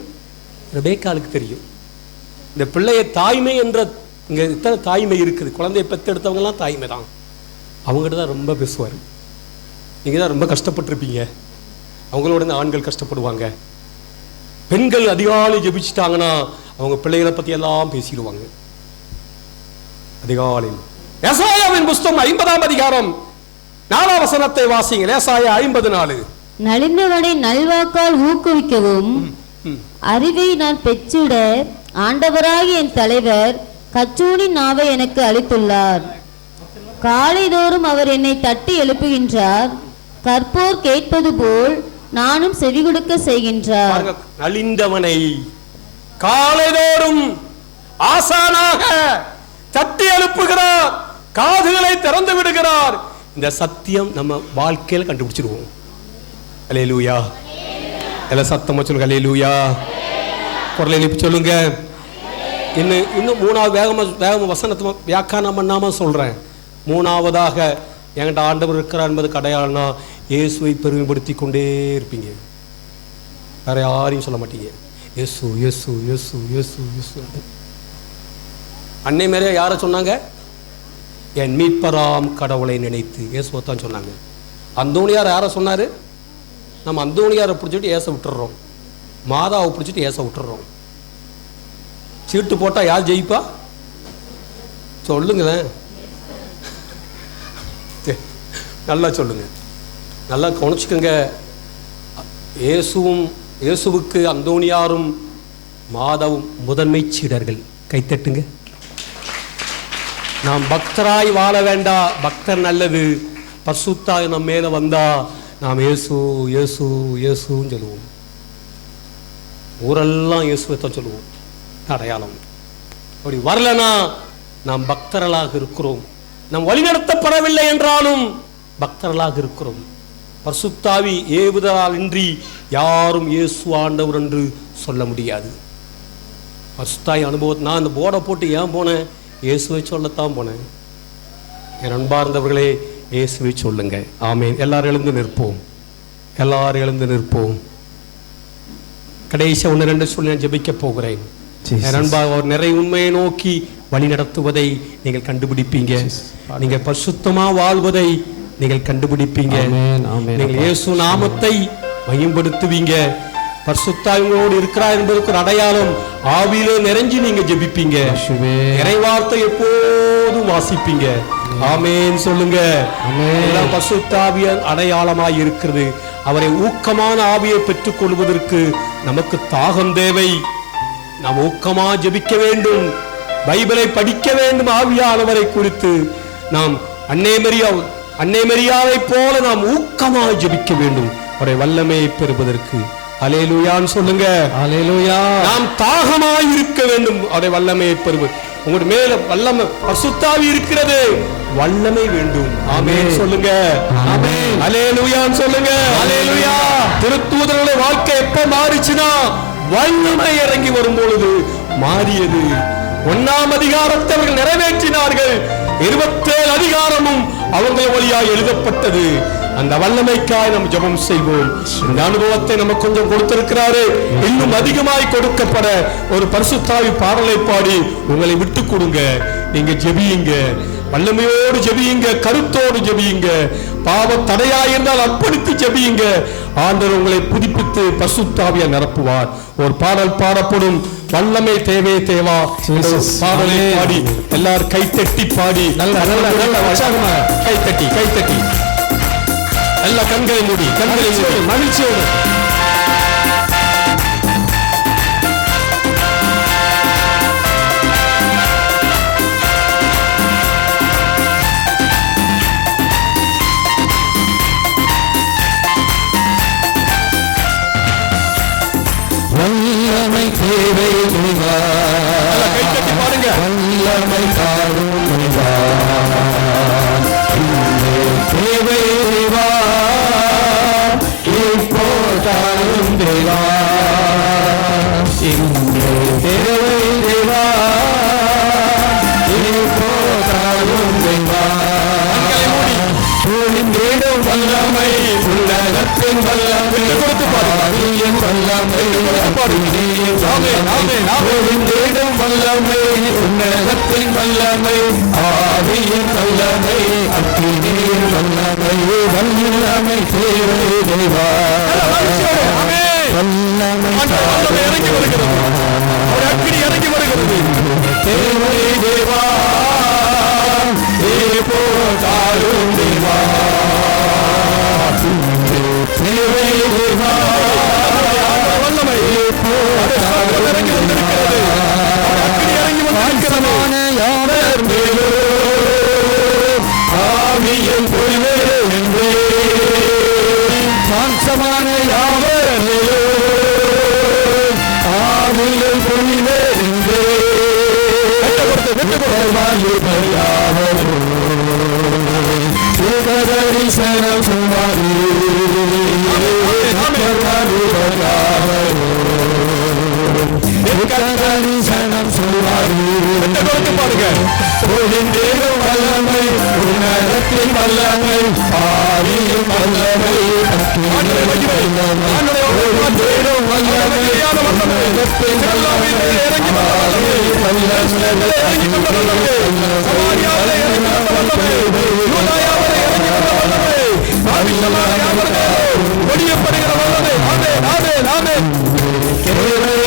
ரெபேக்காளுக்கு தெரியும். இந்த பிள்ளையை தாய்மை என்ற, இங்க இத்தனை தாய்மை இருக்குது. குழந்தையை பெற்றெடுத்தவங்க எல்லாம் தாய்மை தான். அவங்ககிட்ட தான் ரொம்ப பேசுவார். நீங்க தான் ரொம்ப கஷ்டப்பட்டிருப்பீங்க. அவங்களோட இந்த ஆண்கள் கஷ்டப்படுவாங்க. பெண்கள் அதிகாலை ஜெபிச்சிட்டாங்கன்னா அவங்க பிள்ளைகளை பத்தி எல்லாம் பேசிடுவாங்க. அதிகாலையில் ஏசாயாவின் புஸ்தகம் 50ஆம் அதிகாரம் 4ஆம் வசனத்தை வாசிங்கள். ஏசாயா 50:4. நலிந்தவனை நல்வாக்கால் ஊக்குவிக்கவும் அறிவை நான் பெற்றிட ஆண்டவராகிய என் தலைவர் கச்சூனின் நாவை எனக்கு அளித்துள்ளார். காலைதோறும் அவர் என்னை தட்டி எழுப்புகின்றார். கற்போர் கேட்பது போல் நானும் செவி கொடுக்க செய்கின்றார். நலிந்தவனை காலைதோறும் ஆசானாக தட்டி எழுப்புகிறார், காதுகளை திறந்து விடுகிறார். இந்த சத்தியம் நம்ம வாழ்க்கையில் கண்டுபிடிச்சிருவோம். அல்லேலூயா. எல்லாம் சத்தமா சொல்லுங்க. அல்லேலூயா. குரலை எழுப்பி சொல்லுங்க. இன்னும் மூணாவது வேகமா வசனத்தை வியாக்கியானம் பண்ணாம சொல்றேன். மூணாவதாக என்கிட்ட ஆண்டவர் இருக்கிறார் என்பது அடையாளம்னா இயேசுவை பெருமைப்படுத்தி கொண்டே இருப்பீங்க. வேற யாரையும் சொல்ல மாட்டீங்க. இயேசு இயேசு இயேசு இயேசு இயேசு. அன்னை மேலே யாரை சொன்னாங்க? என் மீட்பராம் கடவுளை நினைத்து இயேசுவை தான் சொன்னாங்க. அந்தோணியார் யாரை சொன்னாரு? நம்ம அந்தோணியாரை பிடிச்சிட்டு ஏச விட்டுறோம், மாதாவை பிடிச்சிட்டு ஏச விட்டுறோம். சீட்டு போட்டா யார் ஜெயிப்பா சொல்லுங்களேன். நல்லா சொல்லுங்க, நல்லா கவனிச்சுக்கோங்க. இயேசுவுக்கு அந்தோணியாரும் மாதாவும் முதன்மை சீடர்கள். கைத்தட்டுங்க. நாம் பக்தராய் வாழ வேண்டாம். பக்தர் நல்லது. பரிசுத்தாய் நம்ம மேல வந்தா நாம் இயேசு இயேசு இயேசுன்னு சொல்லுவோம். ஊரெல்லாம் இயேசுவை தான் சொல்லுவோம். அடையாளம். அப்படி வரலனா நாம் பக்தர்களாக இருக்கிறோம். நாம் வழிநடத்தப்படவில்லை என்றாலும் பக்தர்களாக இருக்கிறோம். பரிசுத்தாவி ஏவுதலால் இன்றி யாரும் இயேசு ஆண்டவர் என்று சொல்ல முடியாது. பரிசுத்தாய் அனுபவத்தை நான் இந்த போர்டை போட்டு ஏன் போனேன்? இயேசுவை சொல்லத்தான் போனேன். என் அன்பார்ந்தவர்களே, இயேசுவை சொல்லுங்க. ஆமென். எல்லாரும் எழுந்து நிற்போம். எல்லாரும் எழுந்து நிற்போம். கடைசி 1-2 சொல்லி நான் ஜெபிக்க போகிறேன். என் அன்பாக ஒரு நிறை உண்மையை நோக்கி வழி நடத்துவதை நீங்கள் கண்டுபிடிப்பீங்க. நீங்க பரிசுத்தமா வாழ்வதை நீங்கள் கண்டுபிடிப்பீங்க. நீங்கள் இயேசு நாமத்தை மகிமைப்படுத்துவீங்க. பரிசுத்தாவியோடு இருக்கிறார் என்பதற்கு ஒரு அடையாளம். ஆவியிலே நிறைஞ்சு நீங்க ஜெபிப்பீங்க. இறைவார்த்தை எப்போதும் வாசிப்பீங்க. ஆமென் சொல்லுங்க. பரிசுத்தாவிய அடையாளமாய் இருக்கிறது. அவரை ஊக்கமான ஆவியை பெற்றுக் கொள்வதற்கு நமக்கு தாகம் தேவை. நாம் ஊக்கமா ஜெபிக்க வேண்டும். பைபிளை படிக்க வேண்டும். ஆவியானவரை குறித்து நாம் அன்னை மரியாதை போல நாம் ஊக்கமா ஜெபிக்க வேண்டும். அவருடைய வல்லமையை பெறுவதற்கு. அல்லேலூயான்னு சொல்லுங்க. அல்லேலூயா. நாம் தாகமாய் இருக்க வேண்டும். அவருடைய வல்லமையை பெறுவது. உங்களுடைய மேல வல்லமை பரிசுத்தாவி இருக்கிறது. வல்லமை வேண்டும். ஆமென் சொல்லுங்க. ஆமென். அல்லேலூயான்னு சொல்லுங்க. அல்லேலூயா. திருத்தூதர்களுடைய வாழ்க்கை எப்ப மாறிச்சுனா வல்லமை இறங்கி வரும் பொழுது மாறியது. 1ஆம் அதிகாரத்தை அவர்கள் நிறைவேற்றினார்கள். 27 அதிகாரமும் அவர்கள் வழியாக எழுதப்பட்டது. அந்த வல்லமைக்காய் நாம் ஜெபம் செய்வோம். இந்த அனுபவத்தை நமக்கு கொஞ்சம் கொடுத்திருக்கிறாரு. இன்னும் அதிகமாய் கொடுக்கப்பட ஒரு பரிசுத்தாவி பாடலை பாடி உங்களை விட்டு கொடுங்க. நீங்க ஜெபியுங்க. வல்லமையோடு ஜெபியுங்க. கருத்தோடு ஜெபியுங்க. பாவ தடையாயிருந்தால் அர்ப்பணித்து ஜெபியுங்க. ஆண்டவர் உங்களை புதுப்பித்து பரிசுத்தாவியா நிரப்புவார். ஒரு பாடல் பாடப்படும். வல்லமை தேவே தேவா பாடலை பாடி எல்லாரும் கைத்தட்டி பாடி கைத்தட்டி எல்லா கண்களை மூடி மகிழ்ச்சியோடு வல்லமை தேவை தேவா. கைத்தட்டி பாருங்க. வல்லமை காடும் தேவா. தேவை தேவா. இப்போ தாழும் தேவா. இங்கே தேவை தேவா. இப்போ தாழும் தேவா. ஒளிந்திடும் வல்லமை உலகத்தின் வல்லமை கொடுத்து பாருங்க. வல்லமை ஒளிந்திடும் வல்லமை உலகத்தின் வல்லமை ஆவியின் வல்லமை அக்கினியின் வல்லமை வல்லமை தேவை தேவா. வல்லமை இறங்கி வருகிறது. அக்கினி இறங்கி வருகிறது. தேவை தேவா. இறங்கி வந்திருக்கிறது. அக்கினி இறங்கி வந்திருக்கிறது. யாவர் மேலும் ஆவியில் பொழிவே என்று மாம்சமான யாவர் மேலும் ஆவியில் பொழிவே என்று தரிசனம் சுமாரி தரிசனம் சுமாரி பாருங்க. ஒளிந்தேடும் வல்லமை உன்னதத்தின் வல்லமை ஆவியின் வல்லமை ஒளிந்தேடும் வல்லமை உன்னதத்தின் வல்லமை ஒழியப்படுகிற வல்லமை. ஆமென், ஆமென், ஆமென். வல்லமை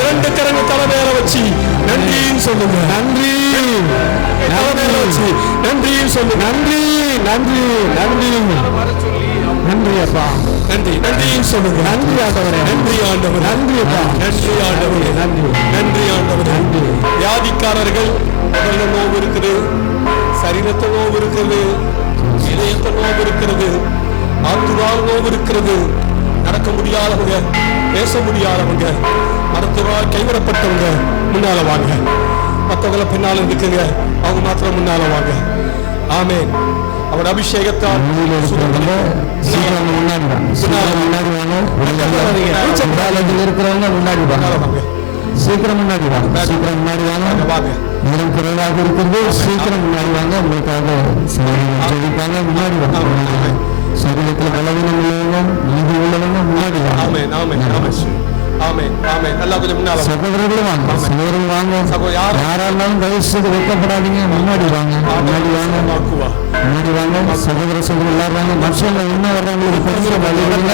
இரண்டு கரங்கள் தலைமையில வச்சு நன்றின்னு சொல்லுங்க. நன்றி தலைமையில வச்சு நன்றின்னு சொல்லுங்க. நன்றி நன்றி நன்றி நன்றி அப்பா. நன்றி நன்றின்னு சொல்லுங்க. நன்றி ஆண்டவரே. நன்றி ஆண்டவரே. நன்றி அப்பா. நன்றி ஆண்டவரே. நன்றி நன்றி ஆண்டவரே. நன்றி. வியாதிக்காரர்கள் உடல்ல நோவு இருக்குது, சரீரத்தை நோவு இருக்கிறது, இதயத்தை நோவு இருக்கிறது, ஆத்துவால் நோவு இருக்கிறது, நடக்க முடியாதவங்க, பேச முடியாதவங்க, மருத்துவரால் கைவிடப்பட்டவங்க முன்னால வாங்க. மற்றவங்களை பின்னால இருக்குங்க, அவங்க மாத்திரம் முன்னால வாங்க. ஆமென். அவர் அபிஷேகத்தால் இருக்கிறவங்க முன்னாடி வாங்க. சீக்கிரம் முன்னாடி வாங்க. சீக்கிரம் முன்னாடி வாங்க. வாங்க. நேரம் குறைவாக இருக்கிறது. சீக்கிரம் முன்னாடி வாங்க. உங்களுக்காக ஜெபிப்பாங்க. முன்னாடி வாங்க. சரீரத்தில் பலவீனம் உள்ளவங்க, நீதி உள்ளவங்க முன்னாடி வாங்க. ஆமென் ஆமென் ஆமென் ஆமென் ஆமென். நல்லா கொஞ்சம் முன்னால வாங்க. சகோதரர்களும் வாங்க. சகோதரரும் வாங்க. யாராலும் தயவு செய்து வைக்கப்படாதீங்க. முன்னாடி வாங்க. முன்னாடி வாங்க. முன்னாடி வாங்க. சகோதர சகோதரர் எல்லாரும் வாங்க. மனுஷங்க என்ன வர்றவங்களுக்கு கொஞ்சம் வழிவிடுங்க.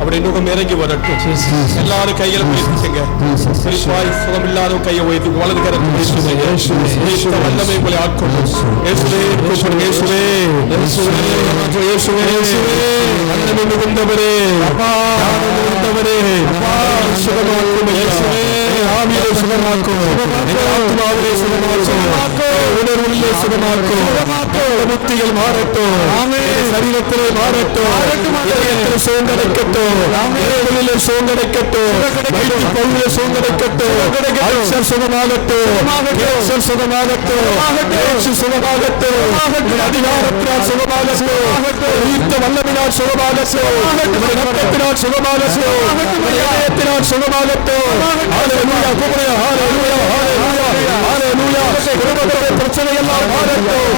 அப்படி இன்னும் இறங்கி வரட்டும். எல்லாரும் கையில உயர்த்திங்க. சுகம் இல்லாத கையை உயர்த்தி வலது கரத்தை வல்லமை உங்களை ஆட்கொள்ளும். வல்லமை மிகுந்தவரே, மிகுந்தவரே, சுகமாக்கும் ஆவியை சுகமாக்கும், ஆத்மாவிலே சுகமாக்கும், உணர்வுள்ளே சுகமாக்கும், புத்திகள் மாறட்டும், சரீரத்திலே மாறட்டும், இதயத்திலே சோர்ந்தடைக்கட்டும், இரவுகளிலே சோர்ந்தடைக்கட்டும், வயிற்று பகுதியிலே சோர்ந்தடைக்கட்டும், அல்சர் சுகமாகட்டும், கேன்சர் சுகமாகட்டும், சுகமாகட்டும், அதிகாரத்தினால் சுகமாகட்டும், உயிர்த்த வல்லமினால் சுகமாகட்டும், ரத்தத்தினால் சுகமாகட்டும், இதயத்தினால் சுகமாகட்டும். ஹல்லேலூயா. கூப்பிடு. ஹல்லேலூயா. ஹல்லேலூயா. ஹல்லேலூயா. குடும்பத்திலே பிரச்சனை எல்லாம் மாறட்டும்.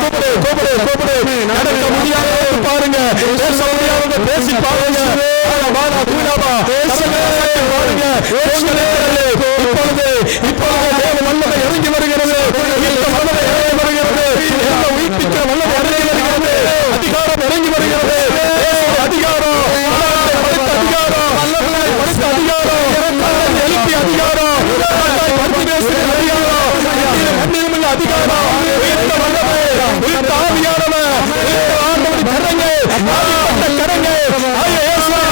கூப்பிடு கூப்பிடு கூப்பிடு. நடக்க முடியாதவங்க பாருங்க, பேச முடியாதவங்க பேசி பாருங்க. இப்பொழுது வல்லமை இறங்கி வருகிறது. வல்லமை இறங்கி வருகிறது. உயிர்ப்பிக்கிற வல்லமை இறங்கி வருகிறது. அதிகாரம் இறங்கி வருகிறது. அதிகாரம் அதிகாரம் அதிகாரம் எழுப்பி அதிகாரம் அதிகாரம் உயர்த்த வல்லமை உயர்த்த ஆவியானவர் கரங்கே கரங்கே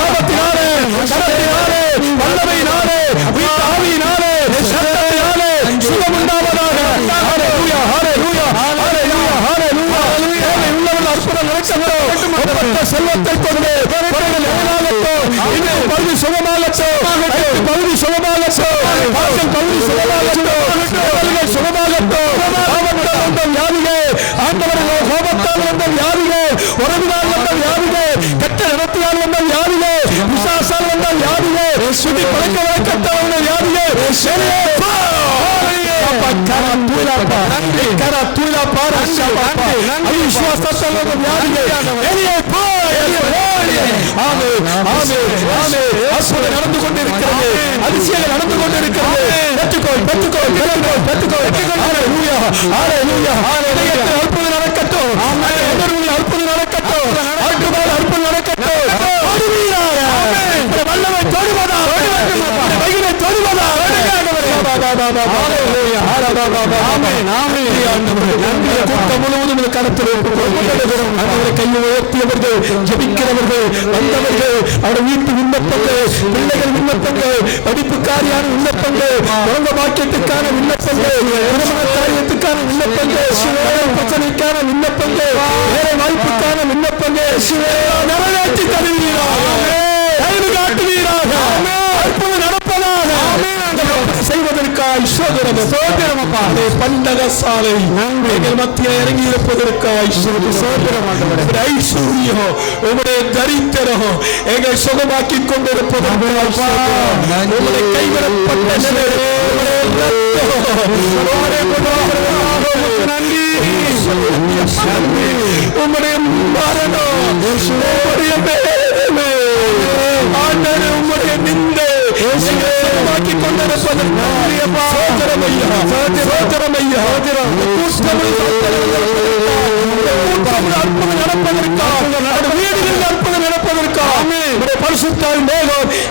ஆபத்தினாலே கரத்தினாலே வல்லமையினாலே உயர்த்த ஆவியினாலே சத்தத்தினாலே சுகம் உண்டாவதாக. ஹல்லேலூயா. ஹல்லேலூயா. ஹல்லேலூயா. ஹல்லேலூயா. உள்ளவர்கள் அற்புதம் நடக்கட்டும். செல்வத்தை கொண்டு பகுதி சுகமாகட்டும், பகுதி சுகமாகட்டும், பகுதி சுகமாகட்டும், சுகமாகட்டும். ஆண்டவர்கள் கோபத்தால் வந்த வியாதிகள், உறவினால் வந்த வியாதிகள், கெட்ட இடத்தினால் வந்த வியாதிகள், விசாசால் வந்த சுடி பழக்க வழக்கத்தவன வியாதியே வெளியே போ. நடந்து கொண்டிருக்கிறது, அதிசயங்கள் நடந்து கொண்டிருக்கிறது. பெற்றுக்கொள் பெற்றுக்கொள் பெற்றுக்கொள் பெற்றுக்கொள். அற்புதம் நடக்கட்டும், அற்புதம் நடக்கட்டும், அற்புதம் நடக்கட்டும். வல்லமை தொடுவதா, வகிமை தொடுவதா. கூட்டம் முழுவதும் கருத்தில் கையை உயர்த்தியவர்கள், ஜபிக்கிறவர்கள், வந்தவர்கள், அவருடைய வீட்டு விண்ணப்பங்கள், பிள்ளைகள் விண்ணப்பங்கள், படிப்புக்காரியான விண்ணப்பங்கள், குழந்தை பாக்கியத்துக்கான விண்ணப்பங்கள், திருமண காரியத்துக்கான விண்ணப்பங்கள், பிரச்சனைக்கான விண்ணப்பங்கள், வேலை வாய்ப்புக்கான விண்ணப்பங்கள் நிறைவேற்றி தருவீராக, காட்டுவீராக, அற்புதம் நடப்பதாக செய்வதற்காய் பண்டக சாலை எங்கள் மத்தியில் இறங்கி இருப்பதற்காய் ஐஸ்வர்யம், உங்களுடைய தரித்திரம் எங்கள் சுகமாக்கி கொண்டிருப்பதற்காய், உங்களுடைய கைவிடப்பட்ட நன்றி, உங்களுடைய மரணம், உங்களுடைய வேதனை, ஆண்டவரே உங்களுடைய நிந்தை சுகமாக்கி கொண்டிருப்பதற்காக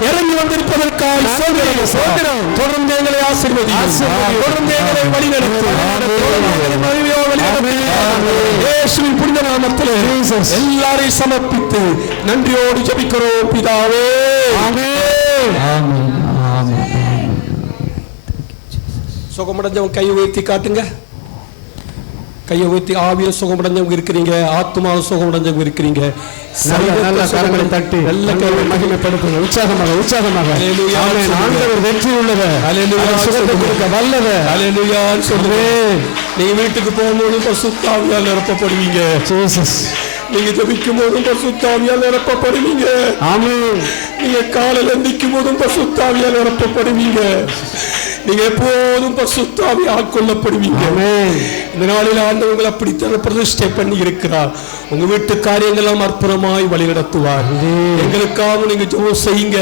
இறங்கி வந்திருப்பதற்காக தொடர்ந்து எங்களை ஆசீர்வதி, தொடர்ந்து எங்களை வழிநடத்தி புனித நாமத்தில் எல்லாரையும் சமர்ப்பித்து நன்றியோடு ஜெபிக்கிறோம் பிதாவே. சுகமடைஞ்சவங்க கையை உயர்த்தி காட்டுங்க. கையை உயர்த்தி ஆவியில சுகமடைஞ்சவங்க இருக்கிறீங்க, ஆத்மாவை சுகமடைஞ்சவங்க இருக்கிறீங்க. கரங்களை தட்டி நல்ல கையை மகிமைப்படுத்துங்க. உற்சாகமாக உற்சாகமாக ஆண்டவர் வெற்றி உள்ளவர், சுகத்தை கொடுக்க வல்லவர். ஹல்லேலூயா சொல்றேன். நீங்க வீட்டுக்கு போகும்போது பரிசுத்த ஆவியால் நிரப்பப்படுவீங்க. நீங்க ஜெபிக்கும் போதும் பரிசுத்த ஆவியால் நிரப்பப்படுவீங்க. ஆமென். நீங்க காலையில் எந்திக்கும் போதும் பரிசுத்த ஆவியால் நிரப்பப்படுவீங்க. நீங்க எப்போதும் பரிசுத்த ஆவியால் ஆட்கொள்ளப்படுவீங்க. இந்த நாளில் ஆண்டவர்கள் அப்படித்தான் பிரதிஷ்டை பண்ணி இருக்கிறார். உங்க வீட்டு காரியங்களும் அற்புதமாய் வழி நடத்துவார். எங்களுக்காக நீங்க ஜெபம் செய்யுங்க.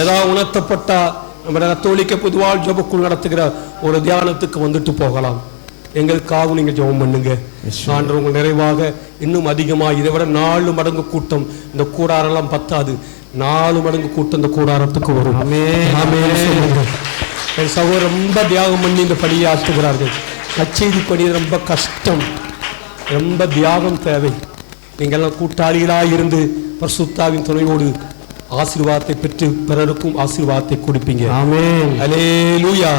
ஏதாவது உணர்த்தப்பட்டா நம்ம கத்தோலிக்க பொதுவாக ஜெபக்குள் நடத்துகிற ஒரு தியானத்துக்கு வந்துட்டு போகலாம். எங்களுக்காக நீங்க ஜெபம் பண்ணுங்க. ஆண்டவர் உங்கள் நிறைவாக இன்னும் அதிகமாக இதை விட 4 மடங்கு கூட்டம், இந்த கூடாரெல்லாம் பத்தாது, 4 மடங்கு கூட்டம் இந்த கூடாரத்துக்கு வரும். என் சகோதரர் ரொம்ப தியாகம் பண்ணி இந்த பணியை ஆற்றுகிறார்கள். நற்செய்தி பணி ரொம்ப கஷ்டம், ரொம்ப தியாகம் தேவை. நீங்கள்லாம் கூட்டாளிகளாக இருந்து பரிசுத்தாவின் துணையோடு ஆசீர்வாதத்தை பெற்று பிறருக்கும் ஆசீர்வாதத்தை கொடுப்பீங்க. ஆமென். ஹல்லேலூயா.